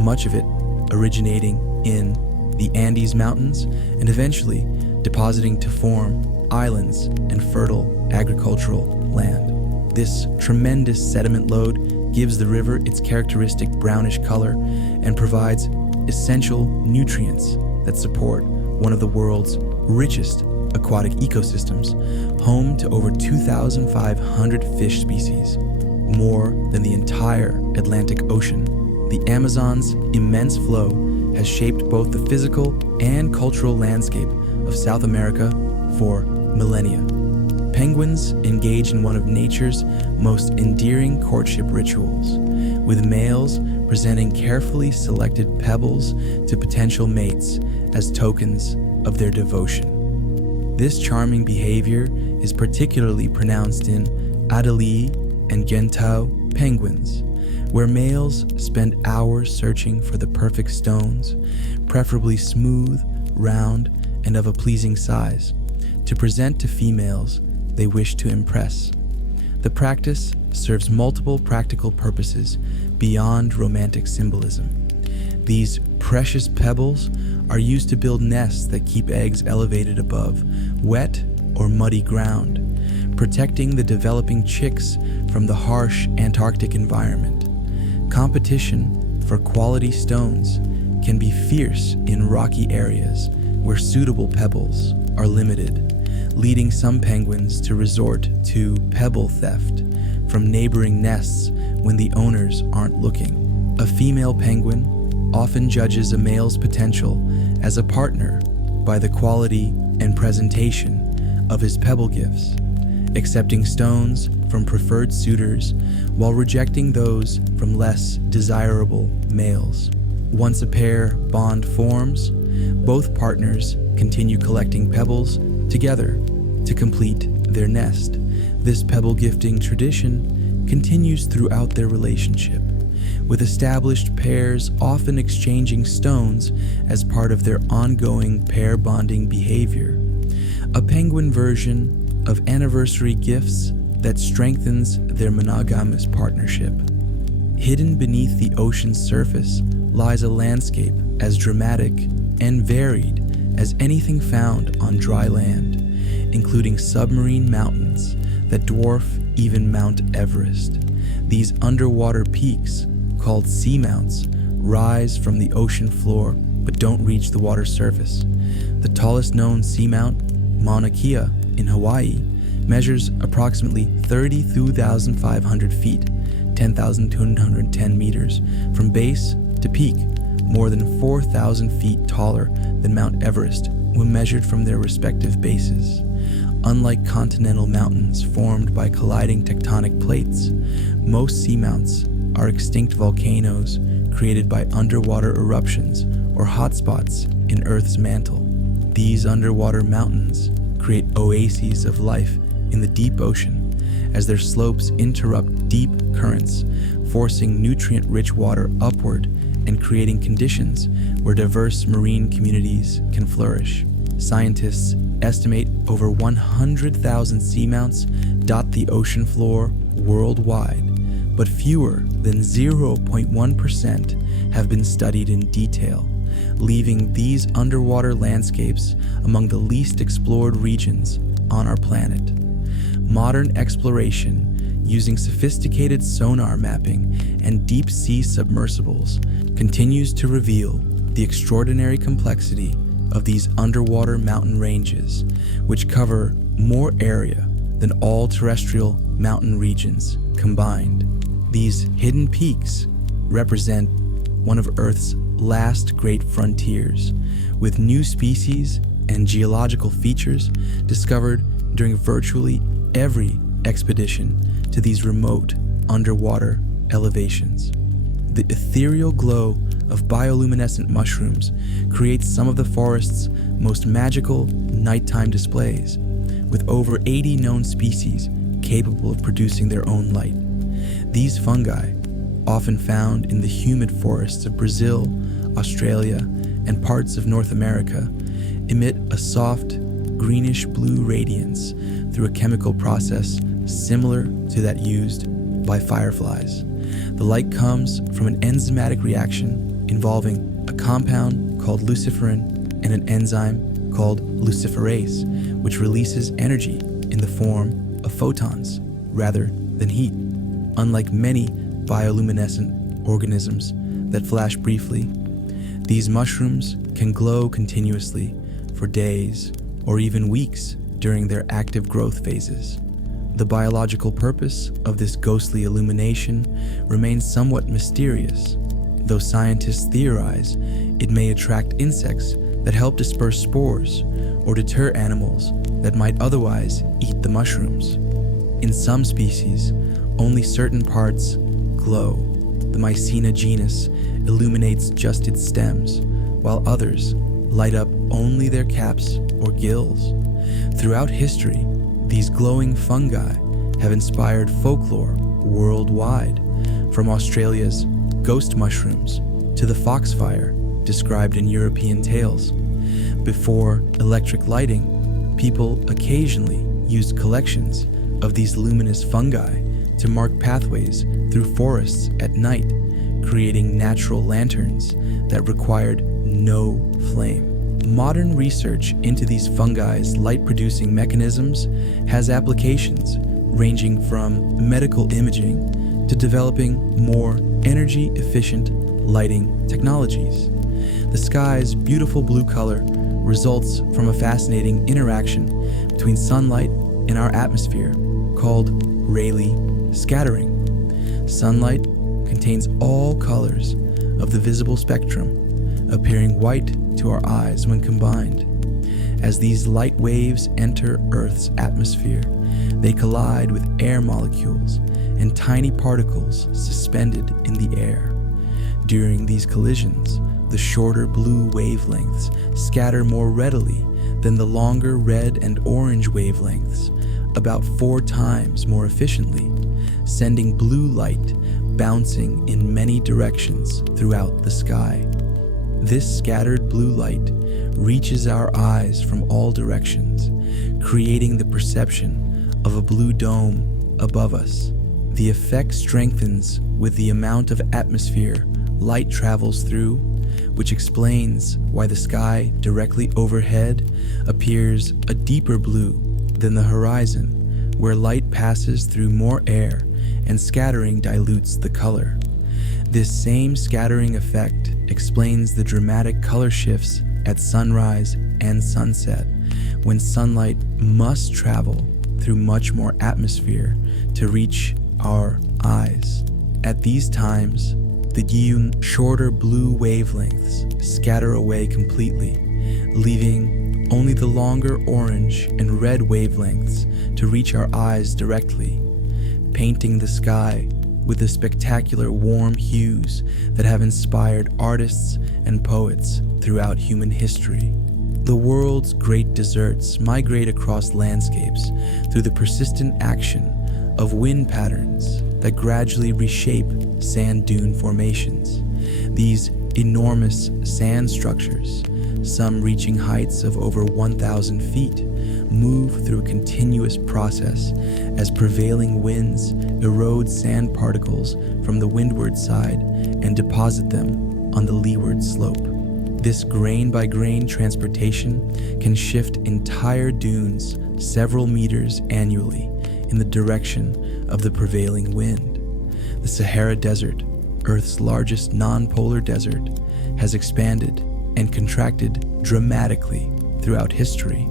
much of it originating in the Andes Mountains and eventually depositing to form islands and fertile agricultural land. This tremendous sediment load gives the river its characteristic brownish color and provides essential nutrients that support one of the world's richest aquatic ecosystems, home to over 2,500 fish species, more than the entire Atlantic Ocean. The Amazon's immense flow has shaped both the physical and cultural landscape of South America for millennia. Penguins engage in one of nature's most endearing courtship rituals, with males presenting carefully selected pebbles to potential mates as tokens of their devotion. This charming behavior is particularly pronounced in Adelie and Gentau penguins, where males spend hours searching for the perfect stones, preferably smooth, round, and of a pleasing size, to present to females they wish to impress. The practice serves multiple practical purposes beyond romantic symbolism. These precious pebbles are used to build nests that keep eggs elevated above wet or muddy ground, protecting the developing chicks from the harsh Antarctic environment. Competition for quality stones can be fierce in rocky areas where suitable pebbles are limited, leading some penguins to resort to pebble theft from neighboring nests when the owners aren't looking. A female penguin often judges a male's potential as a partner by the quality and presentation of his pebble gifts, accepting stones from preferred suitors while rejecting those from less desirable males. Once a pair bond forms, both partners continue collecting pebbles together to complete their nest. This pebble gifting tradition continues throughout their relationship, with established pairs often exchanging stones as part of their ongoing pair bonding behavior. A penguin version of anniversary gifts that strengthens their monogamous partnership. Hidden beneath the ocean's surface lies a landscape as dramatic and varied as anything found on dry land, including submarine mountains that dwarf even Mount Everest. These underwater peaks, called seamounts, rise from the ocean floor but don't reach the water surface. The tallest known seamount, Mauna Kea in Hawaii, measures approximately 32,500 feet, 10,210 meters, from base to peak, more than 4,000 feet taller than Mount Everest when measured from their respective bases. Unlike continental mountains formed by colliding tectonic plates, most seamounts are extinct volcanoes created by underwater eruptions or hotspots in Earth's mantle. These underwater mountains create oases of life in the deep ocean as their slopes interrupt deep currents, forcing nutrient-rich water upward and creating conditions where diverse marine communities can flourish. Scientists estimate over 100,000 seamounts dot the ocean floor worldwide, but fewer than 0.1% have been studied in detail, leaving these underwater landscapes among the least explored regions on our planet. Modern exploration, using sophisticated sonar mapping and deep-sea submersibles, continues to reveal the extraordinary complexity of these underwater mountain ranges, which cover more area than all terrestrial mountain regions combined. These hidden peaks represent one of Earth's last great frontiers, with new species and geological features discovered during virtually every expedition to these remote underwater elevations. The ethereal glow of bioluminescent mushrooms creates some of the forest's most magical nighttime displays, with over 80 known species capable of producing their own light. These fungi, often found in the humid forests of Brazil, Australia, and parts of North America, emit a soft, greenish-blue radiance through a chemical process similar to that used by fireflies. The light comes from an enzymatic reaction involving a compound called luciferin and an enzyme called luciferase, which releases energy in the form of photons rather than heat. Unlike many bioluminescent organisms that flash briefly, these mushrooms can glow continuously for days or even weeks during their active growth phases. The biological purpose of this ghostly illumination remains somewhat mysterious, though scientists theorize it may attract insects that help disperse spores or deter animals that might otherwise eat the mushrooms. In some species, only certain parts glow. The Mycena genus illuminates just its stems, while others light up only their caps or gills. Throughout history, these glowing fungi have inspired folklore worldwide, from Australia's ghost mushrooms to the foxfire described in European tales. Before electric lighting, people occasionally used collections of these luminous fungi to mark pathways through forests at night, creating natural lanterns that required no flame. Modern research into these fungi's light-producing mechanisms has applications ranging from medical imaging to developing more energy-efficient lighting technologies. The sky's beautiful blue color results from a fascinating interaction between sunlight and our atmosphere called Rayleigh scattering. Sunlight contains all colors of the visible spectrum, appearing white to our eyes when combined. As these light waves enter Earth's atmosphere, they collide with air molecules and tiny particles suspended in the air. During these collisions, the shorter blue wavelengths scatter more readily than the longer red and orange wavelengths, about 4 times more efficiently, sending blue light bouncing in many directions throughout the sky. This scattered blue light reaches our eyes from all directions, creating the perception of a blue dome above us. The effect strengthens with the amount of atmosphere light travels through, which explains why the sky directly overhead appears a deeper blue than the horizon, where light passes through more air and scattering dilutes the color. This same scattering effect explains the dramatic color shifts at sunrise and sunset, when sunlight must travel through much more atmosphere to reach our eyes. At these times, the shorter blue wavelengths scatter away completely, leaving only the longer orange and red wavelengths to reach our eyes directly, painting the sky with the spectacular warm hues that have inspired artists and poets throughout human history. The world's great deserts migrate across landscapes through the persistent action of wind patterns that gradually reshape sand dune formations. These enormous sand structures, some reaching heights of over 1,000 feet, move through a continuous process as prevailing winds erode sand particles from the windward side and deposit them on the leeward slope. This grain-by-grain transportation can shift entire dunes several meters annually in the direction of the prevailing wind. The Sahara Desert, Earth's largest non-polar desert, has expanded and contracted dramatically throughout history,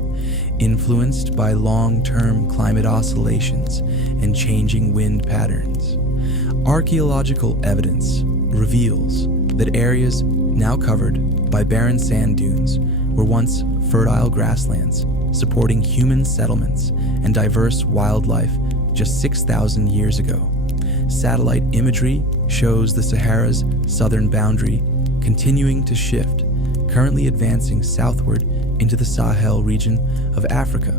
influenced by long-term climate oscillations and changing wind patterns. Archaeological evidence reveals that areas now covered by barren sand dunes were once fertile grasslands supporting human settlements and diverse wildlife just 6,000 years ago. Satellite imagery shows the Sahara's southern boundary continuing to shift, currently advancing southward into the Sahel region of Africa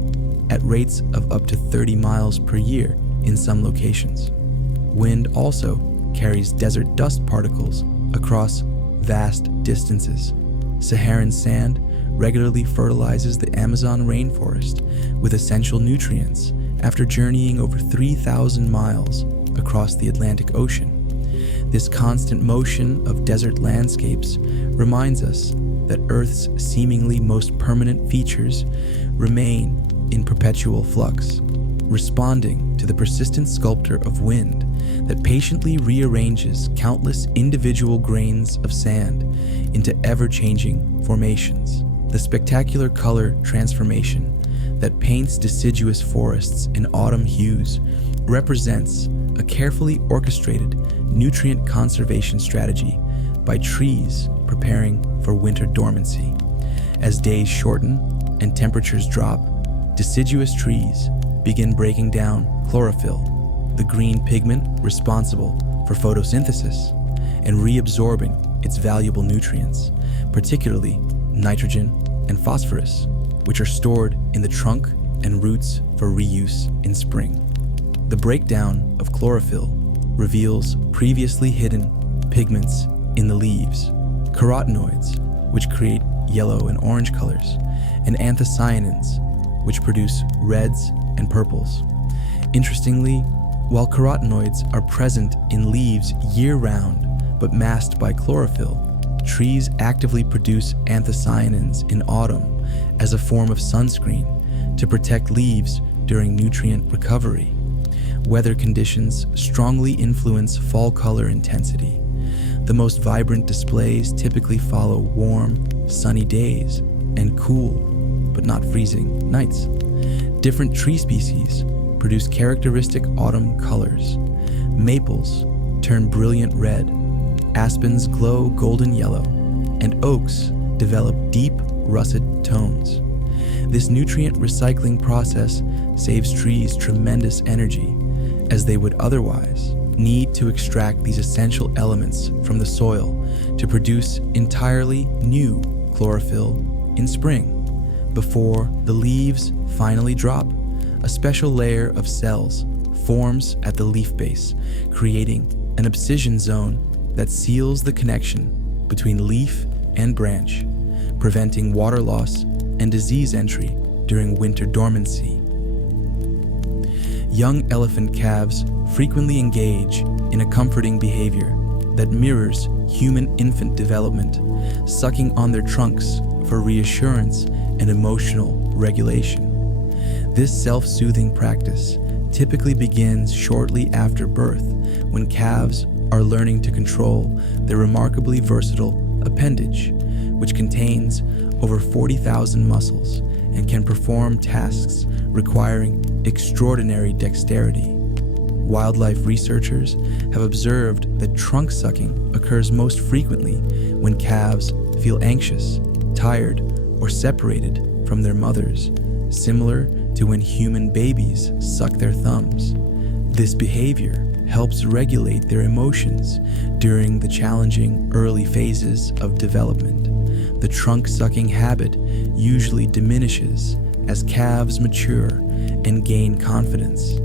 at rates of up to 30 miles per year in some locations. Wind also carries desert dust particles across vast distances. Saharan sand regularly fertilizes the Amazon rainforest with essential nutrients after journeying over 3,000 miles across the Atlantic Ocean. This constant motion of desert landscapes reminds us that Earth's seemingly most permanent features remain in perpetual flux, responding to the persistent sculpture of wind that patiently rearranges countless individual grains of sand into ever-changing formations. The spectacular color transformation that paints deciduous forests in autumn hues represents a carefully orchestrated nutrient conservation strategy by trees preparing for winter dormancy. As days shorten and temperatures drop, deciduous trees begin breaking down chlorophyll, the green pigment responsible for photosynthesis, and reabsorbing its valuable nutrients, particularly nitrogen and phosphorus, which are stored in the trunk and roots for reuse in spring. The breakdown of chlorophyll reveals previously hidden pigments in the leaves, carotenoids, which create yellow and orange colors, and anthocyanins, which produce reds and purples. Interestingly, while carotenoids are present in leaves year-round but masked by chlorophyll, trees actively produce anthocyanins in autumn as a form of sunscreen to protect leaves during nutrient recovery. Weather conditions strongly influence fall color intensity. The most vibrant displays typically follow warm, sunny days and cool, but not freezing, nights. Different tree species produce characteristic autumn colors. Maples turn brilliant red, aspens glow golden yellow, and oaks develop deep russet tones. This nutrient recycling process saves trees tremendous energy, as they would otherwise need to extract these essential elements from the soil to produce entirely new chlorophyll in spring. Before the leaves finally drop, a special layer of cells forms at the leaf base, creating an abscission zone that seals the connection between leaf and branch, preventing water loss and disease entry during winter dormancy. Young elephant calves frequently engage in a comforting behavior that mirrors human infant development, sucking on their trunks for reassurance and emotional regulation. This self-soothing practice typically begins shortly after birth, when calves are learning to control their remarkably versatile appendage, which contains over 40,000 muscles and can perform tasks requiring extraordinary dexterity. Wildlife researchers have observed that trunk sucking occurs most frequently when calves feel anxious, tired, or separated from their mothers, similar to when human babies suck their thumbs. This behavior helps regulate their emotions during the challenging early phases of development. The trunk-sucking habit usually diminishes as calves mature and gain confidence,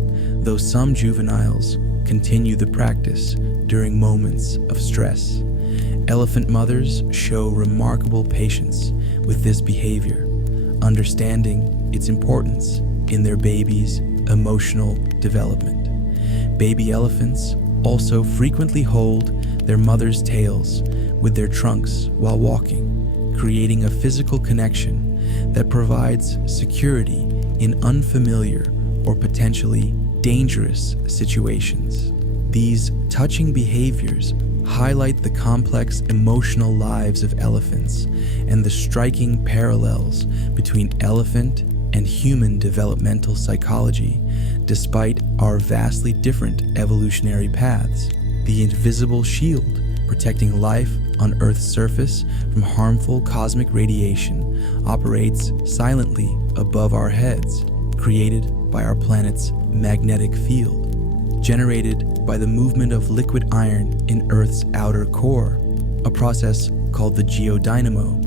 though some juveniles continue the practice during moments of stress. Elephant mothers show remarkable patience with this behavior, understanding its importance in their baby's emotional development. Baby elephants also frequently hold their mother's tails with their trunks while walking, creating a physical connection that provides security in unfamiliar or potentially dangerous situations. These touching behaviors highlight the complex emotional lives of elephants and the striking parallels between elephant and human developmental psychology, despite our vastly different evolutionary paths. The invisible shield protecting life on Earth's surface from harmful cosmic radiation operates silently above our heads, created by our planet's magnetic field, generated by the movement of liquid iron in Earth's outer core, a process called the geodynamo.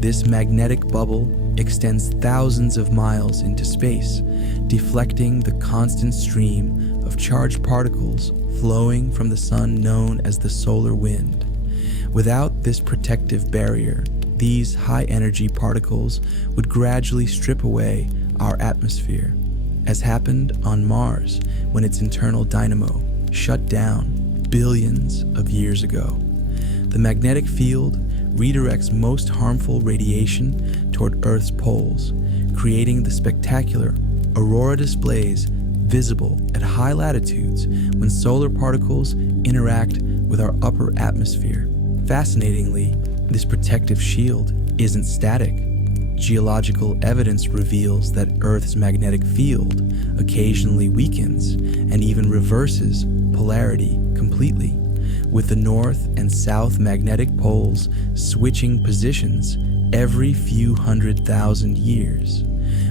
This magnetic bubble extends thousands of miles into space, deflecting the constant stream of charged particles flowing from the sun known as the solar wind. Without this protective barrier, these high-energy particles would gradually strip away our atmosphere, as happened on Mars when its internal dynamo shut down billions of years ago. The magnetic field redirects most harmful radiation toward Earth's poles, creating the spectacular aurora displays visible at high latitudes when solar particles interact with our upper atmosphere. Fascinatingly, this protective shield isn't static. Geological evidence reveals that Earth's magnetic field occasionally weakens and even reverses polarity completely, with the north and south magnetic poles switching positions every few 100,000 years.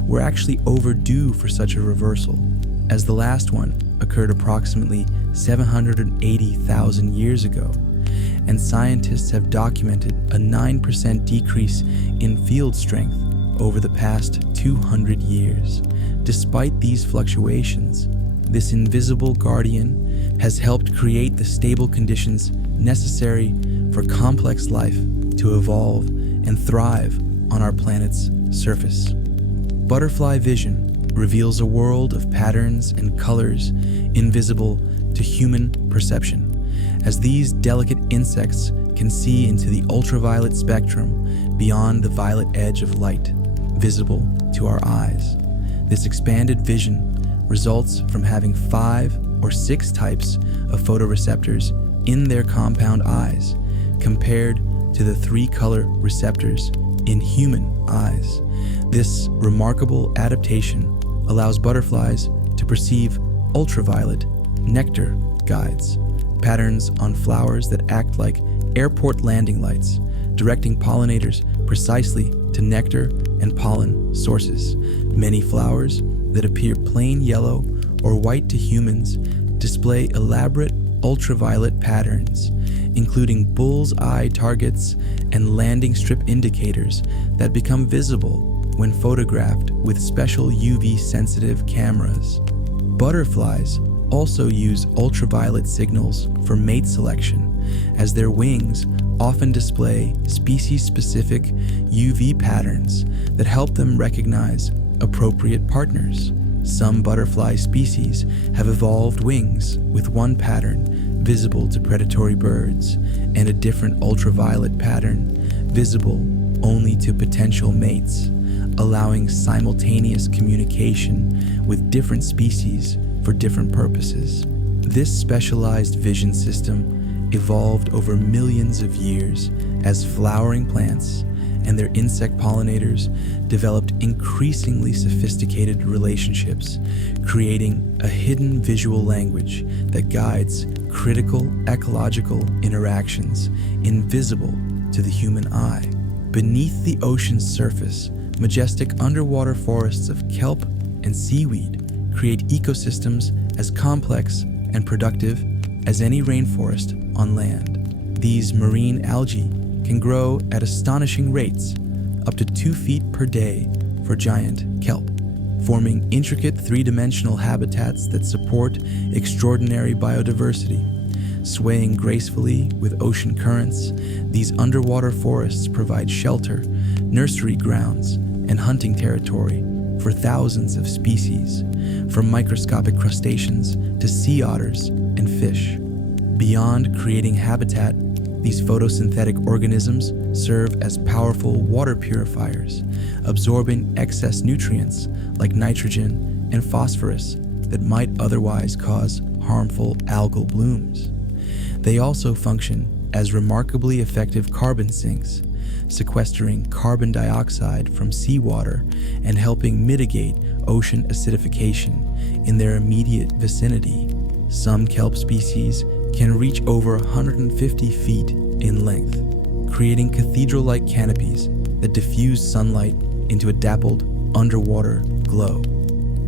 We're actually overdue for such a reversal, as the last one occurred approximately 780,000 years ago, and scientists have documented a 9% decrease in field strength over the past 200 years. Despite these fluctuations, this invisible guardian has helped create the stable conditions necessary for complex life to evolve and thrive on our planet's surface. Butterfly vision reveals a world of patterns and colors invisible to human perception, as these delicate insects can see into the ultraviolet spectrum beyond the violet edge of light, visible to our eyes. This expanded vision results from having 5 or 6 types of photoreceptors in their compound eyes, compared to the 3 color receptors in human eyes. This remarkable adaptation allows butterflies to perceive ultraviolet nectar guides, patterns on flowers that act like airport landing lights, directing pollinators precisely to nectar and pollen sources. Many flowers that appear plain yellow or white to humans display elaborate ultraviolet patterns, including bull's eye targets and landing strip indicators that become visible when photographed with special UV-sensitive cameras. Butterflies also use ultraviolet signals for mate selection, as their wings often display species-specific UV patterns that help them recognize appropriate partners. Some butterfly species have evolved wings with one pattern visible to predatory birds and a different ultraviolet pattern visible only to potential mates, allowing simultaneous communication with different species for different purposes. This specialized vision system evolved over millions of years as flowering plants and their insect pollinators developed increasingly sophisticated relationships, creating a hidden visual language that guides critical ecological interactions invisible to the human eye. Beneath the ocean's surface, majestic underwater forests of kelp and seaweed create ecosystems as complex and productive as any rainforest on land. These marine algae can grow at astonishing rates, up to 2 feet per day for giant kelp, forming intricate three-dimensional habitats that support extraordinary biodiversity. Swaying gracefully with ocean currents, these underwater forests provide shelter, nursery grounds, and hunting territory for thousands of species, from microscopic crustaceans to sea otters and fish. Beyond creating habitat, these photosynthetic organisms serve as powerful water purifiers, absorbing excess nutrients like nitrogen and phosphorus that might otherwise cause harmful algal blooms. They also function as remarkably effective carbon sinks, sequestering carbon dioxide from seawater and helping mitigate ocean acidification in their immediate vicinity. Some kelp species can reach over 150 feet in length, creating cathedral-like canopies that diffuse sunlight into a dappled underwater glow.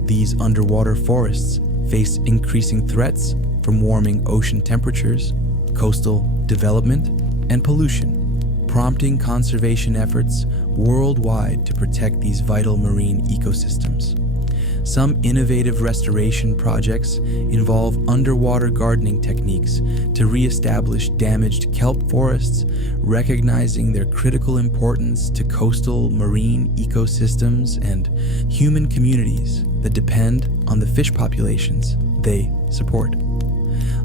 These underwater forests face increasing threats from warming ocean temperatures, coastal development, and pollution, prompting conservation efforts worldwide to protect these vital marine ecosystems. Some innovative restoration projects involve underwater gardening techniques to re-establish damaged kelp forests, recognizing their critical importance to coastal marine ecosystems and human communities that depend on the fish populations they support.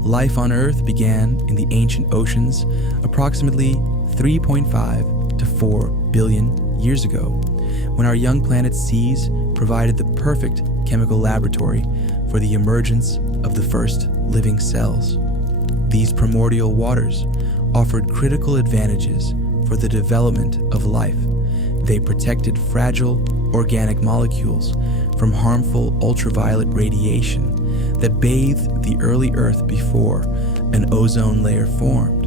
Life on Earth began in the ancient oceans approximately 3.5 to 4 billion years ago, when our young planet's seas provided the perfect chemical laboratory for the emergence of the first living cells. These primordial waters offered critical advantages for the development of life. They protected fragile organic molecules from harmful ultraviolet radiation that bathed the early Earth before an ozone layer formed,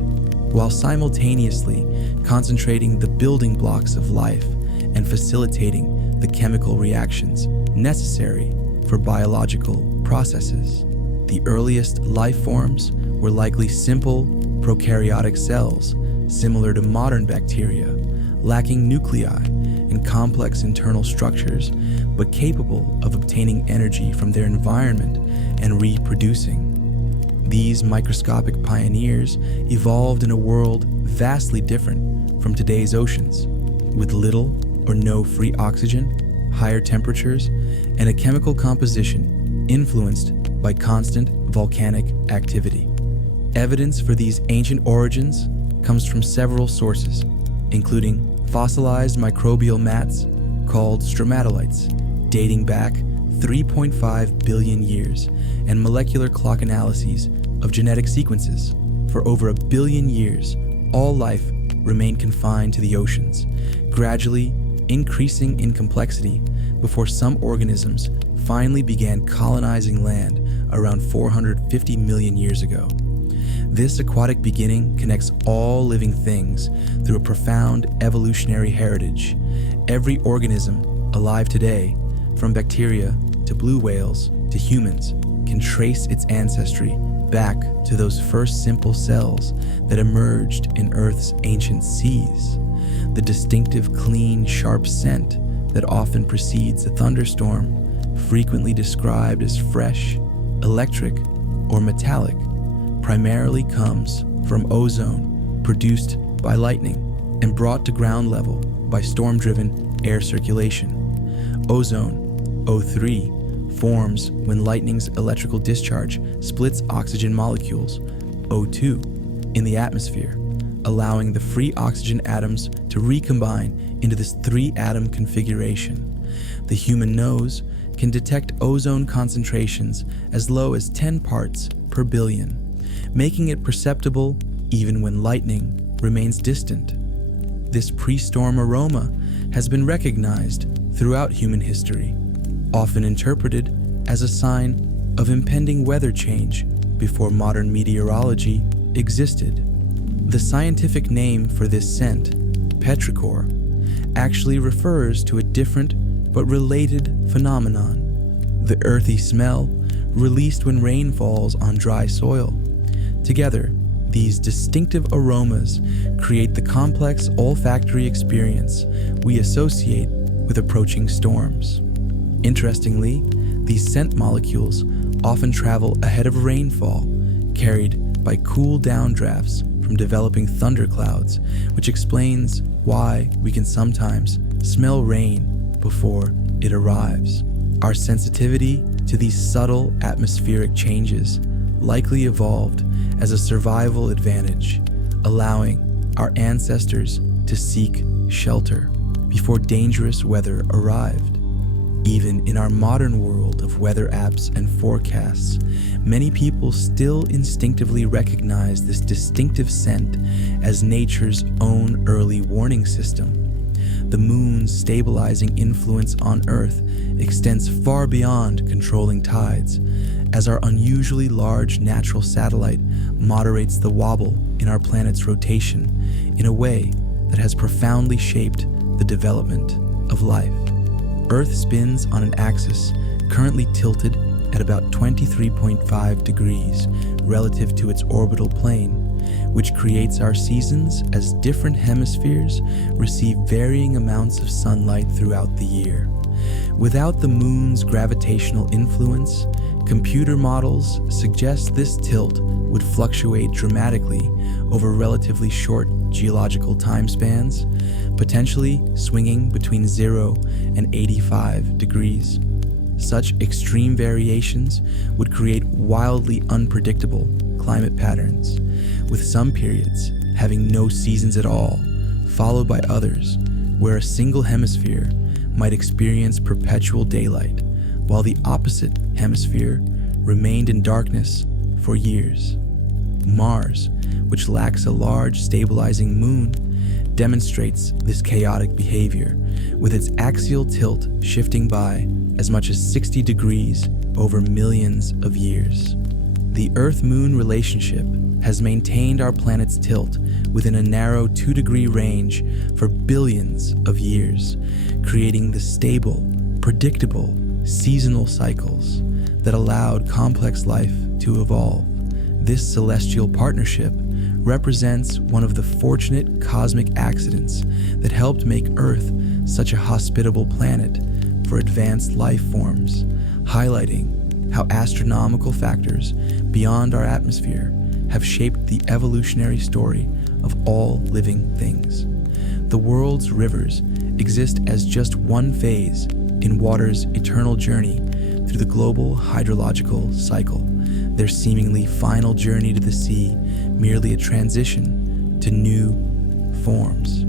while simultaneously concentrating the building blocks of life and facilitating the chemical reactions necessary for biological processes. The earliest life forms were likely simple prokaryotic cells, similar to modern bacteria, lacking nuclei and complex internal structures, but capable of obtaining energy from their environment and reproducing. These microscopic pioneers evolved in a world vastly different from today's oceans, with little or no free oxygen, higher temperatures, and a chemical composition influenced by constant volcanic activity. Evidence for these ancient origins comes from several sources, including fossilized microbial mats called stromatolites, dating back 3.5 billion years, and molecular clock analyses of genetic sequences. For over 1 billion years, all life remained confined to the oceans, gradually increasing in complexity before some organisms finally began colonizing land around 450 million years ago. This aquatic beginning connects all living things through a profound evolutionary heritage. Every organism alive today, from bacteria to blue whales to humans, can trace its ancestry back to those first simple cells that emerged in Earth's ancient seas. The distinctive, clean, sharp scent that often precedes a thunderstorm, frequently described as fresh, electric, or metallic, primarily comes from ozone produced by lightning and brought to ground level by storm-driven air circulation. Ozone, O3, forms when lightning's electrical discharge splits oxygen molecules, O2, in the atmosphere, allowing the free oxygen atoms to recombine into this 3-atom configuration. The human nose can detect ozone concentrations as low as 10 parts per billion, making it perceptible even when lightning remains distant. This pre-storm aroma has been recognized throughout human history, often interpreted as a sign of impending weather change before modern meteorology existed. The scientific name for this scent, petrichor, actually refers to a different but related phenomenon: the earthy smell released when rain falls on dry soil. Together, these distinctive aromas create the complex olfactory experience we associate with approaching storms. Interestingly, these scent molecules often travel ahead of rainfall, carried by cool downdrafts from developing thunderclouds, which explains why we can sometimes smell rain before it arrives. Our sensitivity to these subtle atmospheric changes likely evolved as a survival advantage, allowing our ancestors to seek shelter before dangerous weather arrived. Even in our modern world of weather apps and forecasts, many people still instinctively recognize this distinctive scent as nature's own early warning system. The moon's stabilizing influence on Earth extends far beyond controlling tides, as our unusually large natural satellite moderates the wobble in our planet's rotation in a way that has profoundly shaped the development of life. Earth spins on an axis currently tilted at about 23.5 degrees relative to its orbital plane, which creates our seasons as different hemispheres receive varying amounts of sunlight throughout the year. Without the moon's gravitational influence, computer models suggest this tilt would fluctuate dramatically over relatively short geological time spans, potentially swinging between 0 and 85 degrees. Such extreme variations would create wildly unpredictable climate patterns, with some periods having no seasons at all, followed by others where a single hemisphere might experience perpetual daylight, while the opposite hemisphere remained in darkness for years. Mars, which lacks a large stabilizing moon, demonstrates this chaotic behavior, with its axial tilt shifting by as much as 60 degrees over millions of years. The Earth-Moon relationship has maintained our planet's tilt within a narrow 2-degree range for billions of years, creating the stable, predictable, seasonal cycles that allowed complex life to evolve. This celestial partnership represents one of the fortunate cosmic accidents that helped make Earth such a hospitable planet for advanced life forms, highlighting how astronomical factors beyond our atmosphere have shaped the evolutionary story of all living things. The world's rivers exist as just one phase in water's eternal journey through the global hydrological cycle, their seemingly final journey to the sea merely a transition to new forms.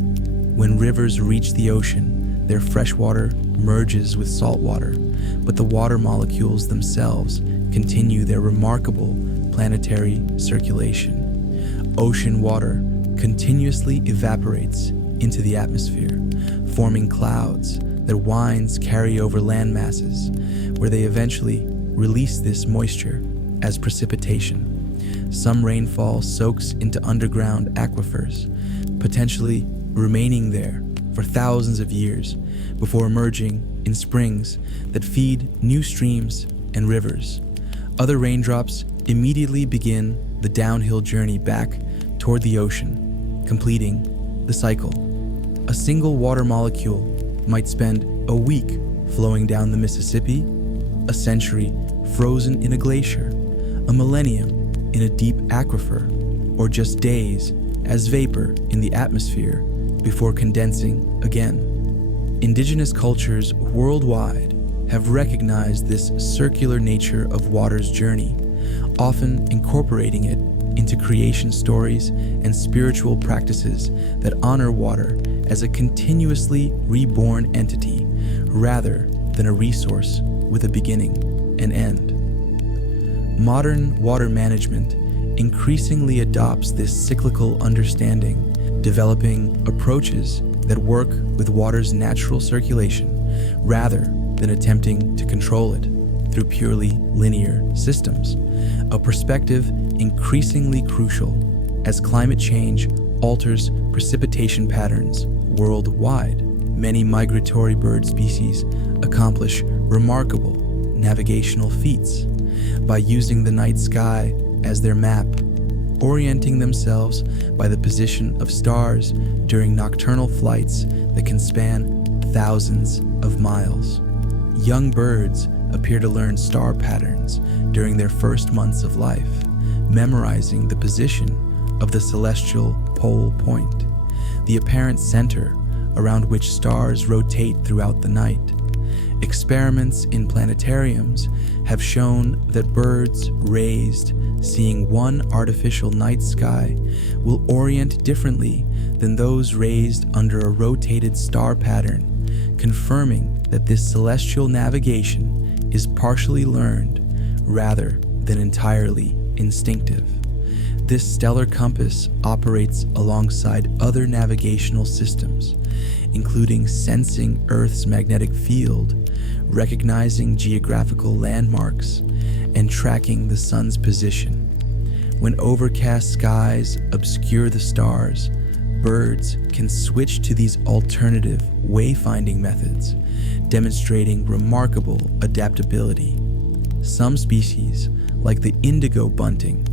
When rivers reach the ocean, their freshwater merges with saltwater, but the water molecules themselves continue their remarkable planetary circulation. Ocean water continuously evaporates into the atmosphere, forming clouds that winds carry over land masses, where they eventually release this moisture as precipitation. Some rainfall soaks into underground aquifers, potentially remaining there for thousands of years before emerging in springs that feed new streams and rivers. Other raindrops immediately begin the downhill journey back toward the ocean, completing the cycle. A single water molecule might spend a week flowing down the Mississippi, a century frozen in a glacier, a millennium in a deep aquifer, or just days as vapor in the atmosphere before condensing again. Indigenous cultures worldwide have recognized this circular nature of water's journey, often incorporating it into creation stories and spiritual practices that honor water as a continuously reborn entity rather than a resource with a beginning and end. Modern water management increasingly adopts this cyclical understanding, developing approaches that work with water's natural circulation rather than attempting to control it through purely linear systems, a perspective increasingly crucial as climate change alters precipitation patterns worldwide. Many migratory bird species accomplish remarkable navigational feats by using the night sky as their map, orienting themselves by the position of stars during nocturnal flights that can span thousands of miles. Young birds appear to learn star patterns during their first months of life, memorizing the position of the celestial pole point, the apparent center around which stars rotate throughout the night. Experiments in planetariums have shown that birds raised seeing one artificial night sky will orient differently than those raised under a rotated star pattern, confirming that this celestial navigation is partially learned rather than entirely instinctive. This stellar compass operates alongside other navigational systems, including sensing Earth's magnetic field, recognizing geographical landmarks, and tracking the sun's position. When overcast skies obscure the stars, birds can switch to these alternative wayfinding methods, demonstrating remarkable adaptability. Some species, like the indigo bunting,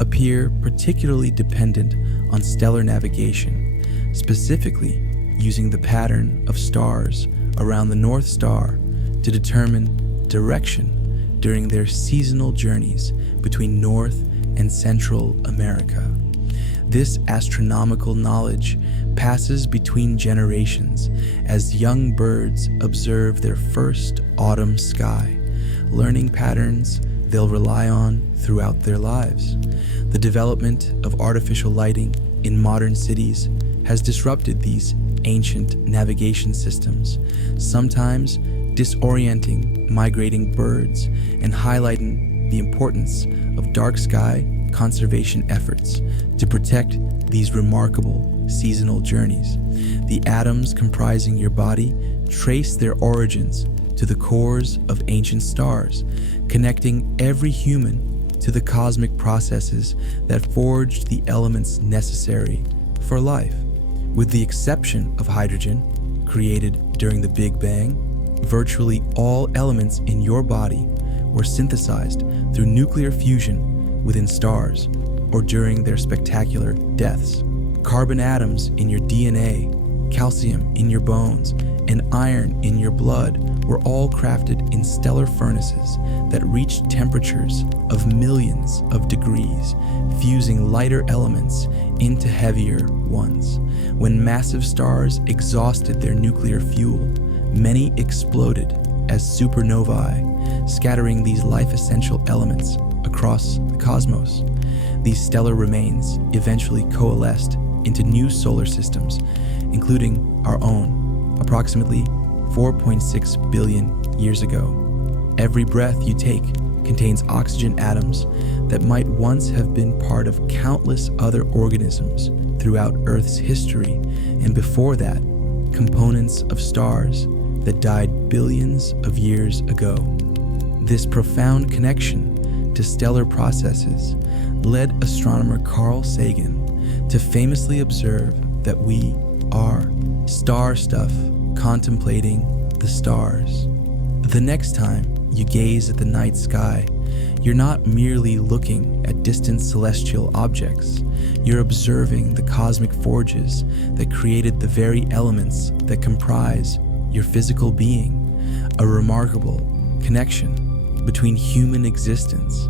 appear particularly dependent on stellar navigation, specifically using the pattern of stars around the North Star to determine direction during their seasonal journeys between North and Central America. This astronomical knowledge passes between generations as young birds observe their first autumn sky, learning patterns they'll rely on throughout their lives. The development of artificial lighting in modern cities has disrupted these ancient navigation systems, sometimes disorienting migrating birds and highlighting the importance of dark sky conservation efforts to protect these remarkable seasonal journeys. The atoms comprising your body trace their origins to the cores of ancient stars, connecting every human to the cosmic processes that forged the elements necessary for life. With the exception of hydrogen, created during the Big Bang, virtually all elements in your body were synthesized through nuclear fusion within stars or during their spectacular deaths. Carbon atoms in your DNA, calcium in your bones, and iron in your blood were all crafted in stellar furnaces that reached temperatures of millions of degrees, fusing lighter elements into heavier ones. When massive stars exhausted their nuclear fuel, many exploded as supernovae, scattering these life-essential elements across the cosmos. These stellar remains eventually coalesced into new solar systems, including our own, approximately 4.6 billion years ago. Every breath you take contains oxygen atoms that might once have been part of countless other organisms throughout Earth's history, and before that, components of stars that died billions of years ago. This profound connection to stellar processes led astronomer Carl Sagan to famously observe that we are star stuff contemplating the stars. The next time you gaze at the night sky, you're not merely looking at distant celestial objects, you're observing the cosmic forges that created the very elements that comprise your physical being, a remarkable connection between human existence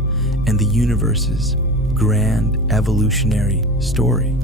and the universe's grand evolutionary story.